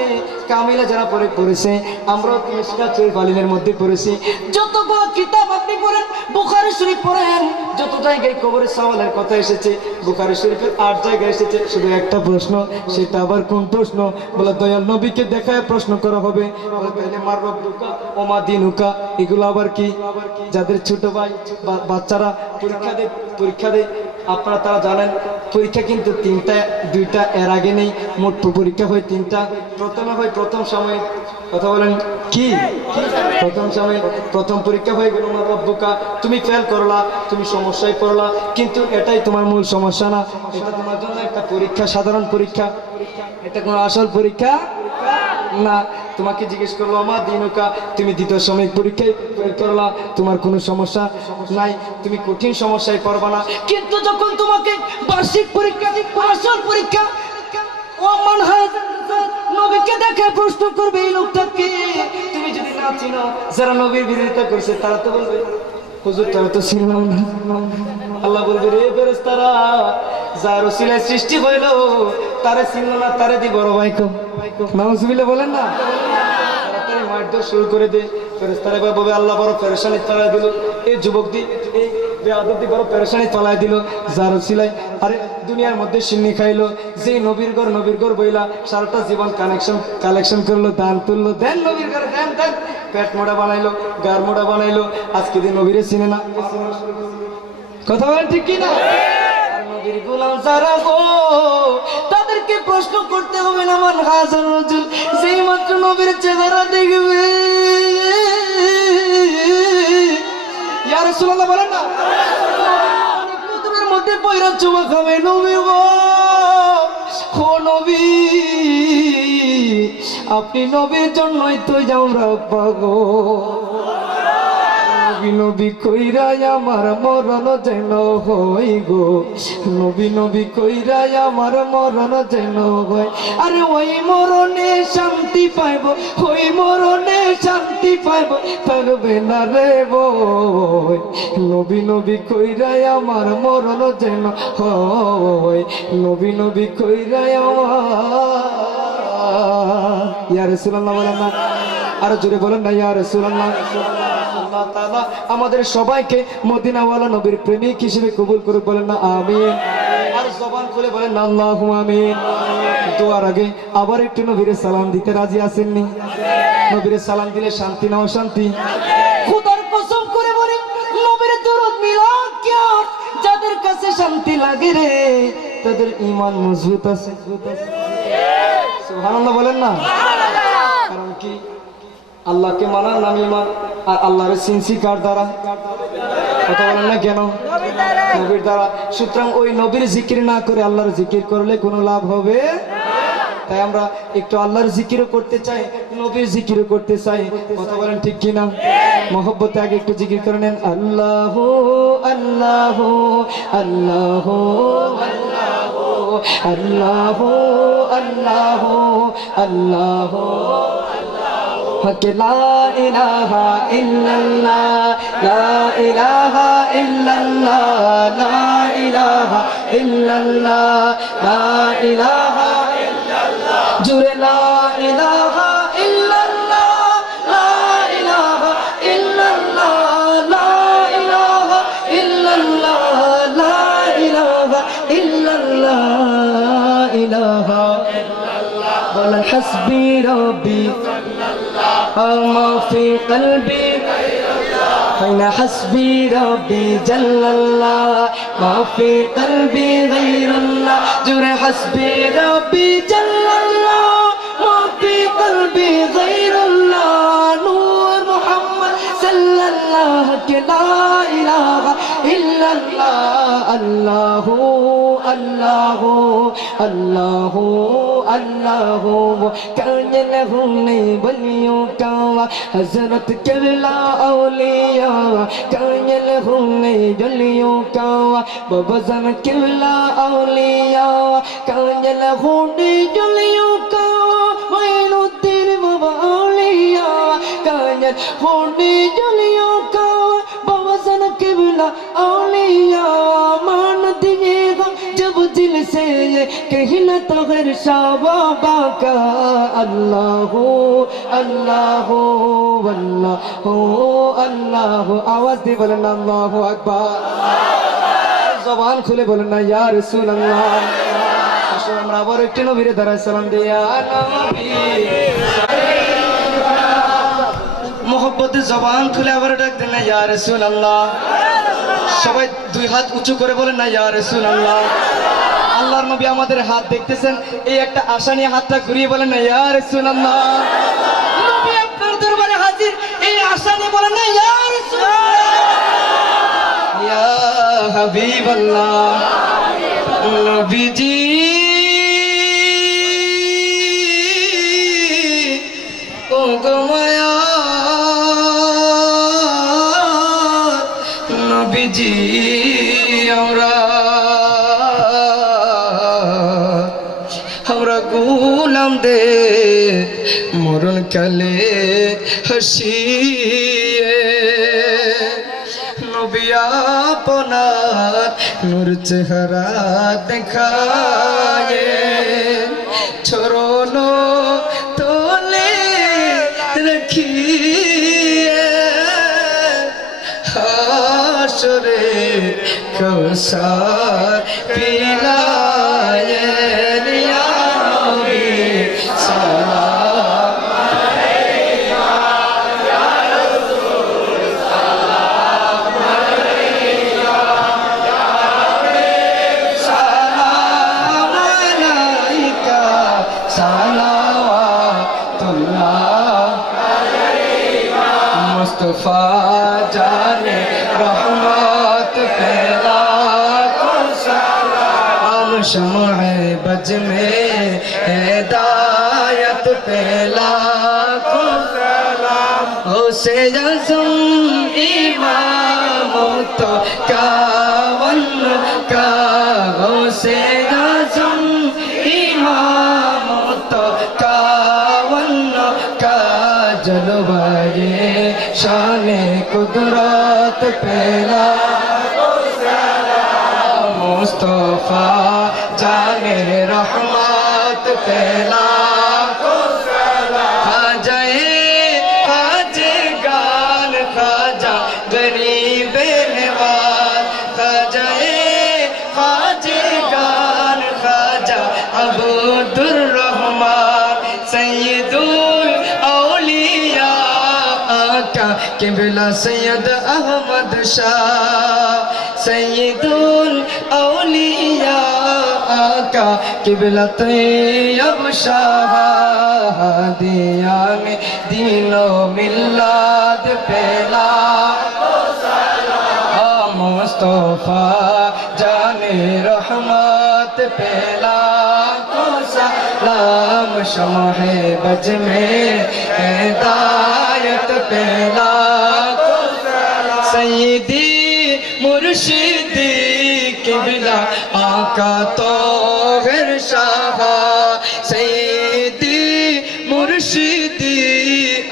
কামিলা যারা পড়েছে, আমরাও মিশকাত শরীফ আলিমের মধ্যে পড়েছি। যতগুলো কিতাব আপনি পড়েন, বুখারী শরীফ পড়েন, যত জায়গায় কবরের সওয়ালের কথা এসেছে, বুখারী শরীফের 8 জায়গায় এসেছে শুধু একটা প্রশ্ন, সেটা আবার কোন প্রশ্ন? বলে দয়াল নবীকে দেখায় প্রশ্ন করা হবে। বলে তাইলে মার রব্বুকা ওমা দিনুকা, এগুলো আবার কি? যাদের ছোট ভাই বাচ্চারা পরীক্ষা দেয় আপনারা তারা জানেন, পরীক্ষা কিন্তু তিনটা, দুইটা এর আগে নেই, মোট পরীক্ষা হয় তিনটা। প্রথমে হয় প্রথম সময়, কথা বলেন কি? প্রথম সময় প্রথম পরীক্ষা হয়ে গেল আমার রব্বুকা, তুমি ফেল করলা, তুমি সমস্যায় পড়লা, কিন্তু এটাই তোমার মূল সমস্যা না, এটা তোমার জন্য একটা পরীক্ষা, সাধারণ পরীক্ষা, এটা কোনো আসল পরীক্ষা না। তোমাকে জিজ্ঞেস করলো আমার দিনুকা, তুমি দ্বিতীয় সাময়িক পরীক্ষায় ফেল করলা, তোমার কোনো সমস্যা নাই, তুমি কঠিন সমস্যায় পড়বা না। কিন্তু যখন তোমাকে বার্ষিক পরীক্ষা, আসল পরীক্ষা, ও মানহাজ নবীকে দেখে প্রশ্ন করবে এই লোকটাকে, তুমি যদি না চিনো, যারা নবীর বিরোধিতা করছে তারা তো বলবে হুজুর তারা তো চিনলাম না। আল্লাহ বলবে রে ফেরেশতারা, যার ওসিলায় সৃষ্টি হইল তারে চিনল না, তারে দি বড় ভাই কো নাউজুবিল্লাহ বলেন না, তাড়াতাড়ি মারধর শুরু করে দে। ফেরেশতারা বলবে আল্লাহ বড় পেরেশানি ফেলাই দিল, এই যুবক দি এই বেয়াদবি বড় পেরেশানি ফেলাই দিল, যার ওসিলায় আরে দুনিয়ার মধ্যে সিন্নি খাইলো, যে নবীর ঘর বইলা সারাটা জীবন কালেকশন করলো, দান তুললো, দেন নবীর ঘরে দেন দেন, পেট মোড়া বানাইলো, গার মোড়া বানাইলো, আজকে দিন নবীরে চিনে না। কথা বলেন ঠিক কি না? নবীর গোলাম যারা গো, তাদেরকে প্রশ্ন করতে হবে না মান হাজার রাজুল, যেই মাত্র নবীর চেহারা দেখবে, ইয়া রাসূলুল্লাহ বলেন না, কুতুবের মধ্যে পয়রা চুমা খাবে নবী গো, ও নবী আপনি নবীর জন্যই তো আমরা পাগল, নবী কইরাই আমার মরণ যেন হই গো, নবী কইরাই আমার মরণ যেন হয়, আরে ওই মরণে শান্তি পাইব, ওই মরণে শান্তি পাইব, পারবে না রে বই, নবী কইরাই আমার মরণ যেন হয়, নবী কইরাই আমার। ইয়া রাসূলুল্লাহ বলেন না, আর জোরে বলেন না ইয়া রাসূলুল্লাহ। আল্লাহ তাআলা আমাদের সবাইকে মদিনাওয়ালা নবীর প্রেমিক হিসেবে কবুল করুক, বলেন না আমিন। আর জবান খুলে বলেন না আল্লাহুম্মা আমিন। দোয়ার আগে আবার একটু নবীর সালাম দিতে রাজি আছেননি? নবীর সালাম দিলে শান্তি না অশান্তি? খোদার কসম করে বলেন নবীর দরুদ মিলাদ কিয়াত যাদের কাছে শান্তি লাগে রে, তাদের ঈমান মজবুত আছে। সুবহানাল্লাহ বলেন না, কারণ কি? আল্লাহকে মানার নাম ঈমান। আর আল্লাহর চিনছি কার দ্বারা? কথা বলেন না কেন? নবীর দ্বারা। সুতরাং ওই নবীর জিকির না করে আল্লাহর জিকির করলে কোনো লাভ হবে? তাই আমরা একটু আল্লাহর জিকিরও করতে চাই, নবীর জিকিরও করতে চাই। কথা বলেন ঠিক কিনা? মহব্বতে আগে একটু জিকির করে নেন। আল্লাহ আল্লাহ আল্লাহ আল্লাহ আল্লাহ আল্লাহ লা ইলাহা ইল্লাল্লাহ লা ইলাহা ইল্লাল্লাহ লা ইলাহা ইল্লাল্লাহ লা ইলাহা ইল্লাল্লাহ জুরে লা ইলাহা ইল্লাল্লাহ লা ইলাহা ইল্লাল্লাহ লা ইলাহা ইল্লাল্লাহ লা ইলাহা ইল্লাল্লাহ ইলাহা ইল্লাল্লাহ বলেন হাসবি রব্বি ما في قلبي أين حسبي ربي جل الله ما في قلبي غير الله جر حسبي ربي جل الله ما في قلبي غير الله نور محمد صلى الله لا إله إلا الله الله الله الله الله كان له نبليو كوا حضرت كبلا أولياء كان له نبليو كوا بابزن كبلا أولياء كان له نبليو كوا وين الدين بابا أولياء كان له نبليو كوا بابزن كبلا أولياء मान दिएगा जब दिल से ये कहना तो हर शाबाबा का अल्लाह अल्लाह अल्लाह अल्लाह आवाज दे बोलें अल्लाह अकबर जबान खुले बोलें ना या रसूल अल्लाह আসলে আমরা আবার একটু নবীর দ্বারা সালাম দিই ইয়া নবী মোহব্বতে জবান খুলে আবার ডাক দেন না ইয়া রসুল আল্লাহ সবাই দুই হাত উঁচু করে বলেন না ইয়া রসুল আল্লাহ আল্লাহর নবী আমাদের হাত দেখতেছেন এই একটা আশা নিয়ে হাতটা ঘুরিয়ে বলেন না ইয়া রসুল আল্লাহ নবী আপনার দরবারে হাজির এই আশা নিয়ে বলেন না ইয়া রসুল ইয়া হাবিবাল্লাহ নবীজি ও গোমায়া নবীজি আমরা গোলাম দে মরণ কালে হাসিয়ে নবী আপনার নূর চেহারা দেখায়ে চরণ তোলে রাখিয়ে হাসরে কৌসার পিলায়ে ইয়া নবী সালাম আলাইকা ইয়া রাসূল সালাম আলাইকা ইয়া নবী সালাম আলাইকা সালাওয়াতুল্লাহ আলাইকা মুস্তাফা জানে रहमत फैला को सलाम शम्अ बज में हिदायत फैला को सलाम हो से जज़म इमाम तो कावन का हो से जज़म इमाम तो कावन का जलवाए शान कुदरत पहला मुस्तफा जाने रहमत पहला खाजाए खाजे गान खाजा गरीब नवाज खाजाए खाजे गान खाजा अब्दुर रहमान सैयदुल औलिया आका किबला सैयद अहमद शाह सैयदुल औलिया का किबलत अब शाहदिया में दीनो मिलाद पहला मुस्तफा जाने रहमत पहला को सलाम शमहे बज में हिदायत पहला को सैयदी मुर्शिदी किबला आका तो गिर शाह सैयदी मुर्शिदी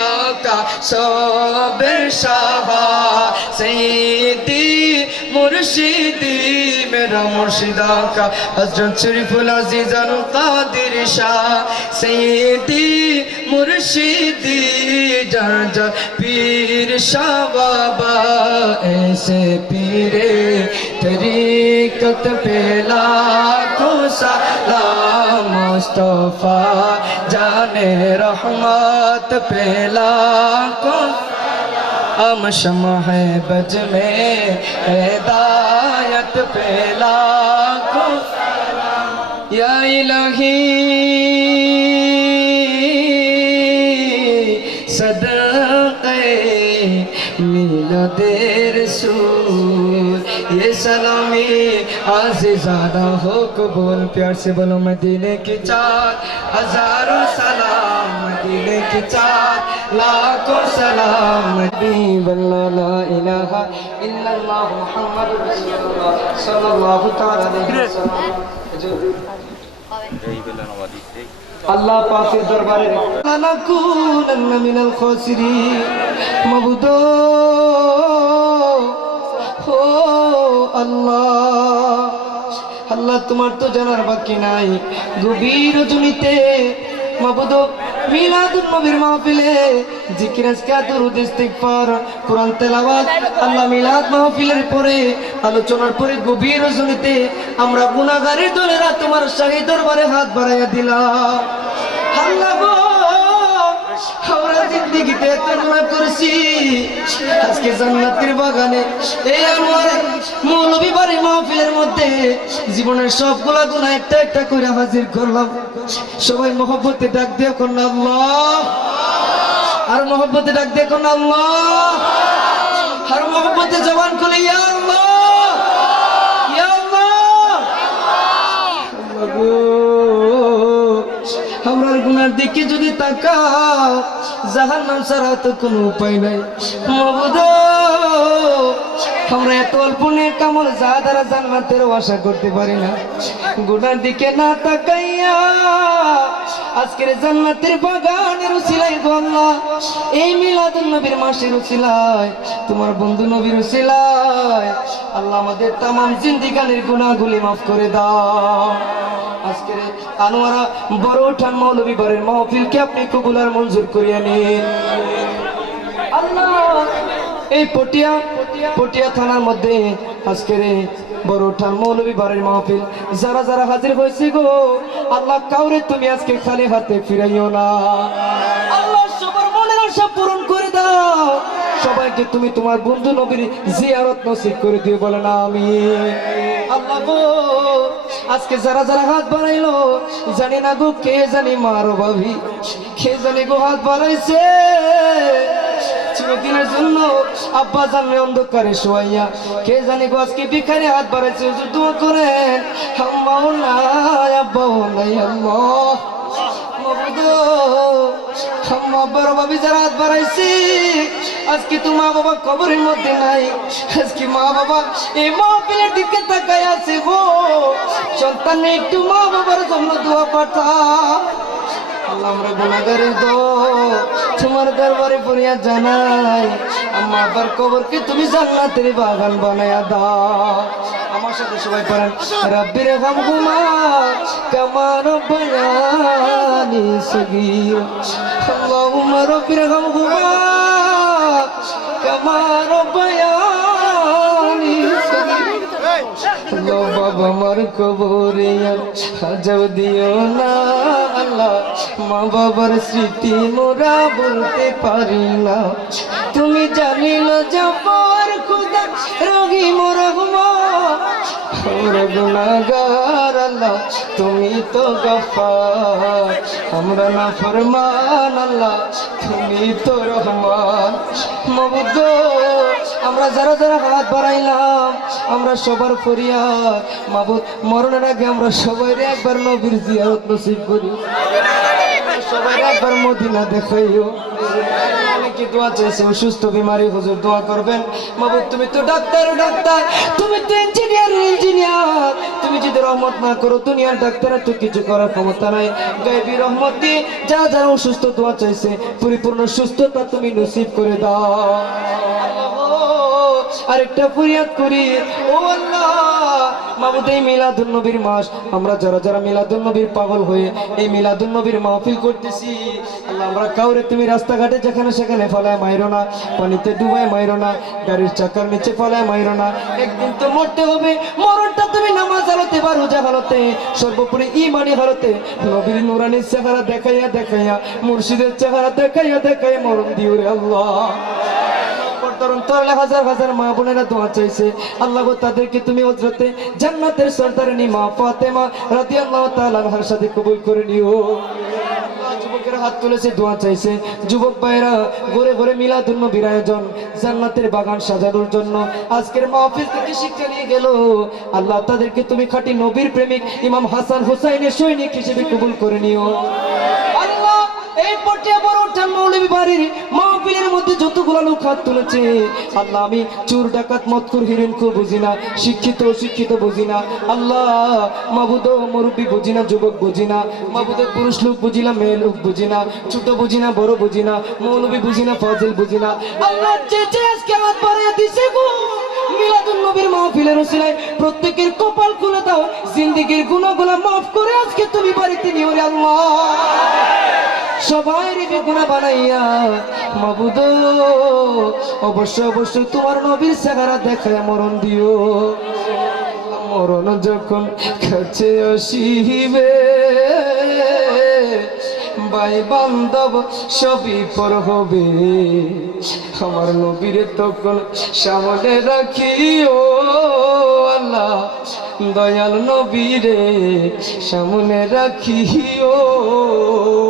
आका सोबर शाह सैयदी मुर्शिदी मेरा मुर्शिदा का हजरत शरीफुल अजीज अल कादिर शाह सैयदी मुर्शिदी जज पीर शाह बाबा ऐसे पीरे तरीकत पे लाखों सलाम मुस्तफा जाने रहमत पे लाखों हम शमह बज में हिदायत पे लाखों या इलाही सदक़े मिलादे रसूल ये सलामी आज़िज़ाना हो कबूल प्यार से बोलो मदीने की चार हजारों सलाम मदीने की चार लाखों सलाम वल्ला ला इलाहा इल्लल्लाह मुहम्मदुर रसूलुल्लाह सल्लल्लाहु तआला अलैहि वसल्लम আল্লাহ পাকের দরবারে লানাকুনান্না মিনাল খাসিরিন মাবুদ ও আল্লাহ আল্লাহ তোমার তো জানার বাকি নাই গভীর রজনীতে মাবুদ মিলাদুন নবীর মাহফিলে জিকির আজকার দুরূদ ইস্তিগফার কোরআন তেলাওয়াত আল্লাহ মিলাদ মাহফিলের পরে আলোচনার পরে গভীর রজনীতে আমরা গুনাহগারের দলেরা তোমার শাহী দরবারে হাত বাড়াইয়া দিলাম আল্লাহ গো আমরা জিন্দেগিতে এত গুনাহ করেছি আজকে জান্নাতের বাগানে এই আমার মৌলভী বাড়ি মাহফিলের মধ্যে জীবনের সবগুলা গুনাহ একটা একটা করে হাজির করলাম সবাই মহব্বতে ডাক দিয়ে কোন আল্লাহ আর মহব্বতে ডাক দিয়ে কোন আল্লাহ আর মহব্বতে জবান খুলে ইয়া আল্লাহ ইয়া আল্লাহ আল্লাহ গো আমরার গুনার দিকে যদি তাকাও জাহান্নাম ছাড়া তো কোনো উপায় নাই মাবুদ আমরা এত অল্প নেক আমল যা দ্বারা জান্নাতের আশা করতে পারি না গুনার দিকে না তাকাইয়া আজকের জান্নাতের বাগানের উসিলায় গো আল্লাহ এই মিলাদুন নবীর মাসের উসিলায় তোমার বন্ধু নবীর উসিলায় আল্লাহ আমাদের तमाम জিন্দেগানির গুনাহগুলি maaf করে দাও আজকের আনোয়ারা বড় উঠান মৌলভী বাড়ির মাহফিলকে আপনি কবুল আর মঞ্জুর করিয়া নিন আল্লাহ এই পটিয়া থানার মধ্যে আজকের বড় উঠান মৌলভী বাড়ির মাহফিল যারা যারা হাজির হয়েছে গো আল্লাহ কাউরে তুমি আজকে খালি হাতে ফিরাইও না আল্লাহ সবার মনের আশা পূরণ করে দাও সবাইকে তুমি তোমার বন্ধু নবীর জিয়ারত নসিব করে দিও বলেন আমিন আল্লাহ গো আজকে যারা যারা হাত বাড়াইলো জানি না গো কে জানি মার ভাবি কে জানি গো হাত বাড়াইছে চিরদিনের জন্য আব্বা জানলে অন্ধকারে শোয়াইয়া কে জানি গো আজকে ভিখারি হাত বাড়াইছে হুজুর দোয়া করেন আম্মাও নাই আব্বাও নাই আল্লাহ আম্মা আব্বার ভাবি যারা হাত বাড়াইছি আজকে তো মা বাবা কবরের মধ্যে নাই আজকে মা বাবা এই মাহফিলের দিকে তাকায় আছে গো সন্তান একটু মা বাবার জন্য দোয়া পাঠা আল্লাহ আমরা গুনাহগারের দল তোমার দরবারে ফরিয়াদ জানাই আম্মা আব্বার কবরকে তুমি জান্নাতের বাগান বানায়া দাও আমার সাথে সবাই পড়েন রব্বির হামহুমা কামা রব্বায়ানি সগীর আল্লাহুম্মা রব্বির হামহুমা কামা রব্বায়ানি সগীর আল্লাহ বাবা আমার কবরে আজাব দিও না আল্লাহ মা বাবার স্মৃতি মোরা বলতে পারি না তুমি জানিল জব্বার খুদা রহিম রহমান আমরা গুনাহগার আল্লাহ তুমি তো গফফার, আমরা নাফরমান আল্লাহ তুমি তো রহমান। মাবুদ গো, আমরা যারা যারা হাত বাড়াইলাম আমরা সবার ফরিয়াদ মাবুদ, মরণের আগে আমরা সবাই একবার নবীর জিয়ারত নসিব করি, সবাই একবার মদিনা দেখাইও। অনেকে দোয়া চাইছে অসুস্থ বিমারি, হুজুর দোয়া করবেন। মাবুদ তুমি তো ডাক্তার, তুমি তো ইঞ্জিনিয়ার, তুমি যদি রহমত না করো দুনিয়ার ডাক্তারের তো কিছু করার ক্ষমতা নাই। গায়বী রহমত দিয়ে যারা যারা অসুস্থ দোয়া চাইছে পরিপূর্ণ সুস্থতা তুমি নসিব করে দাও। আরেকটা ফরিয়াদ করি, ও আল্লাহ মাবুদ এই মিলাদুন নবীর মাস, আমরা যারা যারা মিলাদুন নবীর পাগল হয়ে এই মিলাদুন নবীর মাহফিল করতেছি আল্লাহ, আমরা কাউরে তুমি রাস্তাঘাটে যেখানে সেখানে ফলায় মাইরো না, পানিতে ডুবায় মাইরো না, গাড়ির চাকার নিচে ফলায় মাইরো না। একদিন তো মরতে হবে, মরণটা তুমি নামাজ হালতে বা রোজা হালতে, সর্বোপরি ইমানি হালতে নবীর নুরানির চেহারা দেখাইয়া দেখাইয়া, মুর্শিদের চেহারা দেখাইয়া দেখাইয়া মরণ দিও রে আল্লাহ। হাজার হাজার মা বোনেরা দোয়া চাইছে আল্লাহ গো, তাদেরকে তুমি হযরতে জান্নাতের সরদারিনী মা ফাতেমা রাদিয়াল্লাহু তাআলা আনহার সাথে কবুল করে নিও। যুবকের হাত তুলেছে দোয়া চাইছে, যুবক ভাইরা ঘরে ঘরে মিলাদুন নবীর আয়োজন, জান্নাতের বাগান সাজানোর জন্য আজকের মাহফিল থেকে শিক্ষা নিয়ে গেল আল্লাহ, তাদেরকে তুমি খাঁটি নবীর প্রেমিক ইমাম হাসান হুসাইনের সৈনিক হিসেবে কবুল করে নিও আল্লাহ। এই পটিয়া বড় উঠান মৌলভী বাড়ির মাহফিলের মধ্যে যতগুলো লোক হাত তুলেছে আল্লাহ, আমি চোর ডাকাত মদখোর হিরেনখোর বুঝি না, শিক্ষিত অশিক্ষিত বুঝি না আল্লাহ, মাবুদ মুরব্বী বুঝি না, যুবক বুঝি না মাবুদ, পুরুষ লোক বুঝি না, মেয়ে লোক বুঝি না, ছোট বুঝি না, বড় বুঝি না, মৌলভী বুঝি না, ফাজিল বুঝি না আল্লাহ, যে যে আজকে হাত বাড়িয়ে দিছে গো মিলাদুন নবীর মাহফিলের উসিলায় প্রত্যেকের কপাল খুলে দাও, জিন্দেগীর গুনাহগুলো মাফ করে আজকে তুমি বাড়িতে নিও রে আল্লাহ। সবাই বেগুনা বানাইয়া মাবুদ অবশ্যই অবশ্যই তোমার নবীর চেহারা দেখায় মরণ দিও। মরণ যখন কাছে আসিবে ভাই বান্ধব সবই পর হবে, আমার নবীরে তখন সামনে রাখিও আল্লাহ, দয়াল নবীরে সামনে রাখিও।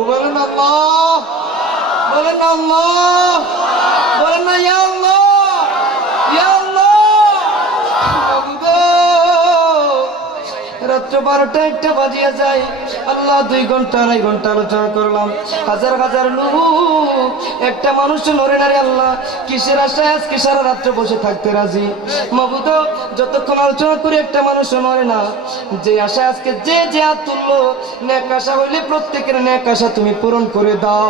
বলেন আল্লাহ, বলেন আল্লাহ, বলেন না ইয়া আল্লাহ, ইয়া আল্লাহ। রাত্র 12টা 1টা বাজিয়া যায় আল্লাহ, 2 ঘন্টা 2.5 ঘন্টা আলোচনা করলাম, হাজার হাজার লোক, একটা মানুষ নড়ে না রে আল্লাহ। কিসের আশায় আজকে সারা রাত্র বসে থাকতে রাজি মাবুদ, যতক্ষণ আলোচনা করে একটা মানুষ নড়ে না, যে আশায় আজকে যে যে হাত তুললো নেক আশা হইলে প্রত্যেকের নেক আশা তুমি পূরণ করে দাও।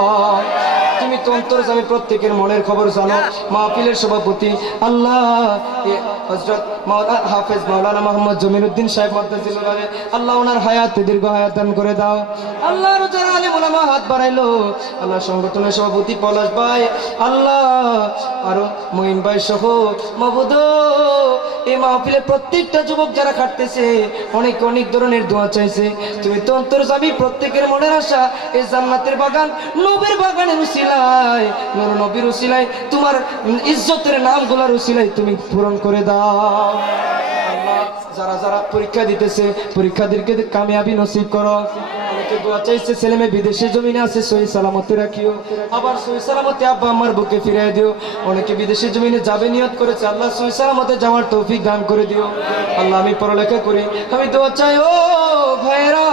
তুমি তো অন্তর্যামী, প্রত্যেকের মনের খবর জানো। মাহফিলের সভাপতি আল্লাহ হযরত মাওলানা হাফেজ মাওলানা মোহাম্মদ জমিরউদ্দিন সাহেব মাদ্রাসাতুল আলিয়া, আল্লাহ ওনার হায়াতে দীর্ঘ হায়াত দান করে দাও আল্লাহ। যারা আলেম ওলামা হাত বাড়াইলো আল্লাহ, সংগঠনের সভাপতি পলাশ ভাই আল্লাহ, আরো মঈন ভাই সহ মাবুদ এই মাহফিলে প্রত্যেকটা যুবক যারা খাটতেছে অনেক অনেক ধরনের দোয়া চাইছে, তুমি তো অন্তর্যামী, প্রত্যেকের মনের আশা এই জান্নাতের বাগান নবীর বাগানের উসিলায়, নূর নবীর উসিলায়, তোমার ইজ্জতের নামগুলোর উসিলায় তুমি পূরণ করে দাও আল্লাহ। যারা যারা পরীক্ষা দিতেছে পরীক্ষাদেরকে কামিয়াবি নসিব করো। অনেকে দোয়া চাইছে ছেলে মেয়ে বিদেশে জমিনে আছে, সহি সালামতে রাখিও, আবার সহি সালামতে আব্বা আমার বুকে ফিরিয়ে দিও। অনেকে বিদেশে জমিনে যাবে নিয়ত করেছে আল্লাহ, সহি সালামতে যাওয়ার তৌফিক দান করে দিও আল্লাহ। আমি পড়ালেখা করি, আমি দোয়া চাই ও ভাইরা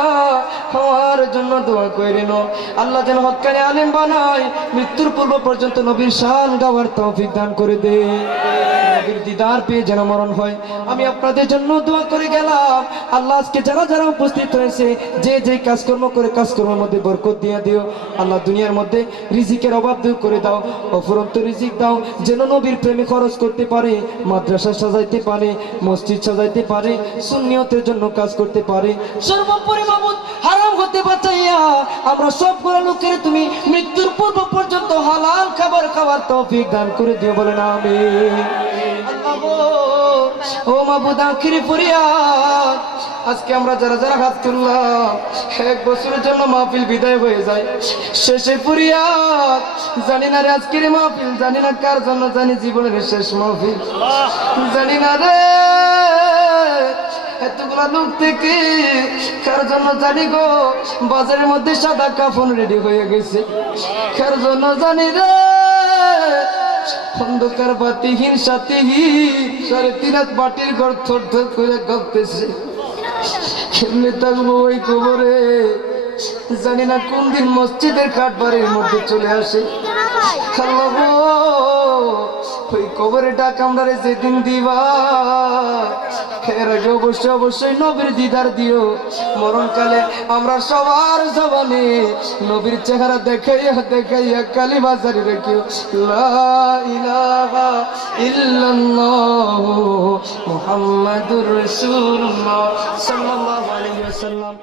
আমার জন্য দোয়া করে নো আল্লাহ, যেন হক্কানি আলেম বানায়, মৃত্যুর পূর্ব পর্যন্ত নবীর শান গাওয়ার তৌফিক দান করে দে, নবীর দিদার পেয়ে যেন মরণ হয়। আমি আপনাদের জন্য দোয়া করে গেলাম আল্লাহ। আজকে যারা যারা উপস্থিত হয়েছে যে যে কাজকর্ম করে কাজকর্মের মধ্যে বরকত দিয়ে দিও আল্লাহ। দুনিয়ার মধ্যে রিজিকের অভাব দূর করে দাও, অফুরন্ত রিজিক দাও, যেন নবীর প্রেমে খরচ করতে পারে, মাদ্রাসা সাজাইতে পারে, মসজিদ সাজাইতে পারে, সুন্নিয়তের জন্য কাজ করতে পারে। সর্বোপরি মাবুদ হারাম হতে বাঁচাইয়া আমরা সবগুলো লোকের তুমি মৃত্যুর পূর্ব পর্যন্ত হালাল খাবার খাওয়ার তৌফিক দান করে দিও, বলেন আমিন। আল্লাহ গো, ও মাবুদ আখিরি ফরিয়াদ, আজকে আমরা যারা যারা হাত তুললাম 1 বছরের জন্য মাহফিল বিদায় হয়ে যায়, শেষে ফরিয়াদ জানি না রে আজকের মাহফিল, জানি না কার জন্য, জানি জীবনের শেষ মাহফিল, জানি না রে এতগুলা লোক থেকে কার জন্য জানি গো বাজারের মধ্যে সাদা কাফন রেডি হয়ে গেছে, কার জন্য জানি রে অন্ধকার বাতিহীন সাথীহীন 3.5 হাত মাটির ঘর থর থর করে কাঁপতেছে। কেমনে থাকবো ওই কবরে, জানি না কোন দিন মসজিদের কাঠবাড়ির মধ্যে চলে আসে। আল্লাহ গো, ওই কবরে ডাক আমরা যেদিন দিবা এর আগে অবশ্যই অবশ্যই নবীর দিদার দিও। মরণকালে আমরা সবার জবানে নবীর চেহারা দেখাইয়া দেখাইয়া কালিমা জারি রেখেও লা ইলাহা ইল্লাল্লাহু মুহাম্মাদুর রাসূলুল্লাহ সাল্লাল্লাহু আলাইহি ওয়াসাল্লাম।